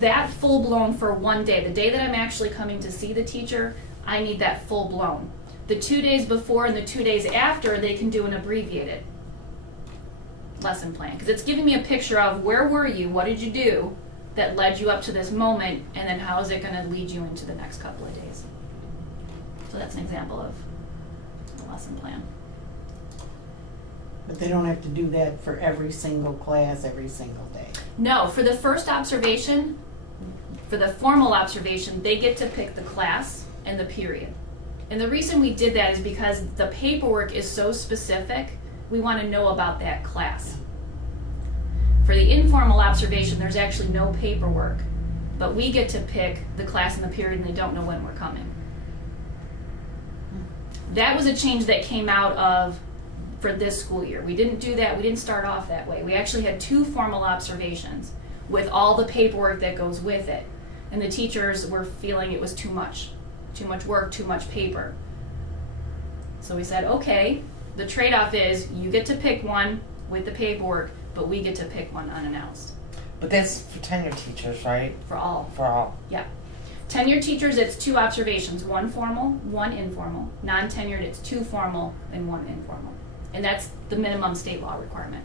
that full blown for one day. The day that I'm actually coming to see the teacher, I need that full blown. The 2 days before and the 2 days after, they can do an abbreviated lesson plan. Because it's giving me a picture of where were you, what did you do that led you up to this moment, and then how is it going to lead you into the next couple of days. So that's an example of a lesson plan. But they don't have to do that for every single class, every single day. No, for the first observation, for the formal observation, they get to pick the class and the period. And the reason we did that is because the paperwork is so specific, we want to know about that class. For the informal observation, there's actually no paperwork, but we get to pick the class and the period, and they don't know when we're coming. That was a change that came out of for this school year. We didn't do that, we didn't start off that way. We actually had 2 formal observations with all the paperwork that goes with it. And the teachers were feeling it was too much work, too much paper. So we said, okay, the trade-off is you get to pick one with the paperwork, but we get to pick one unannounced. But that's for tenured teachers, right? For all. For all. Yeah. Tenured teachers, it's 2 observations, 1 formal, 1 informal. Non-tenured, it's 2 formal and 1 informal. And that's the minimum state law requirement.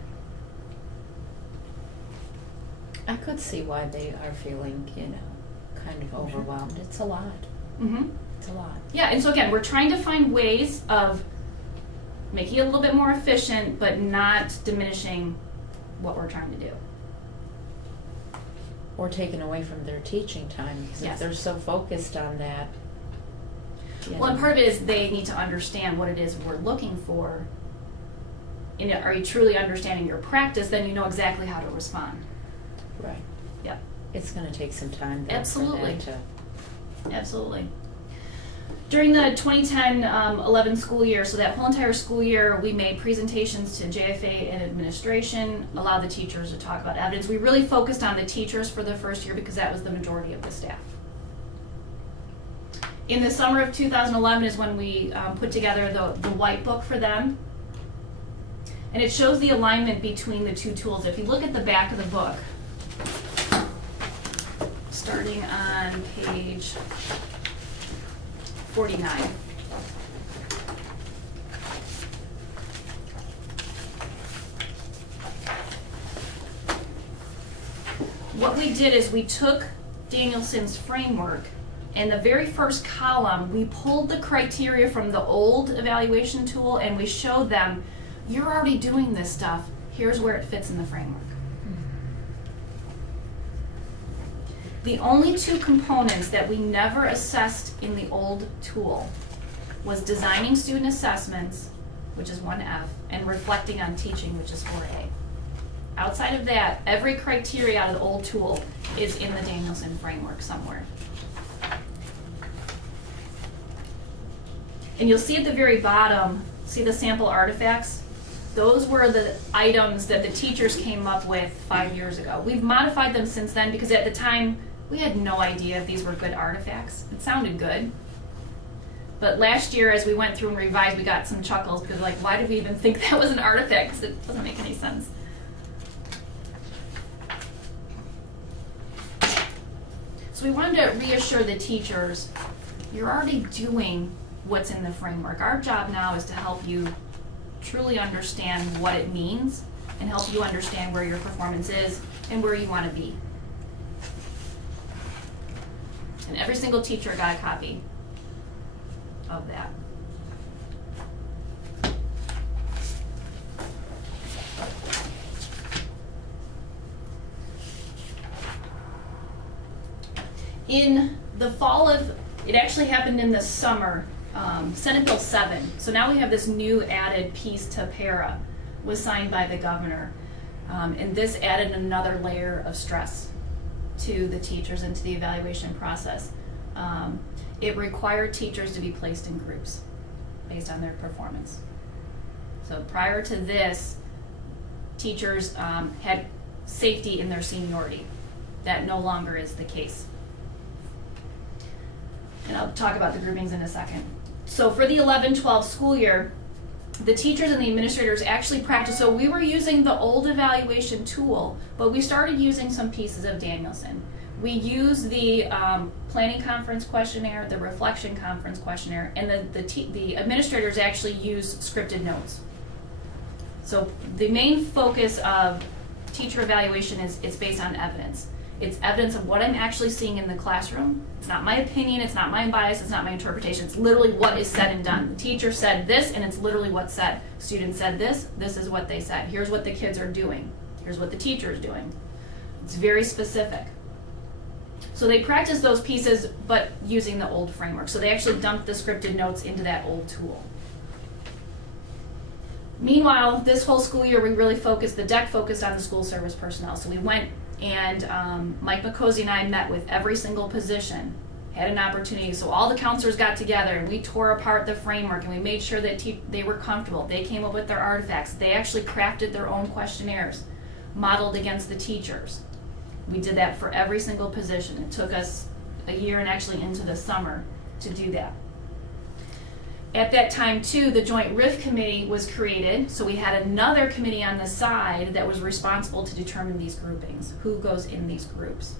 I could see why they are feeling, kind of overwhelmed. It's a lot. Mm-hmm. It's a lot. Yeah, and so again, we're trying to find ways of making it a little bit more efficient, but not diminishing what we're trying to do. Or taken away from their teaching time, because Yes. if they're so focused on that. Well, and part of it is they need to understand what it is we're looking for. And are you truly understanding your practice, then you know exactly how to respond. Right. Yep. It's going to take some time though, Absolutely. for that to. Absolutely. During the 2010-11 school year, so that whole entire school year, we made presentations to JFA and administration, allowed the teachers to talk about evidence. We really focused on the teachers for the first year because that was the majority of the staff. In the summer of 2011 is when we put together the white book for them. And it shows the alignment between the 2 tools. If you look at the back of the book, starting on page 49. What we did is we took Danielson's framework, and the very first column, we pulled the criteria from the old evaluation tool, and we showed them, you're already doing this stuff, here's where it fits in the framework. The only 2 components that we never assessed in the old tool was designing student assessments, which is 1F, and reflecting on teaching, which is 4A. Outside of that, every criteria out of the old tool is in the Danielson framework somewhere. And you'll see at the very bottom, see the sample artifacts? Those were the items that the teachers came up with 5 years ago. We've modified them since then because at the time, we had no idea if these were good artifacts. It sounded good. But last year, as we went through and revised, we got some chuckles because like, why did we even think that was an artifact? Because it doesn't make any sense. So we wanted to reassure the teachers, you're already doing what's in the framework. Our job now is to help you truly understand what it means and help you understand where your performance is and where you want to be. And every single teacher got a copy of that. In the fall of, it actually happened in the summer, Senate Bill 7. So now we have this new added piece to para, was signed by the governor. And this added another layer of stress to the teachers and to the evaluation process. It required teachers to be placed in groups based on their performance. So prior to this, teachers had safety in their seniority. That no longer is the case. And I'll talk about the groupings in a second. So for the 11-12 school year, the teachers and the administrators actually practiced. So we were using the old evaluation tool, but we started using some pieces of Danielson. We used the planning conference questionnaire, the reflection conference questionnaire, and the administrators actually used scripted notes. So the main focus of teacher evaluation is it's based on evidence. It's evidence of what I'm actually seeing in the classroom. It's not my opinion, it's not my bias, it's not my interpretation. It's literally what is said and done. The teacher said this, and it's literally what's said. Student said this is what they said. Here's what the kids are doing. Here's what the teacher is doing. It's very specific. So they practiced those pieces, but using the old framework. So they actually dumped the scripted notes into that old tool. Meanwhile, this whole school year, the deck focused on the school service personnel. So we went and Mike McCosey and I met with every single position, had an opportunity. So all the counselors got together and we tore apart the framework and we made sure that they were comfortable. They came up with their artifacts. They actually crafted their own questionnaires, modeled against the teachers. We did that for every single position. It took us a year and actually into the summer to do that. At that time, too, the Joint RIF Committee was created, so we had another committee on the side that was responsible to determine these groupings, who goes in these groups.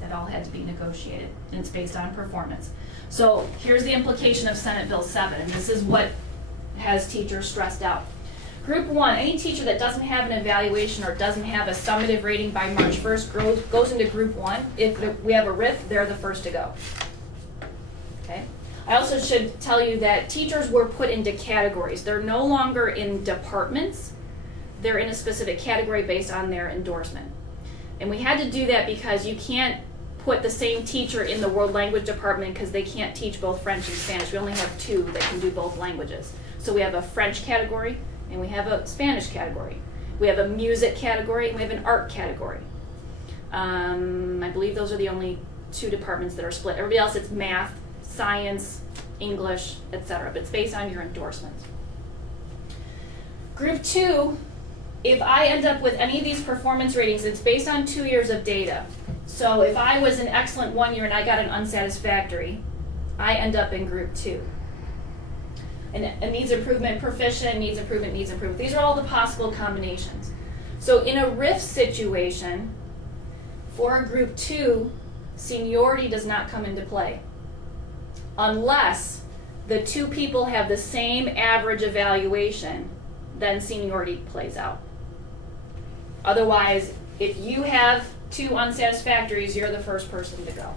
That all had to be negotiated, and it's based on performance. So here's the implication of Senate Bill 7, and this is what has teachers stressed out. Group 1, any teacher that doesn't have an evaluation or doesn't have a summative rating by March 1st goes into Group 1. If we have a RIF, they're the first to go. Okay? I also should tell you that teachers were put into categories. They're no longer in departments. They're in a specific category based on their endorsement. And we had to do that because you can't put the same teacher in the world language department because they can't teach both French and Spanish. We only have 2 that can do both languages. So we have a French category and we have a Spanish category. We have a music category and we have an art category. I believe those are the only 2 departments that are split. Everybody else, it's math, science, English, etc. But it's based on your endorsements. Group 2, if I end up with any of these performance ratings, it's based on 2 years of data. So if I was an excellent 1 year and I got an unsatisfactory, I end up in Group 2. And it needs improvement, proficient, needs improvement, needs improvement. These are all the possible combinations. So in a RIF situation, for a Group 2, seniority does not come into play unless the 2 people have the same average evaluation, then seniority plays out. Otherwise, if you have 2 unsatisfactories, you're the first person to go.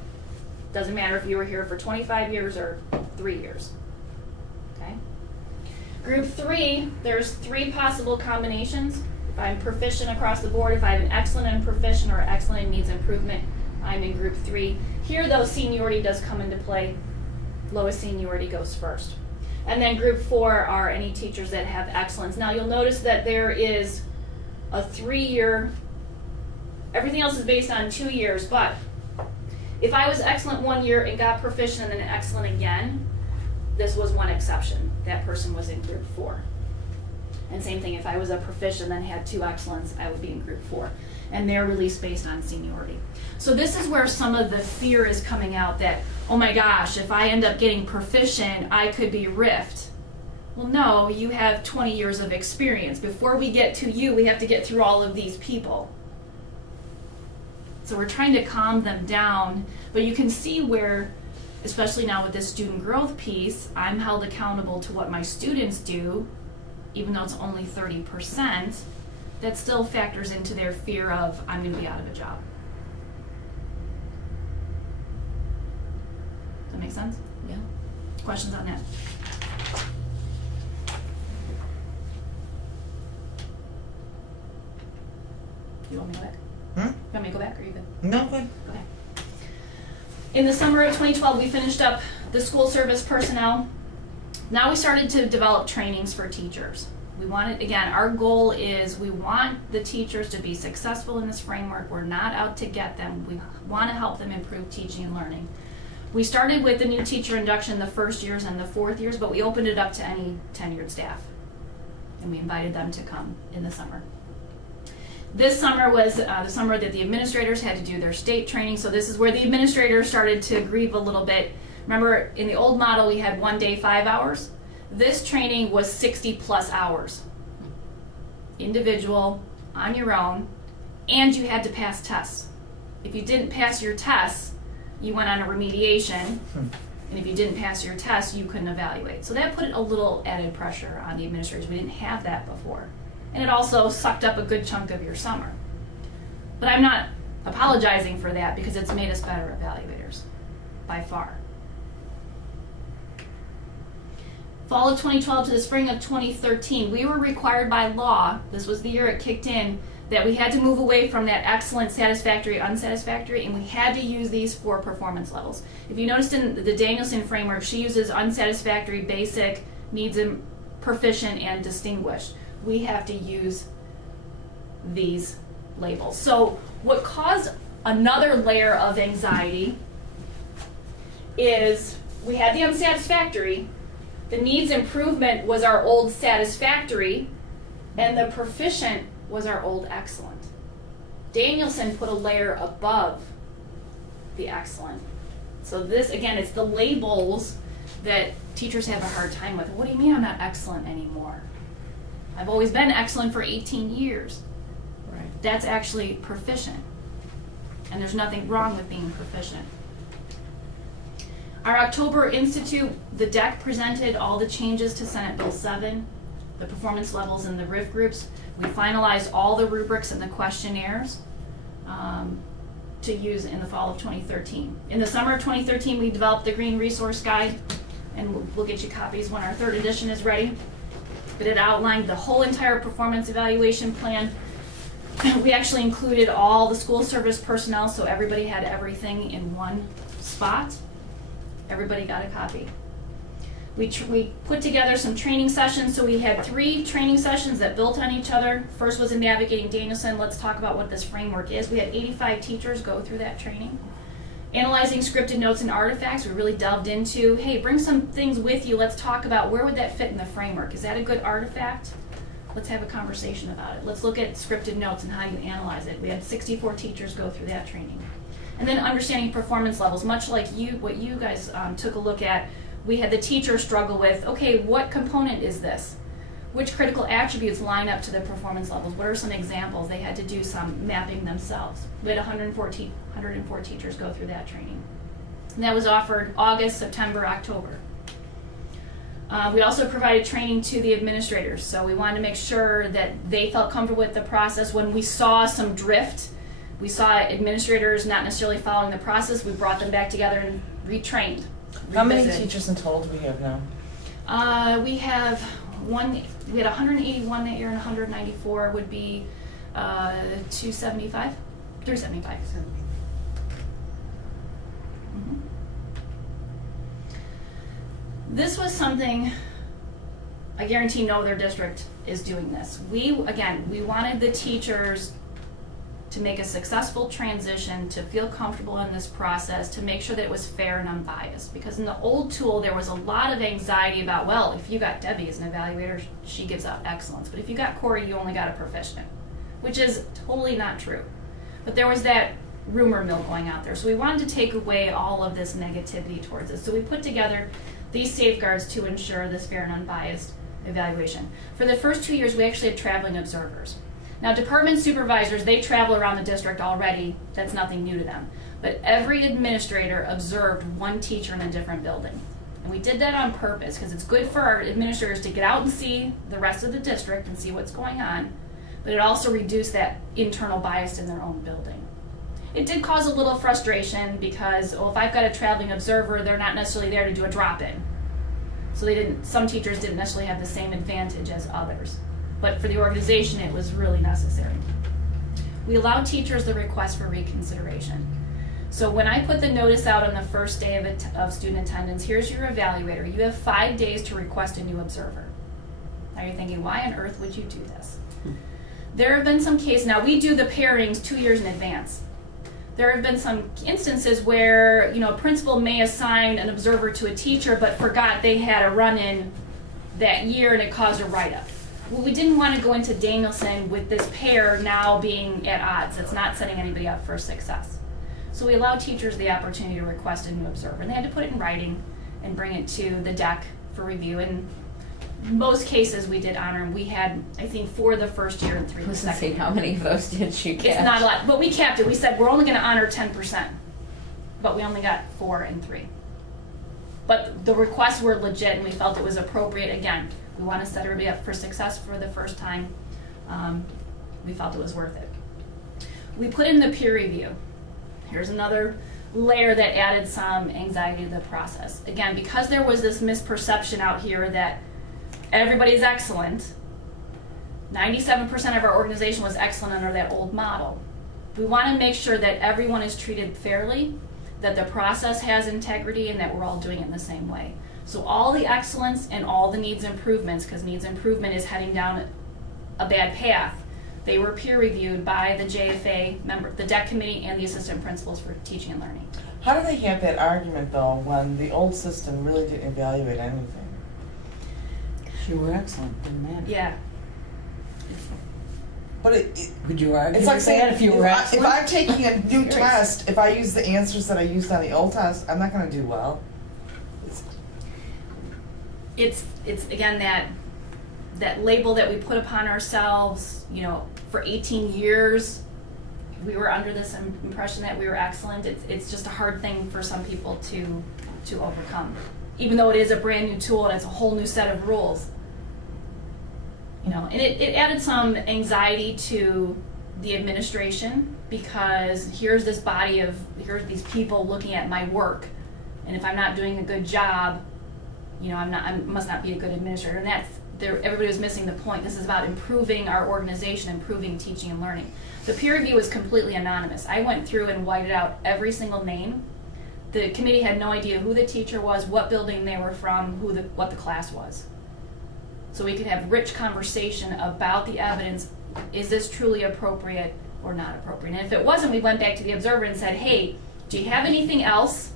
Doesn't matter if you were here for 25 years or 3 years. Okay? Group 3, there's 3 possible combinations. If I'm proficient across the board, if I have an excellent and proficient or excellent and needs improvement, I'm in Group 3. Here, though, seniority does come into play. Lowest seniority goes first. And then Group 4 are any teachers that have excellence. Now you'll notice that there is a 3-year, everything else is based on 2 years, but if I was excellent 1 year and got proficient and then excellent again, this was one exception. That person was in Group 4. And same thing, if I was a proficient and then had 2 excellence, I would be in Group 4. And they're released based on seniority. So this is where some of the fear is coming out that, oh my gosh, if I end up getting proficient, I could be RIF'd. Well, no, you have 20 years of experience. Before we get to you, we have to get through all of these people. So we're trying to calm them down, but you can see where, especially now with this student growth piece, I'm held accountable to what my students do, even though it's only 30%. That still factors into their fear of, I'm going to be out of a job. Does that make sense? Yeah. Questions on that? You want me to go back? Hmm? You want me to go back, or are you good? No, good. Okay. In the summer of 2012, we finished up the school service personnel. Now we started to develop trainings for teachers. We wanted, again, our goal is we want the teachers to be successful in this framework. We're not out to get them. We want to help them improve teaching and learning. We started with the new teacher induction the first years and the fourth years, but we opened it up to any tenured staff. And we invited them to come in the summer. This summer was the summer that the administrators had to do their state training, so this is where the administrators started to grieve a little bit. Remember, in the old model, we had 1 day, 5 hours. This training was 60 plus hours. Individual, on your own, and you had to pass tests. If you didn't pass your tests, you went on a remediation, and if you didn't pass your tests, you couldn't evaluate. So that put a little added pressure on the administrators. We didn't have that before. And it also sucked up a good chunk of your summer. But I'm not apologizing for that because it's made us better evaluators, by far. Fall of 2012 to the spring of 2013, we were required by law, this was the year it kicked in, that we had to move away from that excellent, satisfactory, unsatisfactory, and we had to use these 4 performance levels. If you noticed in the Danielson framework, she uses unsatisfactory, basic, needs, proficient, and distinguished. We have to use these labels. So what caused another layer of anxiety is we had the unsatisfactory, the needs improvement was our old satisfactory, and the proficient was our old excellent. Danielson put a layer above the excellent. So this, again, it's the labels that teachers have a hard time with. What do you mean I'm not excellent anymore? I've always been excellent for 18 years. Right. That's actually proficient. And there's nothing wrong with being proficient. Our October Institute, the deck presented all the changes to Senate Bill 7, the performance levels in the RIF groups. We finalized all the rubrics and the questionnaires to use in the fall of 2013. In the summer of 2013, we developed the Green Resource Guide, and we'll get you copies when our 3rd edition is ready. But it outlined the whole entire performance evaluation plan. We actually included all the school service personnel, so everybody had everything in one spot. Everybody got a copy. We put together some training sessions, so we had 3 training sessions that built on each other. First was in Navigating Danielson. Let's talk about what this framework is. We had 85 teachers go through that training. Analyzing scripted notes and artifacts, we really delved into, hey, bring some things with you. Let's talk about where would that fit in the framework. Is that a good artifact? Let's have a conversation about it. Let's look at scripted notes and how you analyze it. We had 64 teachers go through that training. And then understanding performance levels, much like what you guys took a look at. We had the teachers struggle with, okay, what component is this? Which critical attributes line up to the performance levels? What are some examples? They had to do some mapping themselves. We had 104 teachers go through that training. And that was offered August, September, October. We also provided training to the administrators. So we wanted to make sure that they felt comfortable with the process. When we saw some drift, we saw administrators not necessarily following the process, we brought them back together and retrained. How many revisited. teachers in total do we have now? We had 181 that year, and 194 would be 275, 375. Mhm. This was something, I guarantee no other district is doing this. We wanted the teachers to make a successful transition, to feel comfortable in this process, to make sure that it was fair and unbiased. Because in the old tool, there was a lot of anxiety about, well, if you got Debbie as an evaluator, she gives out excellence. But if you got Corey, you only got a proficient, which is totally not true. But there was that rumor mill going out there. So we wanted to take away all of this negativity towards us. So we put together these safeguards to ensure this fair and unbiased evaluation. For the first 2 years, we actually had traveling observers. Now, department supervisors, they travel around the district already. That's nothing new to them. But every administrator observed one teacher in a different building. And we did that on purpose because it's good for our administrators to get out and see the rest of the district and see what's going on. But it also reduced that internal bias in their own building. It did cause a little frustration because, well, if I've got a traveling observer, they're not necessarily there to do a drop-in. So some teachers didn't necessarily have the same advantage as others. But for the organization, it was really necessary. We allowed teachers the request for reconsideration. So when I put the notice out on the first day of student attendance, here's your evaluator. You have 5 days to request a new observer. Now you're thinking, why on earth would you do this? There have been some cases, now we do the pairings 2 years in advance. There have been some instances where, a principal may assign an observer to a teacher but forgot they had a run-in that year and it caused a write-up. Well, we didn't want to go into Danielson with this pair now being at odds. It's not setting anybody up for success. So we allowed teachers the opportunity to request a new observer. And they had to put it in writing and bring it to the deck for review. And most cases we did honor them. We had, I think, 4 the first year and 3 the Who's to second say year. how many of those did she catch? It's not a lot, but we capped it. We said we're only going to honor 10%, but we only got 4 and 3. But the requests were legit, and we felt it was appropriate. Again, we want to set everybody up for success for the first time. We felt it was worth it. We put in the peer review. Here's another layer that added some anxiety to the process. Again, because there was this misperception out here that everybody's excellent, 97% of our organization was excellent under that old model. We want to make sure that everyone is treated fairly, that the process has integrity, and that we're all doing it in the same way. So all the excellence and all the needs improvements, because needs improvement is heading down a bad path, they were peer reviewed by the JFA member, the DEC committee, and the assistant principals for teaching and learning. How do they have that argument though when the old system really didn't evaluate anything? You were excellent, didn't matter. Yeah. But Would you argue it's like with saying that if you were if excellent? I'm taking a new test, if I use the answers that I used on the old test, I'm not going to do well. It's again that label that we put upon ourselves. For 18 years, we were under this impression that we were excellent. It's just a hard thing for some people to overcome, even though it is a brand new tool and it's a whole new set of rules. And it added some anxiety to the administration, because here's this body of, here's these people looking at my work, and if I'm not doing a good job, I must not be a good administrator. And everybody was missing the point. This is about improving our organization, improving teaching and learning. The peer review was completely anonymous. I went through and whited out every single name. The committee had no idea who the teacher was, what building they were from, what the class was. So we could have rich conversation about the evidence. Is this truly appropriate or not appropriate? And if it wasn't, we went back to the observer and said, hey, do you have anything else?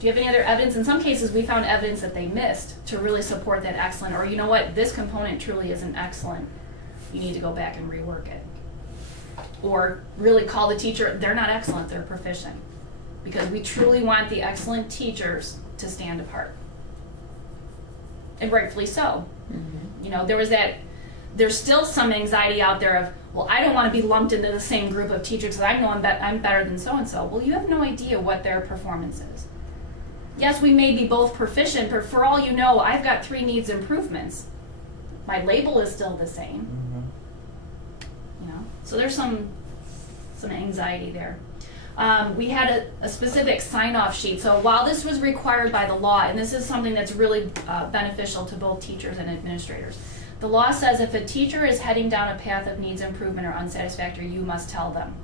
Do you have any other evidence? In some cases, we found evidence that they missed to really support that excellent, or you know what, this component truly isn't excellent. You need to go back and rework it. Or really call the teacher, they're not excellent, they're proficient. Because we truly want the excellent teachers to stand apart. And rightfully so. Mm-hmm. There's still some anxiety out there of, well, I don't want to be lumped into the same group of teachers because I know I'm better than so-and-so. Well, you have no idea what their performance is. Yes, we may be both proficient, but for all you know, I've got 3 needs improvements. My label is still the same. Mm-hmm. So there's some anxiety there. We had a specific sign-off sheet. So while this was required by the law, and this is something that's really beneficial to both teachers and administrators, the law says if a teacher is heading down a path of needs improvement or unsatisfactory, you must tell them,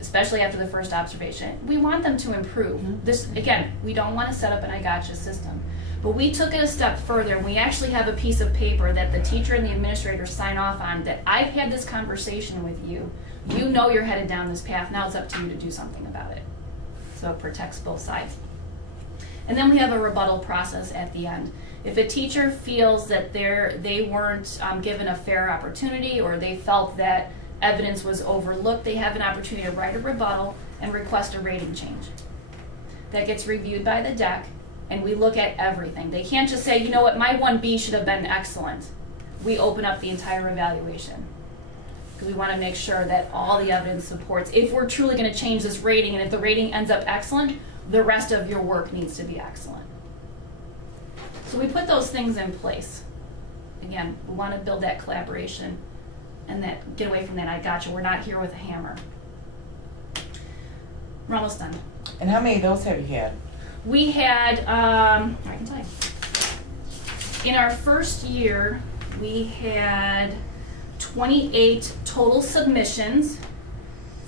especially after the first observation. We want them to improve. Mm-hmm. This, again, we don't want to set up an I gotcha system. But we took it a step further, and we actually have a piece of paper that the teacher and the administrator sign off on that I've had this conversation with you. You know you're headed down this path. Now it's up to you to do something about it. So it protects both sides. And then we have a rebuttal process at the end. If a teacher feels that they weren't given a fair opportunity, or they felt that evidence was overlooked, they have an opportunity to write a rebuttal and request a rating change. That gets reviewed by the DEC, and we look at everything. They can't just say, you know what, my 1B should have been excellent. We open up the entire evaluation. Because we want to make sure that all the evidence supports, if we're truly going to change this rating, and if the rating ends up excellent, the rest of your work needs to be excellent. So we put those things in place. Again, we want to build that collaboration and that get away from that I gotcha. We're not here with a hammer. We're almost done. And how many of those have you had? We had, I can tell you. In our first year, we had 28 total submissions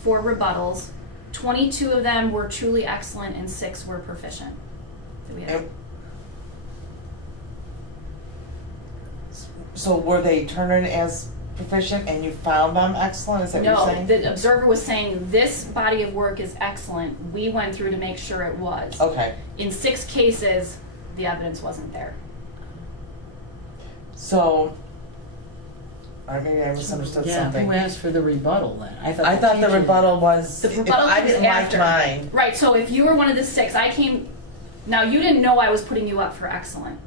for rebuttals. 22 of them were truly excellent and 6 were proficient. So we had- And- So were they turning as proficient and you found them excellent, is that what you're No, saying? the observer was saying this body of work is excellent. We went through to make sure it was. Okay, In 6 cases, the evidence wasn't there. so, or maybe I misunderstood Yeah, something. who asked for the rebuttal then? I thought the teacher- rebuttal was, The if rebuttal I comes didn't like after. mine, Right, so if you were one of the 6, now you didn't know I was putting you up for excellent.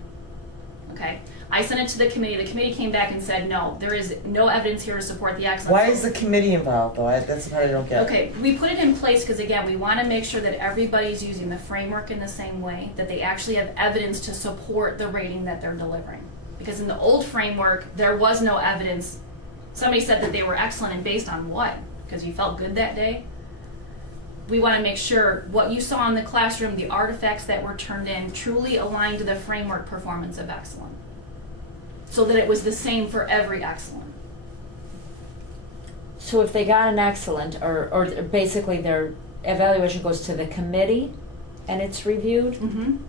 Okay? I sent it to the committee came back and said, no, there is no evidence here to support the excellence. why is the committee involved though? That's the part I don't get. Okay, we put it in place because again, we want to make sure that everybody's using the framework in the same way, that they actually have evidence to support the rating that they're delivering. Because in the old framework, there was no evidence. Somebody said that they were excellent and based on what? Because you felt good that day? We want to make sure what you saw in the classroom, the artifacts that were turned in, truly aligned to the framework performance of excellent. So that it was the same for every excellent. So if they got an excellent, or basically their evaluation goes to the committee and it's reviewed?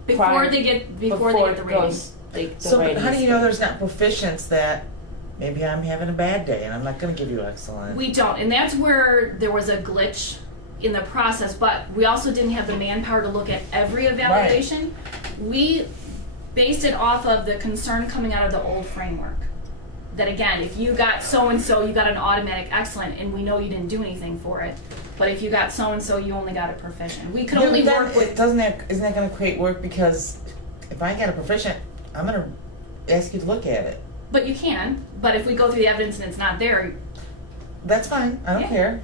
Before Prior- they get the before rating. it goes, the So rating how do is you know given. there's not proficients that maybe I'm having a bad day and I'm not gonna give you excellent? We don't, and that's where there was a glitch in the process, but we also didn't have the manpower to look at every evaluation. We based it off of the concern coming out of the old framework. That again, if you got so-and-so, you got an automatic excellent, and we know you didn't do anything for it. But if you got so-and-so, you only got a proficient. We could Yeah, only but then work with, isn't that gonna create work, because if I get a proficient, I'm gonna ask you to look at it. but you can, but if we go through the evidence and it's not there, That's fine, I don't Yeah. care.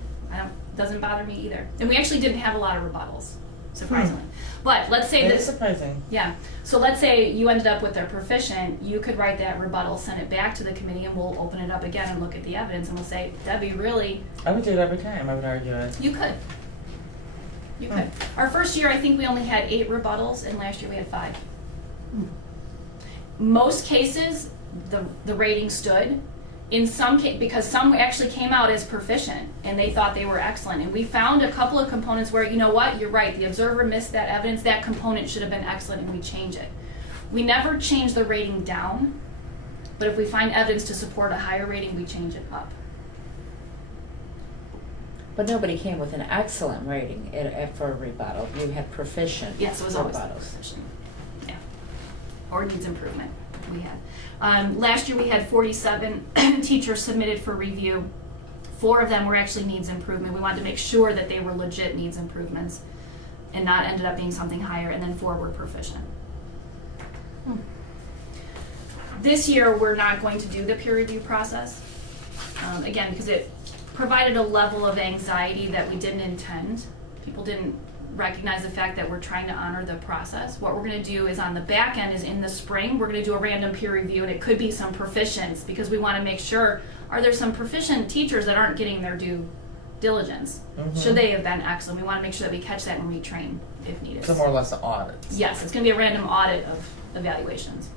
doesn't bother me either. And we actually didn't have a lot of rebuttals, surprisingly. But let's say It that is surprising. Yeah, so let's say you ended up with a proficient, you could write that rebuttal, send it back to the committee, and we'll open it up again and look at the evidence, and we'll say, Debbie, really, I would do it every time, I would argue it. you could. You could. Our first year, I think we only had 8 rebuttals, and last year we had 5. Most cases, the rating stood. In some cases, because some actually came out as proficient, and they thought they were excellent. And we found a couple of components where, you know what, you're right, the observer missed that evidence, that component should have been excellent, and we change it. We never change the rating down, but if we find evidence to support a higher rating, we change it up. But nobody came with an excellent rating for a rebuttal. You had proficient Yes, it was always rebuttals. proficient. Yeah. Or needs improvement, we had. Last year we had 47 teachers submitted for review. 4 of them were actually needs improvement. We wanted to make sure that they were legit needs improvements and not ended up being something higher, and then 4 were proficient. This year, we're not going to do the peer review process. Again, because it provided a level of anxiety that we didn't intend. People didn't recognize the fact that we're trying to honor the process. What we're going to do is on the back end is in the spring, we're going to do a random peer review, and it could be some proficients, because we want to make sure, are there some proficient teachers that aren't getting their due diligence? Should they have been excellent? We want to make sure that we catch that and retrain if needed. So more or less an audit. Yes, it's going to be a random audit of evaluations.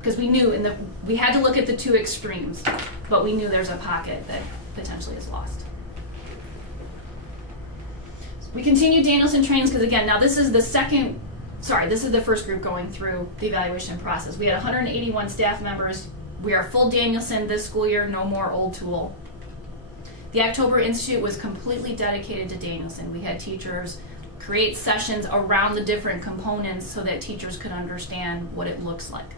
Because we knew we had to look at the 2 extremes, but we knew there's a pocket that potentially is lost. We continue Danielson trainings because again, now this is the first group going through the evaluation process. We had 181 staff members. We are full Danielson this school year, no more old tool. The October Institute was completely dedicated to Danielson. We had teachers create sessions around the different components so that teachers could understand what it looks like.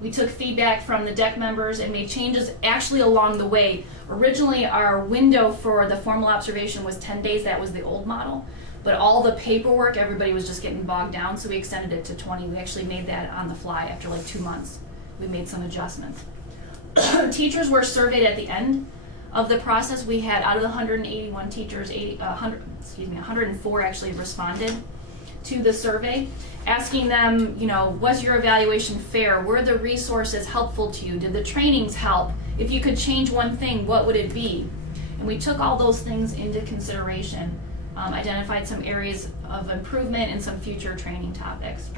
We took feedback from the DEC members and made changes actually along the way. Originally, our window for the formal observation was 10 days. That was the old model. But all the paperwork, everybody was just getting bogged down, so we extended it to 20. We actually made that on the fly after like 2 months. We made some adjustments. Teachers were surveyed at the end of the process. We had, out of the 181 teachers, 104 actually responded to the survey, asking them, was your evaluation fair? Were the resources helpful to you? Did the trainings help? If you could change one thing, what would it be? And we took all those things into consideration, identified some areas of improvement and some future training topics.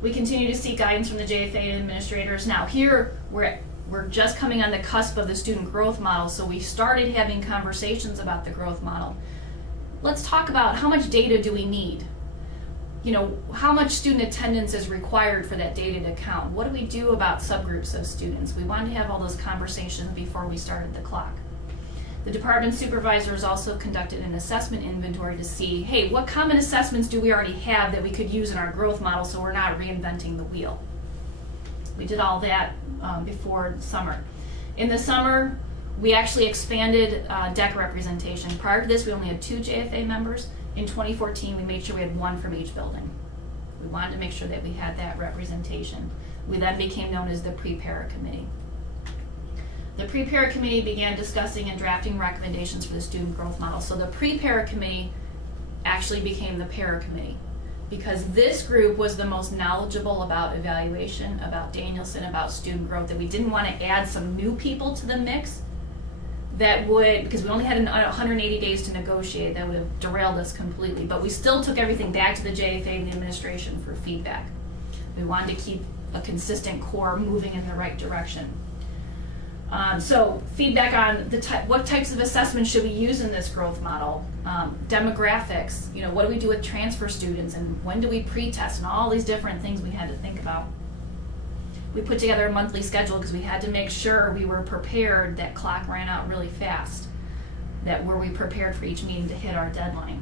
We continue to seek guidance from the JFA and administrators. Now here, we're just coming on the cusp of the student growth model, so we started having conversations about the growth model. Let's talk about how much data do we need? You know, how much student attendance is required for that data to count? What do we do about subgroups of students? We wanted to have all those conversations before we started the clock. The department supervisors also conducted an assessment inventory to see, hey, what common assessments do we already have that we could use in our growth model so we're not reinventing the wheel? We did all that before the summer. In the summer, we actually expanded DEC representation. Prior to this, we only had 2 JFA members. In 2014, we made sure we had 1 from each building. We wanted to make sure that we had that representation. We then became known as the Pre-Para Committee. The Pre-Para Committee began discussing and drafting recommendations for the student growth model. So the Pre-Para Committee actually became the Para Committee, because this group was the most knowledgeable about evaluation, about Danielson, about student growth, that we didn't want to add some new people to the mix that would, because we only had 180 days to negotiate, that would have derailed us completely. But we still took everything back to the JFA and the administration for feedback. We wanted to keep a consistent core moving in the right direction. So feedback on what types of assessments should we use in this growth model, demographics, you know, what do we do with transfer students, and when do we pre-test, and all these different things we had to think about. We put together a monthly schedule because we had to make sure we were prepared, that clock ran out really fast, that were we prepared for each meeting to hit our deadline.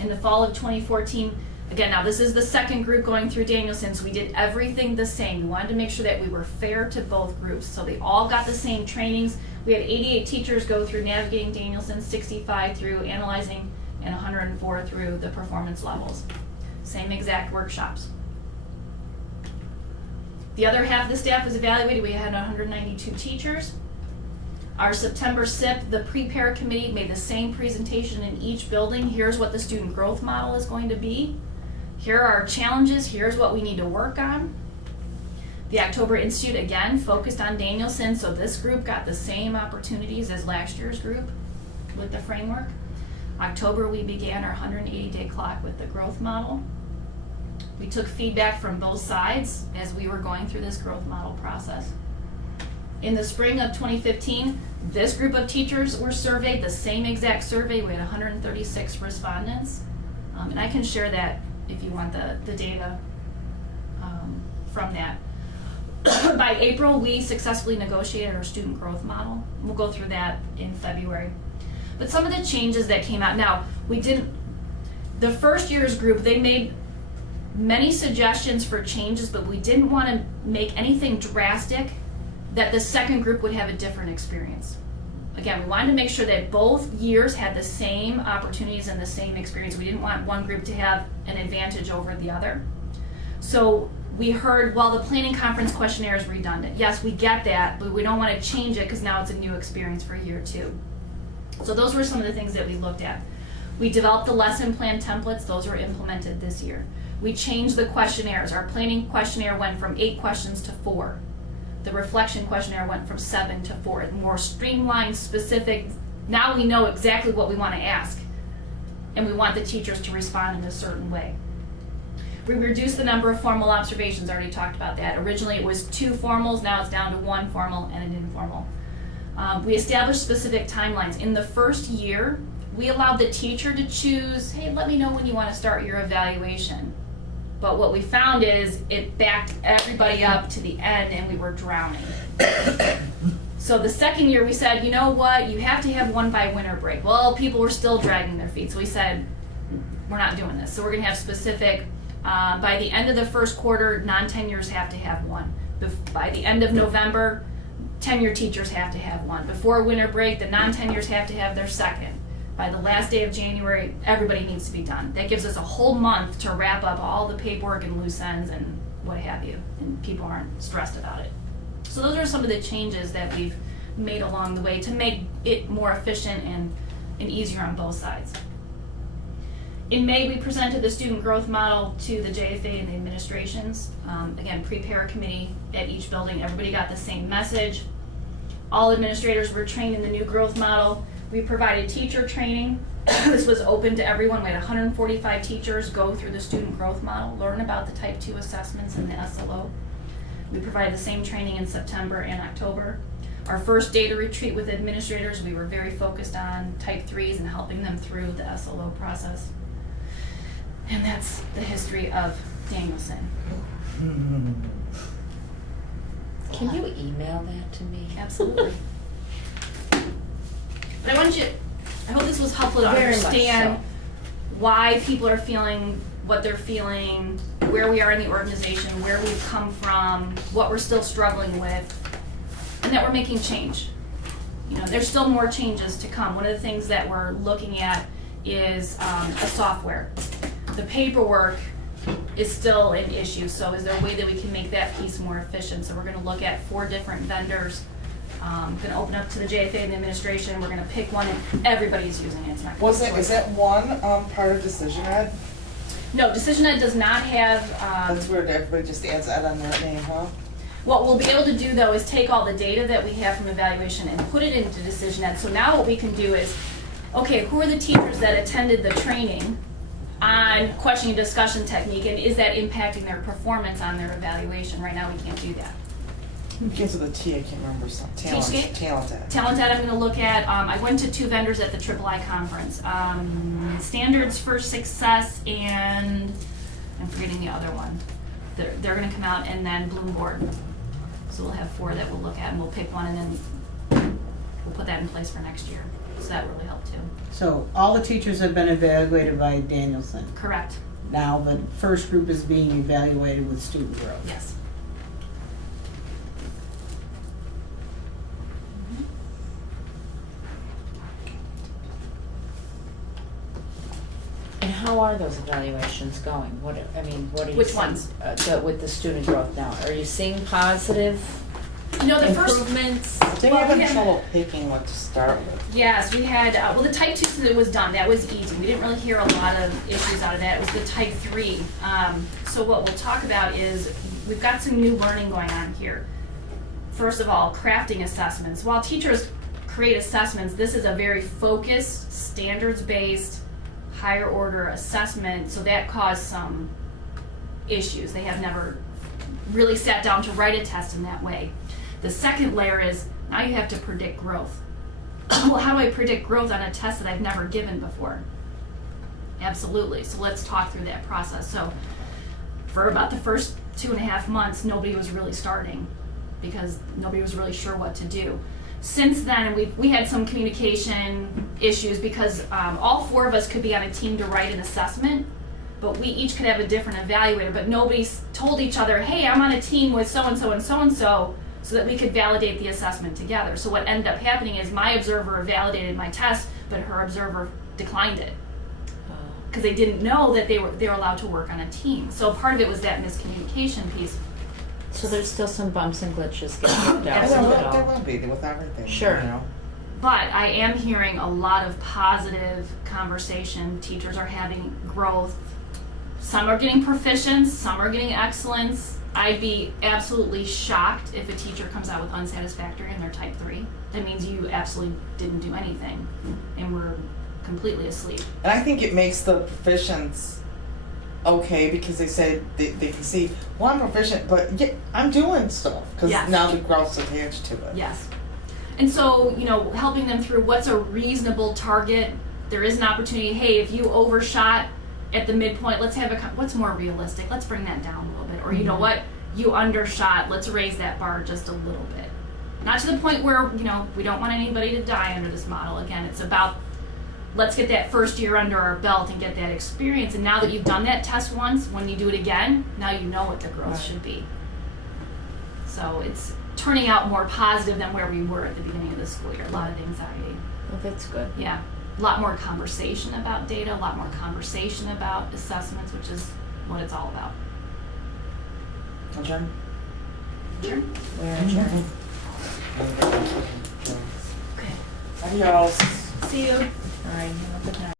In the fall of 2014, again, now this is the second group going through Danielson, so we did everything the same. We wanted to make sure that we were fair to both groups, so they all got the same trainings. We had 88 teachers go through Navigating Danielson, 65 through Analyzing, and 104 through the performance levels. Same exact workshops. The other half of the staff was evaluated. We had 192 teachers. Our September SIP, the Pre-Para Committee made the same presentation in each building. Here's what the student growth model is going to be. Here are our challenges. Here's what we need to work on. The October Institute, again, focused on Danielson, so this group got the same opportunities as last year's group with the framework. October, we began our 180-day clock with the growth model. We took feedback from both sides as we were going through this growth model process. In the spring of 2015, this group of teachers were surveyed, the same exact survey. We had 136 respondents. And I can share that if you want the data from that. By April, we successfully negotiated our student growth model. We'll go through that in February. But some of the changes that came out, now, the first year's group, they made many suggestions for changes, but we didn't want to make anything drastic that the second group would have a different experience. Again, we wanted to make sure that both years had the same opportunities and the same experience. We didn't want one group to have an advantage over the other. So we heard, well, the planning conference questionnaire is redundant. Yes, we get that, but we don't want to change it because now it's a new experience for year 2. So those were some of the things that we looked at. We developed the lesson plan templates. Those were implemented this year. We changed the questionnaires. Our planning questionnaire went from 8 questions to 4. The reflection questionnaire went from 7 to 4. More streamlined, specific. Now we know exactly what we want to ask, and we want the teachers to respond in a certain way. We reduced the number of formal observations. I already talked about that. Originally it was 2 formals. Now it's down to 1 formal and an informal. We established specific timelines. In the first year, we allowed the teacher to choose, hey, let me know when you want to start your evaluation. But what we found is it backed everybody up to the end and we were drowning. So the second year we said, you know what, you have to have one by winter break. Well, people were still dragging their feet, so we said, we're not doing this. So we're going to have specific, by the end of the first quarter, non-tenures have to have one. By the end of November, tenure teachers have to have one. Before winter break, the non-tenures have to have their second. By the last day of January, everybody needs to be done. That gives us a whole month to wrap up all the paperwork and loose ends and what have you, and people aren't stressed about it. So those are some of the changes that we've made along the way to make it more efficient and easier on both sides. In May, we presented the student growth model to the JFA and the administrations. Again, Pre-Para Committee at each building, everybody got the same message. All administrators were trained in the new growth model. We provided teacher training. This was open to everyone. We had 145 teachers go through the student growth model, learn about the type 2 assessments and the SLO. We provided the same training in September and October. Our first data retreat with administrators, we were very focused on type 3s and helping them through the SLO process. And that's the history of Danielson. Can you email that to me? Absolutely. But I hope this was helpful to Very much understand so. why people are feeling what they're feeling, where we are in the organization, where we've come from, what we're still struggling with, and that we're making change. You know, there's still more changes to come. One of the things that we're looking at is a software. The paperwork is still an issue, so is there a way that we can make that piece more efficient? So we're gonna look at 4 different vendors. Gonna open up to the JFA and the administration, we're gonna pick one and everybody's using it, it's not. Is that one part of Decision Ed? No, Decision Ed does not have, That's weird, everybody just adds Ed on their name, huh? what we'll be able to do though is take all the data that we have from evaluation and put it into Decision Ed. So now what we can do is, okay, who are the teachers that attended the training on questioning and discussion technique, and is that impacting their performance on their evaluation? Right now we can't do that. Begins with a T, I can't remember some. Teachgate? Talent Ed. Talent Ed, I'm gonna look at, I went to 2 vendors at the III conference. Standards for Success and, I'm forgetting the other one. They're gonna come out, and then Bloomboard. So we'll have 4 that we'll look at, and we'll pick one, and then we'll put that in place for next year. So that really helped too. So all the teachers have been evaluated by Danielson. Correct, Now the first group is being evaluated with student growth. yes. And how are those evaluations going? What are you Which seeing, ones? with the student growth now? Are you seeing positive No, the first, improvements? They Well, have yeah. trouble picking what to start with. yes, we had, well, the type 2 since it was done, that was easy. We didn't really hear a lot of issues out of that. It was the type 3. So what we'll talk about is, we've got some new learning going on here. First of all, crafting assessments. While teachers create assessments, this is a very focused, standards-based, higher order assessment, so that caused some issues. They have never really sat down to write a test in that way. The second layer is, now you have to predict growth. Well, how do I predict growth on a test that I've never given before? Absolutely, so let's talk through that process. So for about the first 2.5 months, nobody was really starting because nobody was really sure what to do. Since then, we had some communication issues because all 4 of us could be on a team to write an assessment, but we each could have a different evaluator, but nobody's told each other, hey, I'm on a team with so-and-so and so-and-so, so that we could validate the assessment together. So what ended up happening is my observer validated my test, but her observer declined it because they didn't know that they were allowed to work on a team. So part of it was that miscommunication piece. So there's still some bumps and glitches getting worked out. Absolutely. with it all. There will be with everything. Sure. You know? But I am hearing a lot of positive conversation. Teachers are having growth. Some are getting proficiency, some are getting excellence. I'd be absolutely shocked if a teacher comes out with unsatisfactory in their type 3. That means you absolutely didn't do anything and were completely asleep. And I think it makes the proficients okay because they say they can see, well, I'm proficient, but yeah, I'm doing stuff because Yes. now the growth's attached to it. Yes. And so, helping them through what's a reasonable target. There is an opportunity, hey, if you overshot at the midpoint, let's have what's more realistic? Let's bring that down a little bit. Or you know what? You undershot, let's raise that bar just a little bit. Not to the point where, we don't want anybody to die under this model. Again, it's about, let's get that first year under our belt and get that experience. And now that you've done that test once, when you do it again, now you know what the growth should be. So it's turning out more positive than where we were at the beginning of the school year. A lot of anxiety. Well, that's good. Yeah. A lot more conversation about data, a lot more conversation about assessments, which is what it's all about. Adjourn? Sure. We're adjourned. Okay. Adios. See you. All right, have a good night.